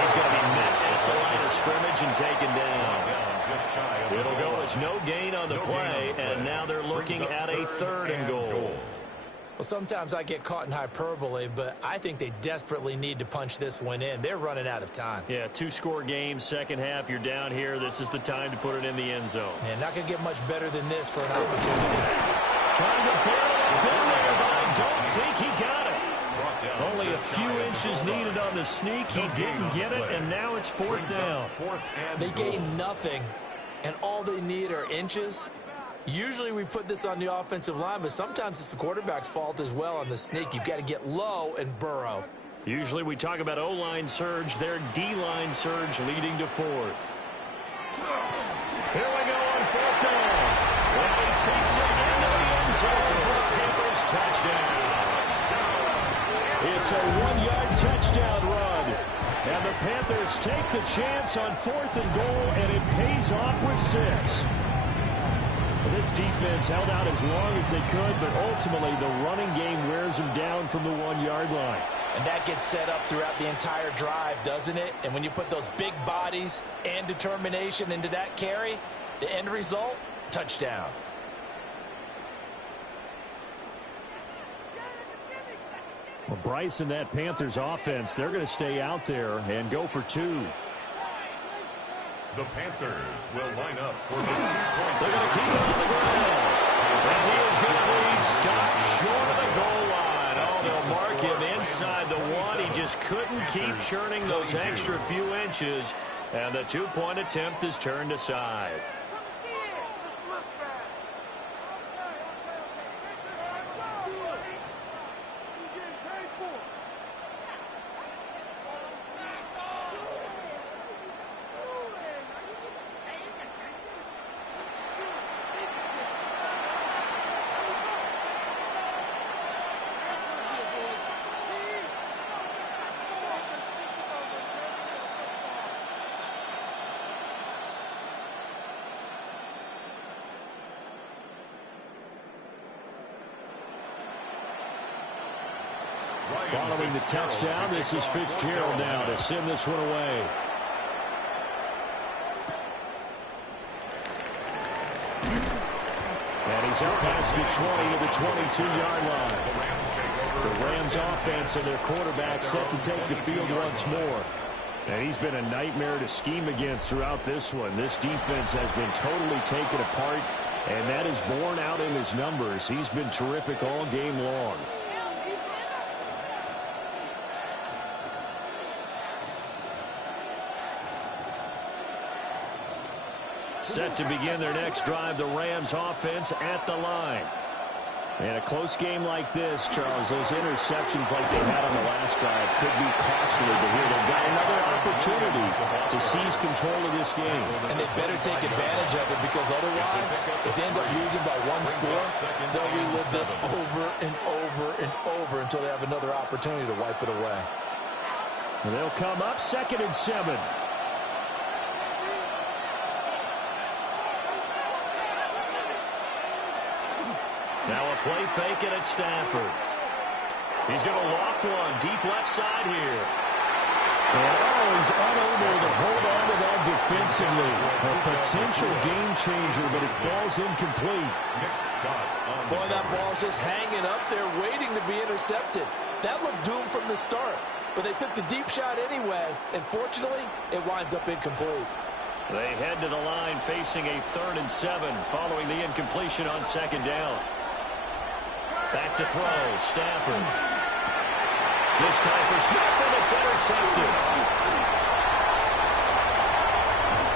He's going to be met at the line of scrimmage and taken down. It'll go as no gain on the play, and now they're looking at a third and goal. Well, sometimes I get caught in hyperbole, but I think they desperately need to punch this one in. They're running out of time. Yeah, 2-score game, second half, you're down here. This is the time to put it in the end zone. Man, not going to get much better than this for an opportunity. Trying to barrel up in there, but I don't think he got it. Only a few inches needed on the sneak. He didn't get it, and now it's fourth down. They gain nothing, and all they need are inches. Usually we put this on the offensive line, but sometimes it's the quarterback's fault as well on the sneak. You've got to get low and burrow. Usually we talk about O-line surge. Their D-line surge leading to fourth. Here we go on fourth down. And he takes it into the end zone for a Panthers touchdown. It's a 1-yard touchdown run. And the Panthers take the chance on fourth and goal, and it pays off with 6. This defense held out as long as they could, but ultimately the running game wears them down from the 1-yard line. And that gets set up throughout the entire drive, doesn't it? And when you put those big bodies and determination into that carry, the end result, touchdown. Well, Bryce and that Panthers offense, they're going to stay out there and go for 2. The Panthers will line up for the 2-point. They're going to keep it on the ground. And he is going to be stopped short of the goal line. Oh, they'll mark him inside the 1. He just couldn't keep churning those extra few inches. And the 2-point attempt is turned aside. Following the touchdown, this is Fitzgerald now to send this one away. And he's up past the 20 to the 22-yard line. The Rams offense and their quarterback set to take the field once more. And he's been a nightmare to scheme against throughout this one. This defense has been totally taken apart, and that is borne out in his numbers. He's been terrific all game long. Set to begin their next drive, the Rams offense at the line. And a close game like this, Charles, those interceptions like they had on the last drive could be costly. But here they've got another opportunity to seize control of this game. And they better take advantage of it, because otherwise, if they end up losing by one score, they'll relive this over and over and over until they have another opportunity to wipe it away. And they'll come up 2nd and 7. Now a play fake, and it's Stafford. He's going to loft one deep left side here. And he's unable to hold on to that defensively. A potential game changer, but it falls incomplete. Boy, that ball's just hanging up there waiting to be intercepted. That looked doomed from the start, but they took the deep shot anyway, and fortunately, it winds up incomplete. They head to the line facing a 3rd and 7 following the incompletion on 2nd down. Back to throw, Stafford. This time for Smith, and it's intercepted.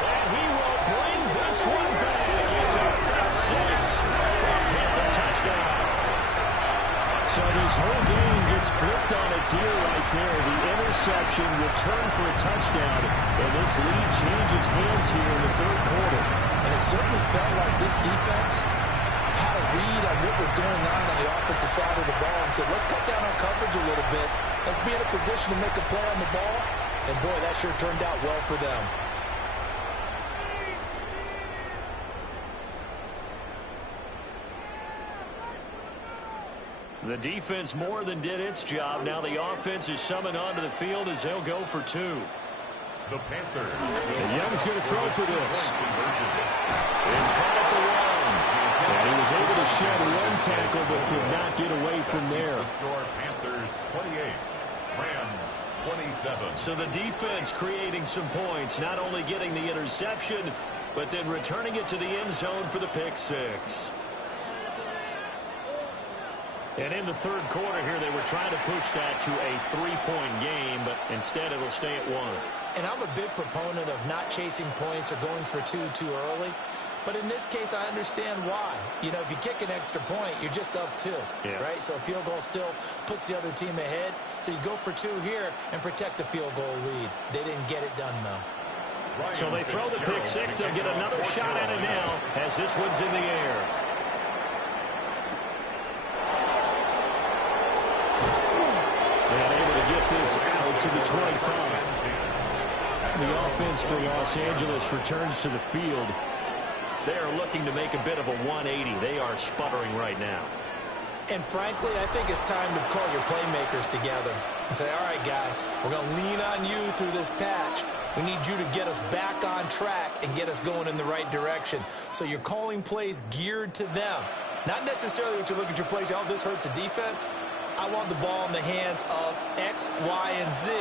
And he will bring this one back. It's a pick 6 for a Panther touchdown. So this whole game gets flipped on its ear right there. The interception returned for a touchdown, and this lead changes hands here in the 3rd quarter. And it certainly felt like this defense had a read on what was going on the offensive side of the ball and said, let's cut down on coverage a little bit. Let's be in a position to make a play on the ball. And, boy, that sure turned out well for them. The defense more than did its job. Now the offense is summoned onto the field as they'll go for 2. The Panthers. And Young's going to throw for this. It's caught at the 1. And he was able to shed one tackle but could not get away from there. The score, Panthers 28, Rams 27. So the defense creating some points, not only getting the interception, but then returning it to the end zone for the pick 6. And in the 3rd quarter here, they were trying to push that to a 3-point game, but instead it'll stay at 1. And I'm a big proponent of not chasing points or going for 2 too early. But in this case, I understand why. You know, if you kick an extra point, you're just up 2, right? So a field goal still puts the other team ahead. So you go for 2 here and protect the field goal lead. They didn't get it done, though. So they throw the pick 6. They'll get another shot at it now as this one's in the air. And able to get this out to the 25. The offense for Los Angeles returns to the field. They are looking to make a bit of a 180. They are sputtering right now. And frankly, I think it's time to call your playmakers together and say, all right, guys, we're going to lean on you through this patch. We need you to get us back on track and get us going in the right direction. So you're calling plays geared to them. Not necessarily that you look at your plays, oh, this hurts the defense. I want the ball in the hands of X, Y, and Z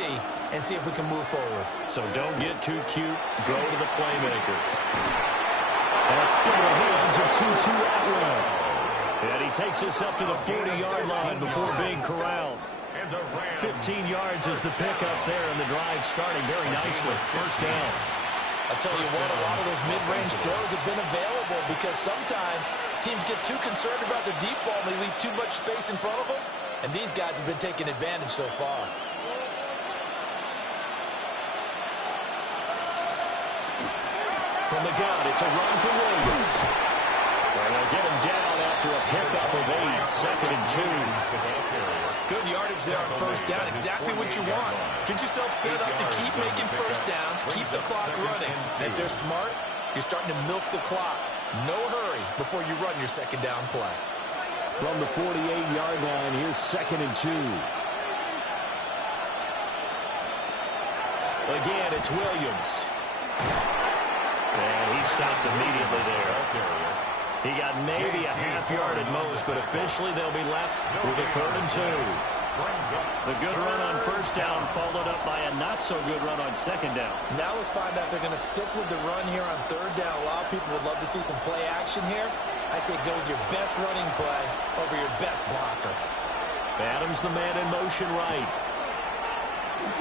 and see if we can move forward. So don't get too cute. Go to the playmakers. That's in the hands of Tutu Atwell. And he takes us up to the 40-yard line before being corralled. 15 yards is the pickup there, and the drive starting very nicely. First down. I'll tell you what, a lot of those mid-range throws have been available because sometimes teams get too concerned about the deep ball and they leave too much space in front of them, and these guys have been taking advantage so far. From the gun, it's a run for Williams. And they'll get him down after a pickup of 8, 2nd and 2. Good yardage there on first down, exactly what you want. Get yourself set up to keep making first downs, keep the clock running. And if they're smart, you're starting to milk the clock. No hurry before you run your second down play. From the 48-yard line, here's 2nd and 2. Again, it's Williams. And he stopped immediately there. He got maybe a half yard at most, but officially they'll be left with a 3rd and 2. The good run on first down followed up by a not-so-good run on second down. Now let's find out if they're going to stick with the run here on third down. A lot of people would love to see some play action here. I say go with your best running play over your best blocker. Adams the man in motion right. He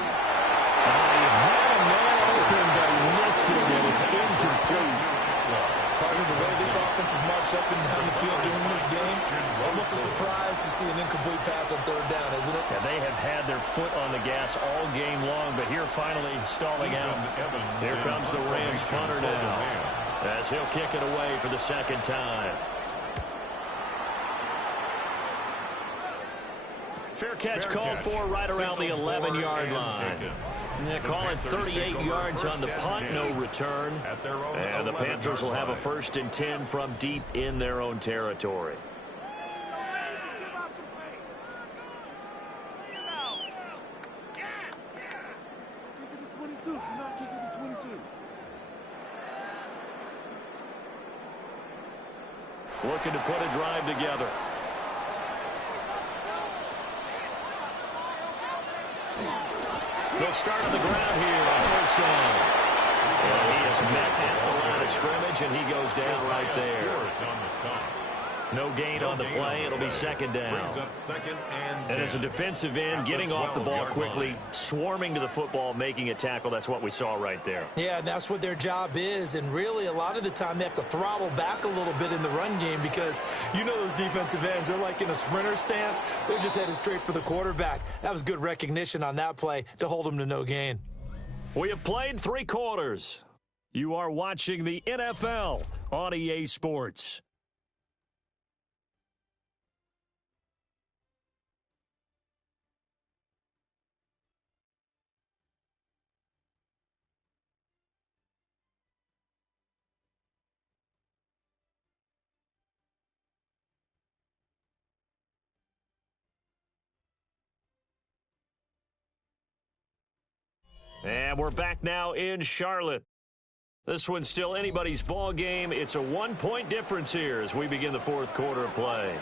had a man open, but he missed it, and it's incomplete. Partner, the way this offense has marched up and down the field during this game, It's almost a surprise to see an incomplete pass on third down, isn't it? Yeah, they have had their foot on the gas all game long, but here finally stalling out. Here comes the Rams punter now, as he'll kick it away for the second time. Fair catch called for right around the 11-yard line. They're calling 38 yards on the punt, no return. And the Panthers will have a 1st and 10 from deep in their own territory. Looking to put a drive together. They'll start on the ground here on 1st down. And he is met at the line of scrimmage, and he goes down right there. No gain on the play. It'll be 2nd down. And as a defensive end, getting off the ball quickly, swarming to the football, making a tackle, that's what we saw right there. Yeah, and that's what their job is. And really, a lot of the time, they have to throttle back a little bit in the run game because you know those defensive ends, they're like in a sprinter stance. They're just headed straight for the quarterback. That was good recognition on that play to hold them to no gain. We have played 3 quarters. You are watching the NFL on EA Sports. And we're back now in Charlotte. This one's still anybody's ball game. It's a 1-point difference here as we begin the 4th quarter of play.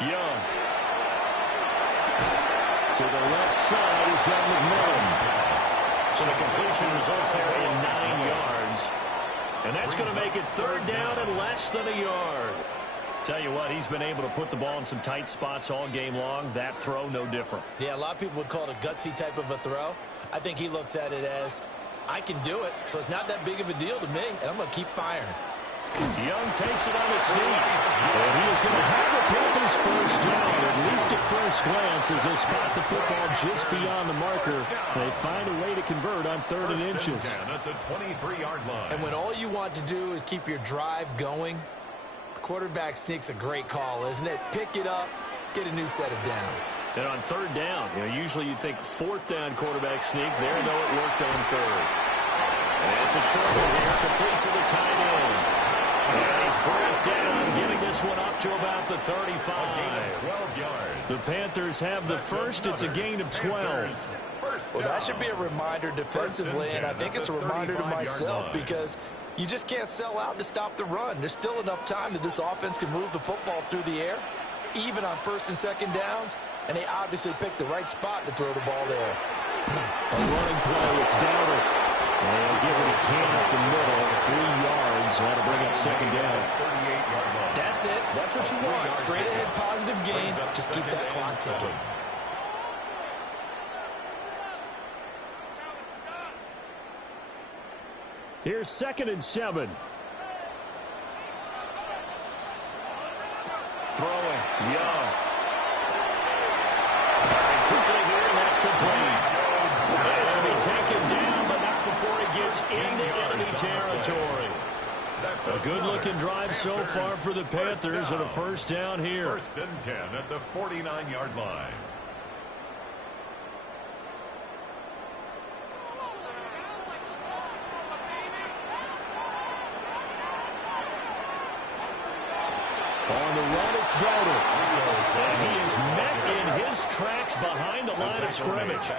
Young. To the left side, he's got McMillan. So the completion results there in 9 yards. And that's going to make it 3rd down and less than a yard. Tell you what, he's been able to put the ball in some tight spots all game long. That throw, no different. Yeah, a lot of people would call it a gutsy type of a throw. I think he looks at it as, I can do it, so it's not that big of a deal to me, and I'm going to keep firing. Young takes it on his feet. And he is going to have the Panthers 1st down, at least at first glance, as they spot the football just beyond the marker. They find a way to convert on 3rd and inches. At the 23-yard line. And when all you want to do is keep your drive going, quarterback sneak's a great call, isn't it? Pick it up, get a new set of downs. And on 3rd down, usually you'd think 4th down quarterback sneak. There, though, it worked on 3rd. And it's a short one here, complete to the tight end. And he's brought down, getting this one up to about the 35. 12 yards. The Panthers have the first. It's a gain of 12. Well, that should be a reminder defensively, and I think it's a reminder to myself because you just can't sell out to stop the run. There's still enough time that this offense can move the football through the air, even on 1st and 2nd downs, and they obviously picked the right spot to throw the ball there. A running play, it's Dowdle. And give it a can up the middle, 3 yards. That'll bring up 2nd down. That's it. That's what you want. Straight ahead positive gain. Just keep that clock ticking. Here's 2nd and 7. Throwing. Young. Firing quickly here, and that's complete. And it'll be taken down, but not before he gets into enemy territory. A good-looking drive so far for the Panthers and a 1st down here. 1st and 10 at the 49-yard line. On the run, it's Dowdle. And he is met in his tracks behind the line of scrimmage.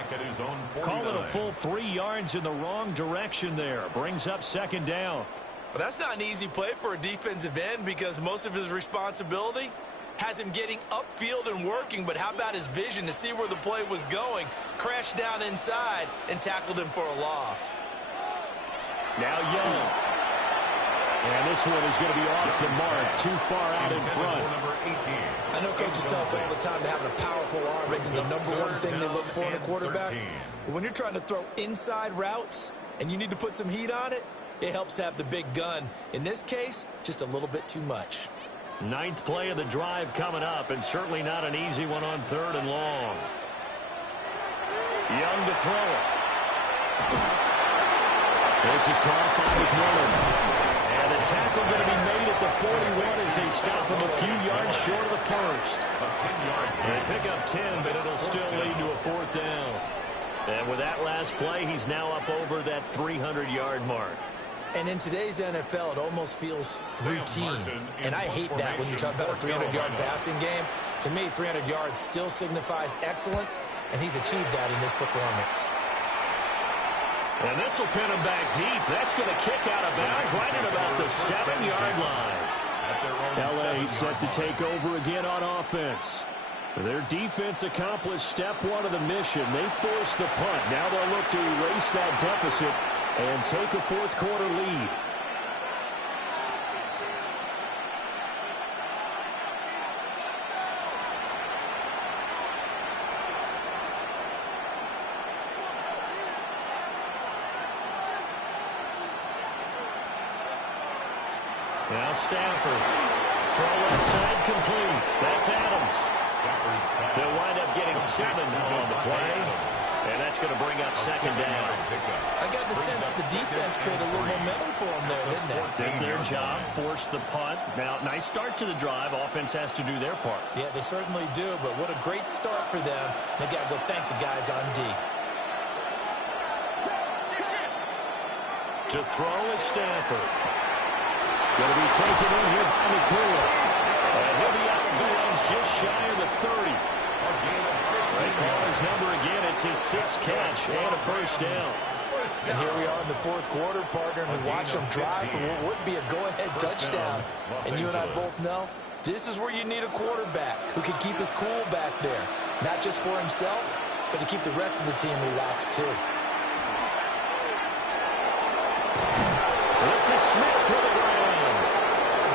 Call it a full 3 yards in the wrong direction there. Brings up 2nd down. But that's not an easy play for a defensive end because most of his responsibility has him getting upfield and working. But how about his vision to see where the play was going? Crashed down inside and tackled him for a loss. Now Young. And this one is going to be off the mark, too far out in front. I know coaches tell us all the time that having a powerful arm isn't the #1 thing they look for in a quarterback. But when you're trying to throw inside routes and you need to put some heat on it, it helps have the big gun. In this case, just a little bit too much. Ninth play of the drive coming up, and certainly not an easy one on 3rd and long. Young to throw it. This is caught by McMillan. And the tackle going to be made at the 41 as they stop him a few yards short of the first. They pick up 10, but it'll still lead to a 4th down. And with that last play, he's now up over that 300-yard mark. And in today's NFL, it almost feels routine. And I hate that when you talk about a 300-yard passing game. To me, 300 yards still signifies excellence, and he's achieved that in this performance. And this will pin him back deep. That's going to kick out of bounds right at about the 7-yard line. L.A. set to take over again on offense. Their defense accomplished step 1 of the mission. They forced the punt. Now they'll look to erase that deficit and take a 4th quarter lead. Now Stafford. Throw left side complete. That's Adams. They'll wind up getting 7 on the play. And that's going to bring up 2nd down. I got the sense that the defense created a little momentum for them there, didn't they? Did their job, forced the punt. Now, nice start to the drive. Offense has to do their part. Yeah, they certainly do, but what a great start for them. They got to go thank the guys on D. To throw is Stafford. Going to be taken in here by McCool. And he'll be out of bounds just shy of the 30. They call his number again. It's his 6th catch and a 1st down. And here we are in the 4th quarter, partner, and we watch them drive for what would be a go-ahead touchdown. And you and I both know this is where you need a quarterback who can keep his cool back there. Not just for himself, but to keep the rest of the team relaxed, too. This is Smith to the ground.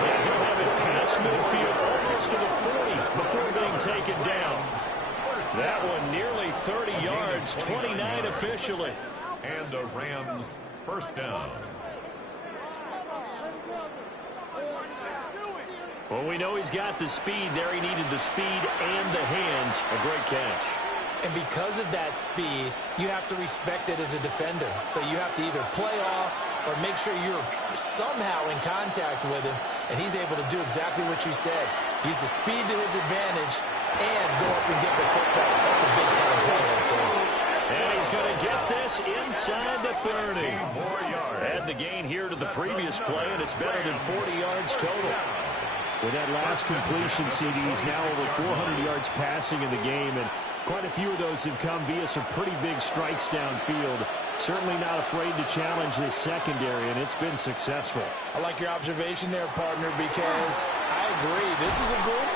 And he'll have it past midfield almost to the 40 before being taken down. That one nearly 30 yards, 29 officially. And the Rams 1st down. Well, we know he's got the speed there. He needed the speed and the hands. A great catch. And because of that speed, you have to respect it as a defender. So you have to either play off or make sure you're somehow in contact with him. And he's able to do exactly what you said. Use the speed to his advantage and go up and get the football. That's a big-time play right there. And he's going to get this inside the 30. Add the gain here to the previous play, and it's better than 40 yards total. With that last completion, CD's now over 400 yards passing in the game, and quite a few of those have come via some pretty big strikes downfield. Certainly not afraid to challenge this secondary, and it's been successful. I like your observation there, partner, because I agree. This is a group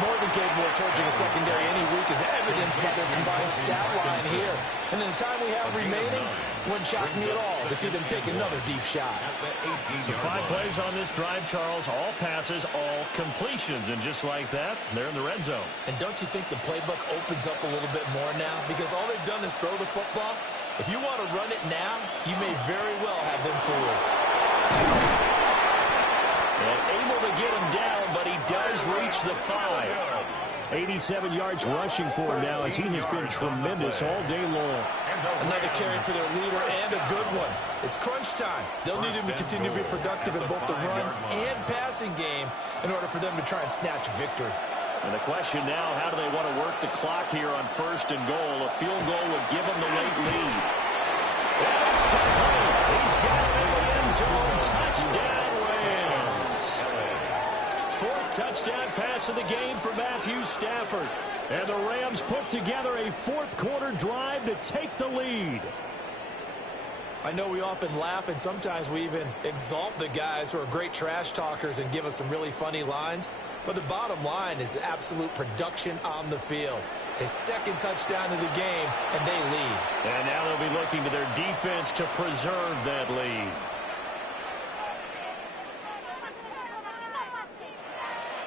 more than capable of torching a secondary any week, as evidenced by their combined stat line here. And in the time we have remaining, wouldn't shock me at all to see them take another deep shot. So 5 plays on this drive, Charles. All passes, all completions. And just like that, they're in the red zone. And don't you think the playbook opens up a little bit more now? Because all they've done is throw the football. If you want to run it now, you may very well have them fooled. And able to get him down, but he does reach the 5. 87 yards rushing for him now as he has been tremendous all day long. Another carry for their leader and a good one. It's crunch time. They'll need him to continue to be productive in both the run and passing game in order for them to try and snatch victory. And the question now, how do they want to work the clock here on 1st and goal? A field goal would give them the late lead. That's complete. He's got it in the end zone. Touchdown, Rams. 4th touchdown pass of the game for Matthew Stafford. And the Rams put together a 4th quarter drive to take the lead. I know we often laugh and sometimes we even exalt the guys who are great trash talkers and give us some really funny lines. But the bottom line is absolute production on the field. His 2nd touchdown of the game, and they lead. And now they'll be looking to their defense to preserve that lead.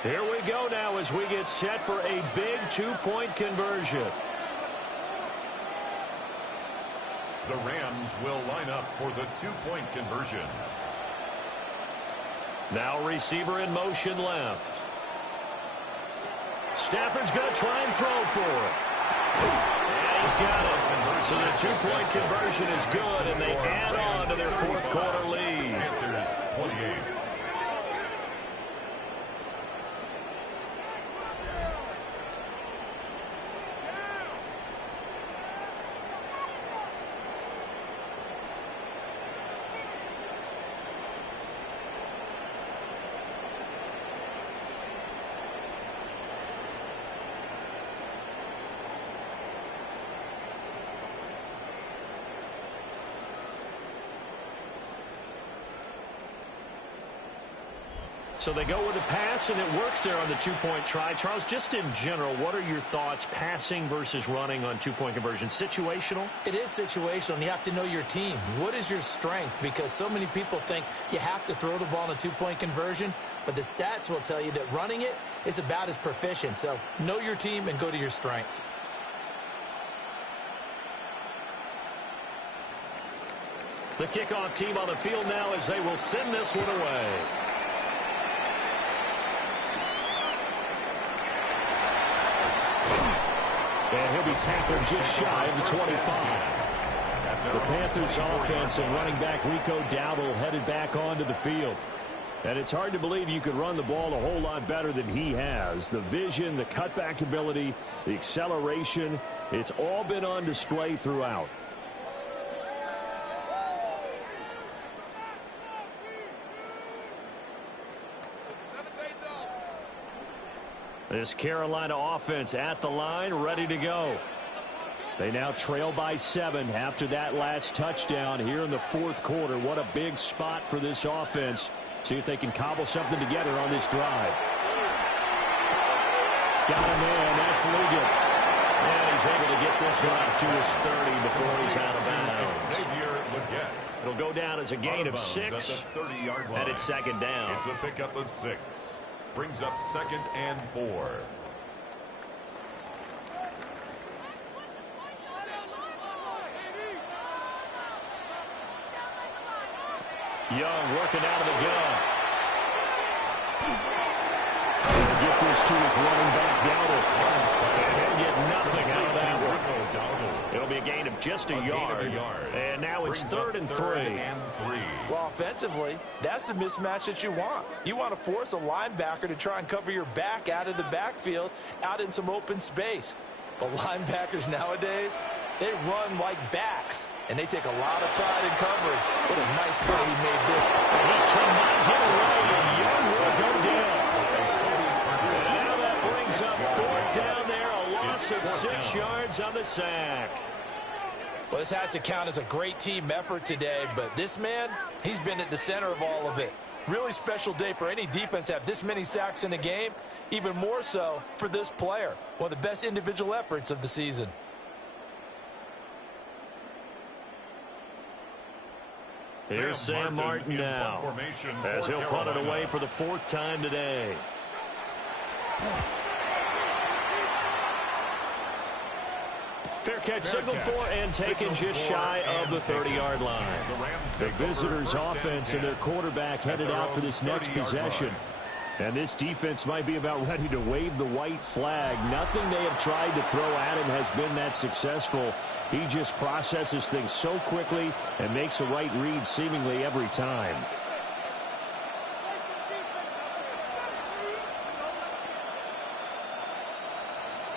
Here we go now as we get set for a big 2-point conversion. The Rams will line up for the 2-point conversion. Now receiver in motion left. Stafford's going to try and throw for it. And he's got it. So the two-point conversion is good, and they add on to their fourth quarter lead. Panthers 28. So they go with a pass, and it works there on the two-point try. Charles, just in general, what are your thoughts passing versus running on two-point conversion? Situational? It is situational, and you have to know your team. What is your strength? Because so many people think you have to throw the ball in a two-point conversion, but the stats will tell you that running it is about as proficient. So know your team and go to your strength. The kickoff team on the field now as they will send this one away. And he'll be tackled just shy of the 25. The Panthers offense and running back Rico Dowdle headed back onto the field. And it's hard to believe you could run the ball a whole lot better than he has. The vision, the cutback ability, the acceleration, it's all been on display throughout. This Carolina offense at the line, ready to go. They now trail by 7 after that last touchdown here in the fourth quarter. What a big spot for this offense. See if they can cobble something together on this drive. Got him in. That's Ligon. And he's able to get this one up to his 30 before he's out of bounds. It'll go down as a gain of 6. And it's second down. It's a pickup of 6. Brings up 2nd and 4. Young working out of the gun. Get this to his running back, Dowdle. And he'll get nothing out of that one. It'll be a gain of just a yard. And now it's 3rd and 3. Well, offensively, that's the mismatch that you want. You want to force a linebacker to try and cover your back out of the backfield, out in some open space. But linebackers nowadays, they run like backs, and they take a lot of pride in covering. What a nice play he made there. And he cannot get away, and Young will go down. And now that brings up 4th down there, a loss of 6 yards on the sack. Well, this has to count as a great team effort today, but this man, he's been at the center of all of it. Really special day for any defense to have this many sacks in a game, even more so for this player. One of the best individual efforts of the season. Here's Sam Martin now, as he'll punt it away for the 4th time today. Fair catch signaled for and taken just shy of the 30-yard line. The visitors' offense and their quarterback headed out for this next possession. And this defense might be about ready to wave the white flag. Nothing they have tried to throw at him has been that successful. He just processes things so quickly and makes the right read seemingly every time.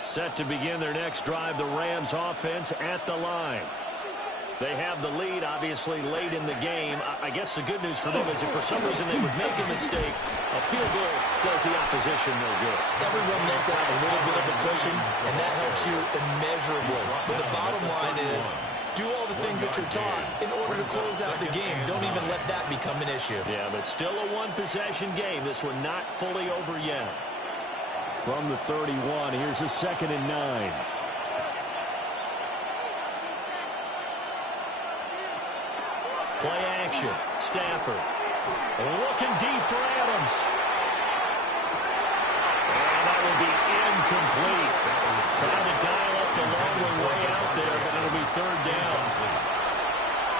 Set to begin their next drive, the Rams offense at the line. They have the lead, obviously, late in the game. I guess the good news for them is if for some reason they would make a mistake, a field goal does the opposition no good. Everyone loves to have a little bit of a cushion, and that helps you immeasurably. But the bottom line is, do all the things that you're taught in order to close out the game. Don't even let that become an issue. Yeah, but still a one-possession game. This one not fully over yet. From the 31, here's a 2nd and 9. Play action. Stafford. Looking deep for Adams. And that will be incomplete. Trying to dial up the long way out there, but it'll be 3rd down.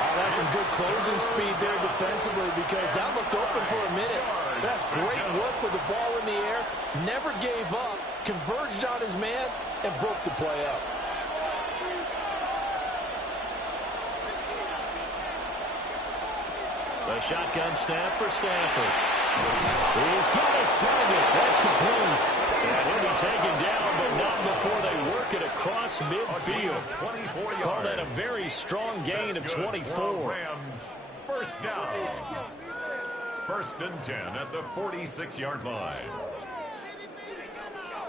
Oh, that's some good closing speed there defensively because that looked open for a minute. That's great work with the ball in the air. Never gave up, converged on his man, and broke the play up. The shotgun snap for Stafford. He's got his target. That's complete. And he'll be taken down, but not before they work it across midfield. Call that a very strong gain of 24. Rams, first down. 1st and 10 at the 46-yard line.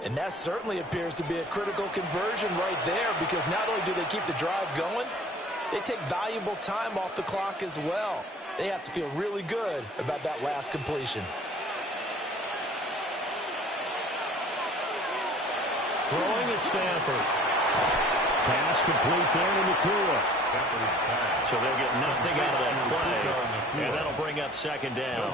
And that certainly appears to be a critical conversion right there, because not only do they keep the drive going, they take valuable time off the clock as well. They have to feel really good about that last completion. Throwing to Stafford. Pass complete there to Nakua. So they'll get nothing out of that play. And that'll bring up 2nd down.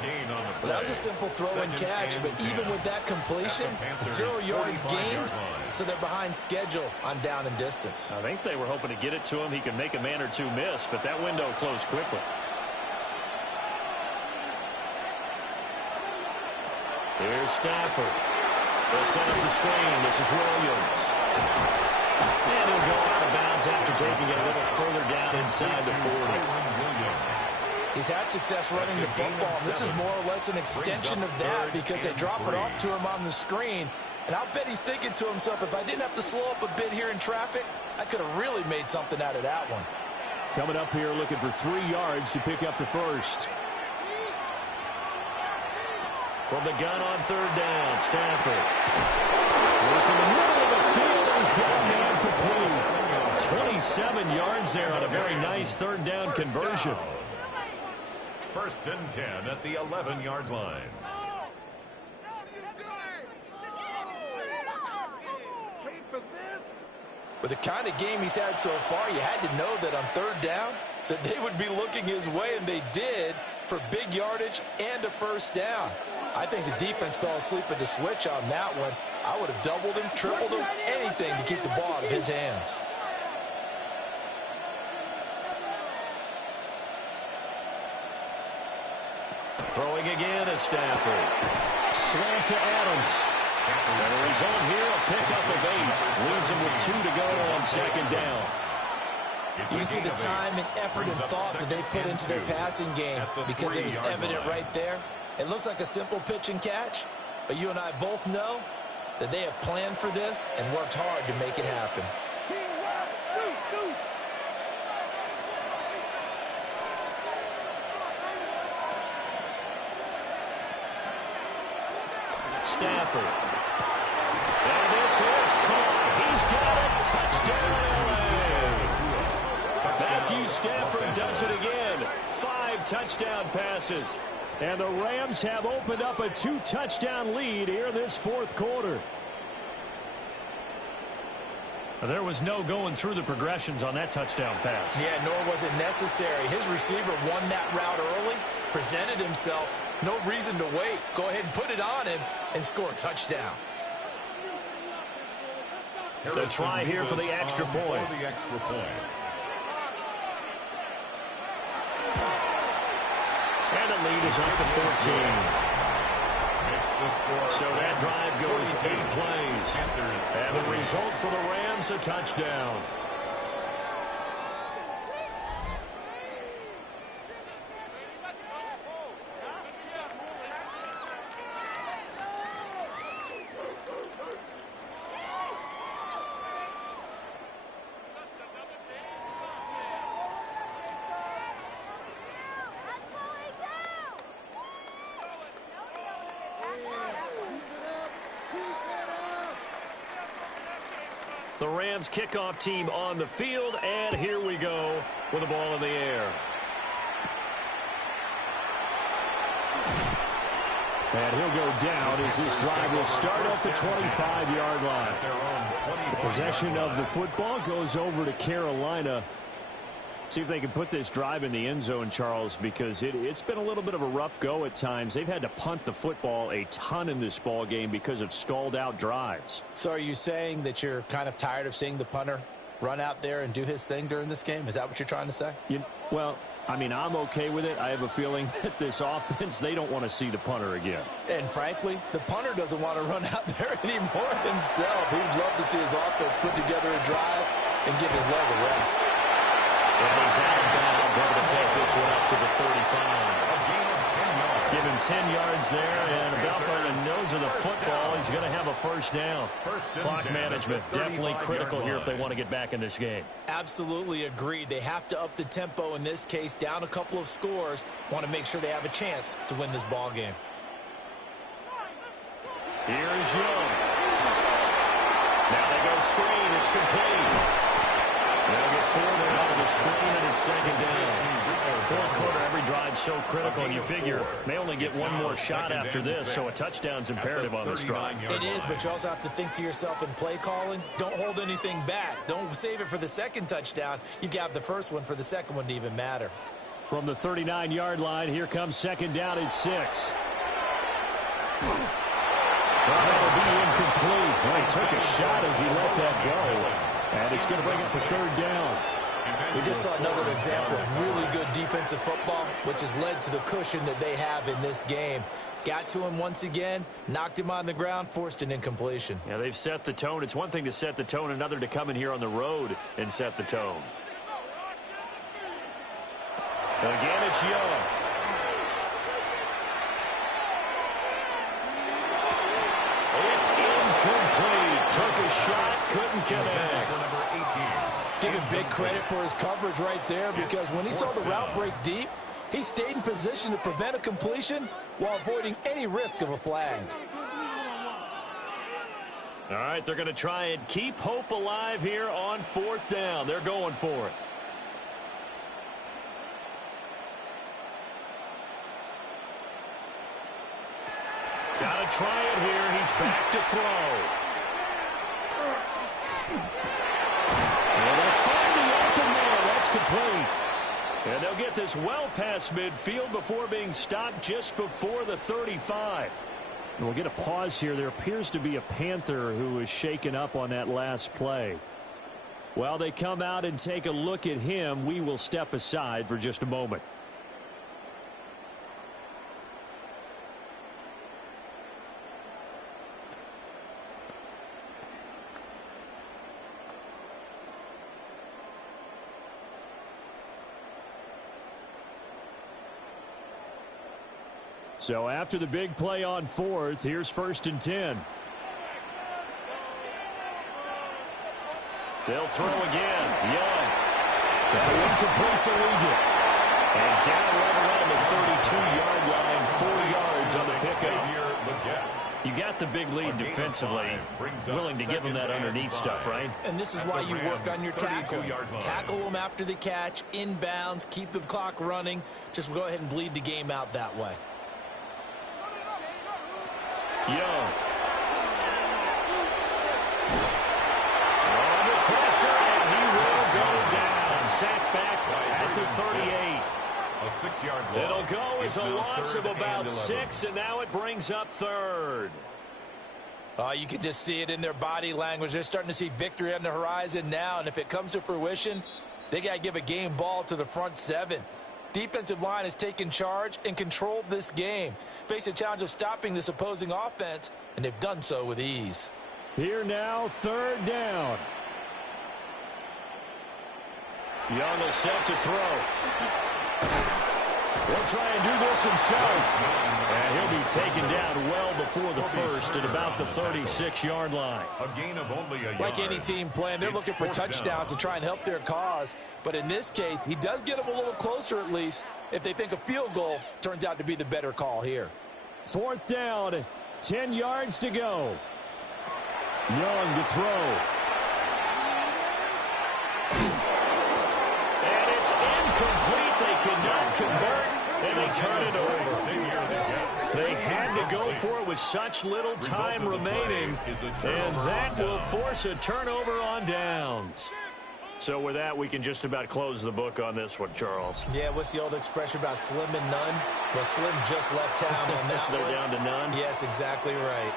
Well, that was a simple throw and catch, but even with that completion, 0 yards gained, so they're behind schedule on down and distance. I think they were hoping to get it to him. He could make a man or two miss, but that window closed quickly. Here's Stafford. They'll set up the screen. This is Williams. And he'll go out of bounds after taking it a little further down inside the 40. He's had success running the football. This is more or less an extension of that, because they drop it off to him on the screen. And I'll bet he's thinking to himself, if I didn't have to slow up a bit here in traffic, I could have really made something out of that one. Coming up here looking for 3 yards to pick up the first. From the gun on 3rd down, Stafford. Working the middle of the field, and he's got a man complete. 27 yards there on a very nice 3rd down conversion. 1st and 10 at the 11-yard line. With the kind of game he's had so far, you had to know that on 3rd down that they would be looking his way, and they did, for big yardage and a 1st down. I think the defense fell asleep at the switch on that one. I would have doubled him, tripled him, anything to keep the ball out of his hands. Throwing again is Stafford. Slant to Adams. And the result here, a pickup of 8. Leaves him with 2 to go on 2nd down. You can see the time and effort and thought that they put into their passing game, because it was evident right there. It looks like a simple pitch and catch, but you and I both know that they have planned for this and worked hard to make it happen. Stafford. And this is caught. He's got it. Touchdown, LA. Matthew Stafford does it again. 5 touchdown passes. And the Rams have opened up a 2-touchdown lead here in this 4th quarter. There was no going through the progressions on that touchdown pass. Yeah, nor was it necessary. His receiver won that route early, presented himself. No reason to wait. Go ahead and put it on him and score a touchdown. To try here for the extra point. And the lead is up to 14. So that drive goes 8 plays. And the result for the Rams, a touchdown. The Rams kickoff team on the field, and here we go with the ball in the air. And he'll go down as this drive will start off the 25-yard line. The possession of the football goes over to Carolina. See if they can put this drive in the end zone, Charles, because it's been a little bit of a rough go at times. They've had to punt the football a ton in this ball game because of stalled out drives. So are you saying that you're kind of tired of seeing the punter run out there and do his thing during this game? Is that what you're trying to say? Well, I mean, I'm okay with it. I have a feeling that this offense, they don't want to see the punter again. And frankly, the punter doesn't want to run out there anymore himself. He'd love to see his offense put together a drive and give his leg a rest. And he's out of bounds, able to take this one up to the 35. Give him 10 yards there, and about by the nose of the football, he's going to have a first down. Clock management, definitely critical here if they want to get back in this game. Absolutely agreed. They have to up the tempo in this case, down a couple of scores. Want to make sure they have a chance to win this ball game. Here's Young. Now they go screen. It's complete. They'll get 4 there out of the screen, and it's second down. Fourth quarter, every drive's so critical, and you figure may only get one more shot after this, so a touchdown's imperative on this drive. It is, but you also have to think to yourself in play calling, don't hold anything back. Don't save it for the second touchdown. You got the first one for the second one to even matter. From the 39-yard line, here comes second down at 6. That'll be incomplete. Well, he took a shot as he let that go, and it's going to bring up a third down. We just saw another example of really good defensive football, which has led to the cushion that they have in this game. Got to him once again, knocked him on the ground, forced an incompletion. Yeah, they've set the tone. It's one thing to set the tone, another to come in here on the road and set the tone. Again, it's Young. It's incomplete. Took a shot, couldn't connect. Give him big credit for his coverage right there, because when he saw the route break deep, he stayed in position to prevent a completion while avoiding any risk of a flag. All right, they're going to try and keep hope alive here on fourth down. They're going for it. Got to try it here. He's back to throw. And they'll find the open man. That's complete. And they'll get this well past midfield before being stopped just before the 35. And we'll get a pause here. There appears to be a Panther who was shaken up on that last play. While they come out and take a look at him, we will step aside for just a moment. So after the big play on fourth, here's 1st and 10. They'll throw again. Young. That one completes illegal. And down right around the 32-yard line, 4 yards on the pickup. You got the big lead defensively. Willing to give them that underneath stuff, right? And this is why you work on your tackling. Tackle them after the catch, inbounds, keep the clock running. Just go ahead and bleed the game out that way. Young. On the pressure, and he will go down. Sacked back at the 38. A 6-yard loss. It'll go as a loss of about 6, and now it brings up third. You can just see it in their body language. They're starting to see victory on the horizon now, and if it comes to fruition, they got to give a game ball to the front 7. Defensive line has taken charge and controlled this game. Face a challenge of stopping this opposing offense, and they've done so with ease. Here now, third down. Young is set to throw. He'll try and do this himself. And he'll be taken down well before the first at about the 36-yard line. A gain of only a yard. Like any team playing, they're looking for touchdowns to try and help their cause. But in this case, he does get them a little closer at least if they think a field goal turns out to be the better call here. Fourth down, 10 yards to go. Young to throw. And it's incomplete. They cannot convert, and they turn it over. They had to go for it with such little time remaining, and that will force a turnover on downs. So with that, we can just about close the book on this one, Charles. Yeah, what's the old expression about slim and none? Well, Slim just left town on that They're one. down to none? Yes, exactly right.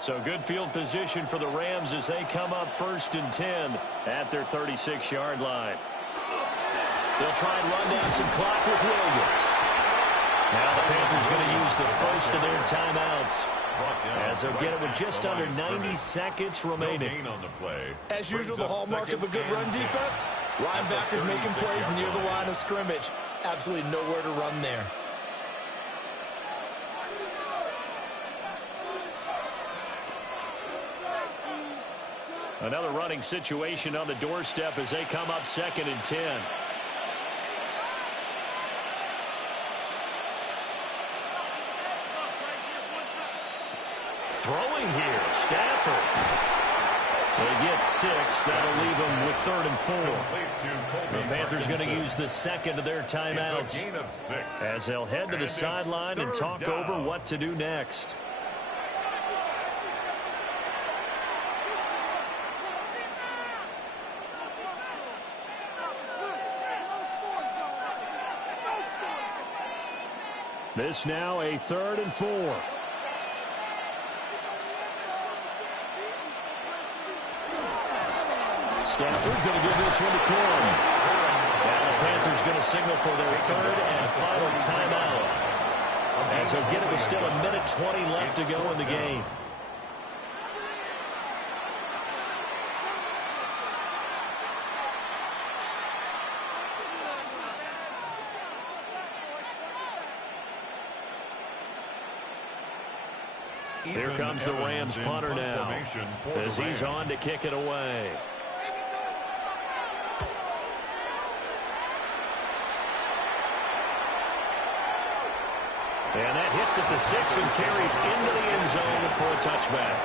So good field position for the Rams as they come up 1st and 10 at their 36-yard line. They'll try and run down some clock with Williams. Now the Panthers going to use the first of their timeouts, as they'll get it with just under 90 seconds remaining. As usual, the hallmark of a good run defense, linebackers making plays near the line of scrimmage. Absolutely nowhere to run there. Another running situation on the doorstep as they come up 2nd and 10. Throwing here, Stafford. They get 6. That'll leave them with 3rd and 4. The Panthers going to use the second of their timeouts as they'll head to the sideline and talk over what to do next. This now a 3rd and 4. Stafford going to give this one to Corn. Now the Panthers going to signal for their 3rd and final timeout, as they'll get it with still 1:20 left to go in the game. Here comes the Rams punter now, as he's on to kick it away. And that hits at the 6 and carries into the end zone for a touchback.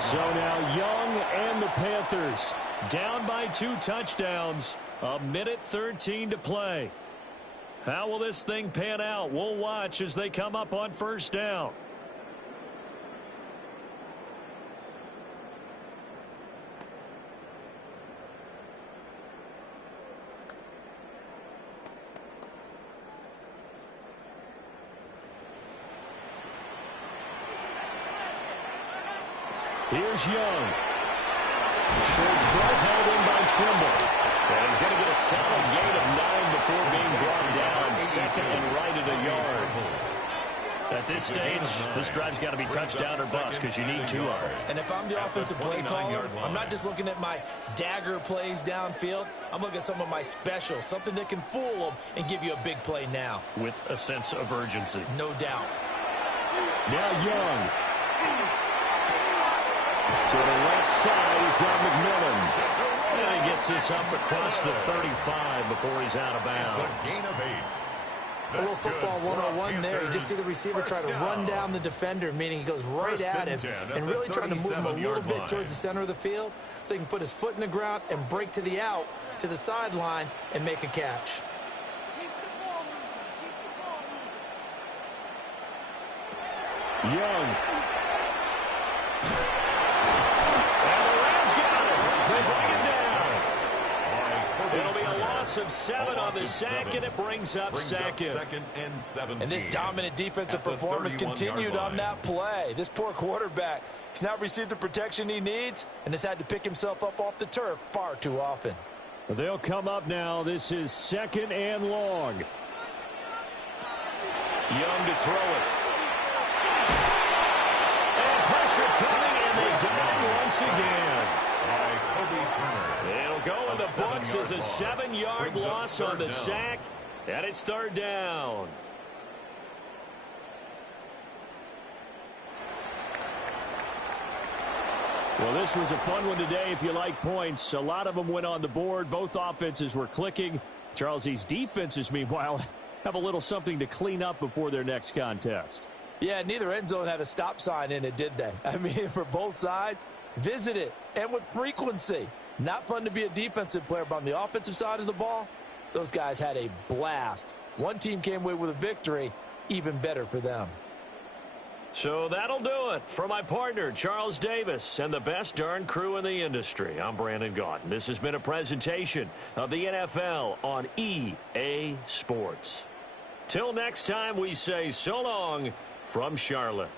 So now Young and the Panthers down by 2 touchdowns. 1:13 to play. How will this thing pan out? We'll watch as they come up on 1st down. Here's Young. Short throw held in by Trimble. And he's going to get a solid gain of 9 before being brought down. 2nd and right at a yard. At this stage, this drive's got to be touchdown or bust because you need 2 of them. And if I'm the offensive play caller, I'm not just looking at my dagger plays downfield. I'm looking at some of my specials, something that can fool them and give you a big play now. With a sense of urgency. No doubt. Now Young. To the left side, he's got McMillan. And he gets this up across the 35 before he's out of bounds. A little football 101 there. You just see the receiver try to run down the defender, meaning he goes right at him and really trying to move him a little bit towards the center of the field so he can put his foot in the ground and break to the out, to the sideline, and make a catch. Young. It'll be a loss of 7 on the sack, and it brings up 2nd. And this dominant defensive performance continued on that play. This poor quarterback, he's not received the protection he needs and has had to pick himself up off the turf far too often. They'll come up now. This is 2nd and long. Young to throw it. And pressure coming, and they got him once again. It'll go in the books as a 7-yard loss on the sack, and it's 3rd down. Well, this was a fun one today if you like points. A lot of them went on the board. Both offenses were clicking. Charles, these defenses, meanwhile, have a little something to clean up before their next contest. Yeah, neither end zone had a stop sign in it, did they? I mean, for both sides, visit it, and with frequency. Not fun to be a defensive player, but on the offensive side of the ball, those guys had a blast. One team came away with a victory, even better for them. So that'll do it for my partner, Charles Davis, and the best darn crew in the industry. I'm Brandon Gaudin. This has been a presentation of the NFL on EA Sports. Till next time, we say so long from Charlotte.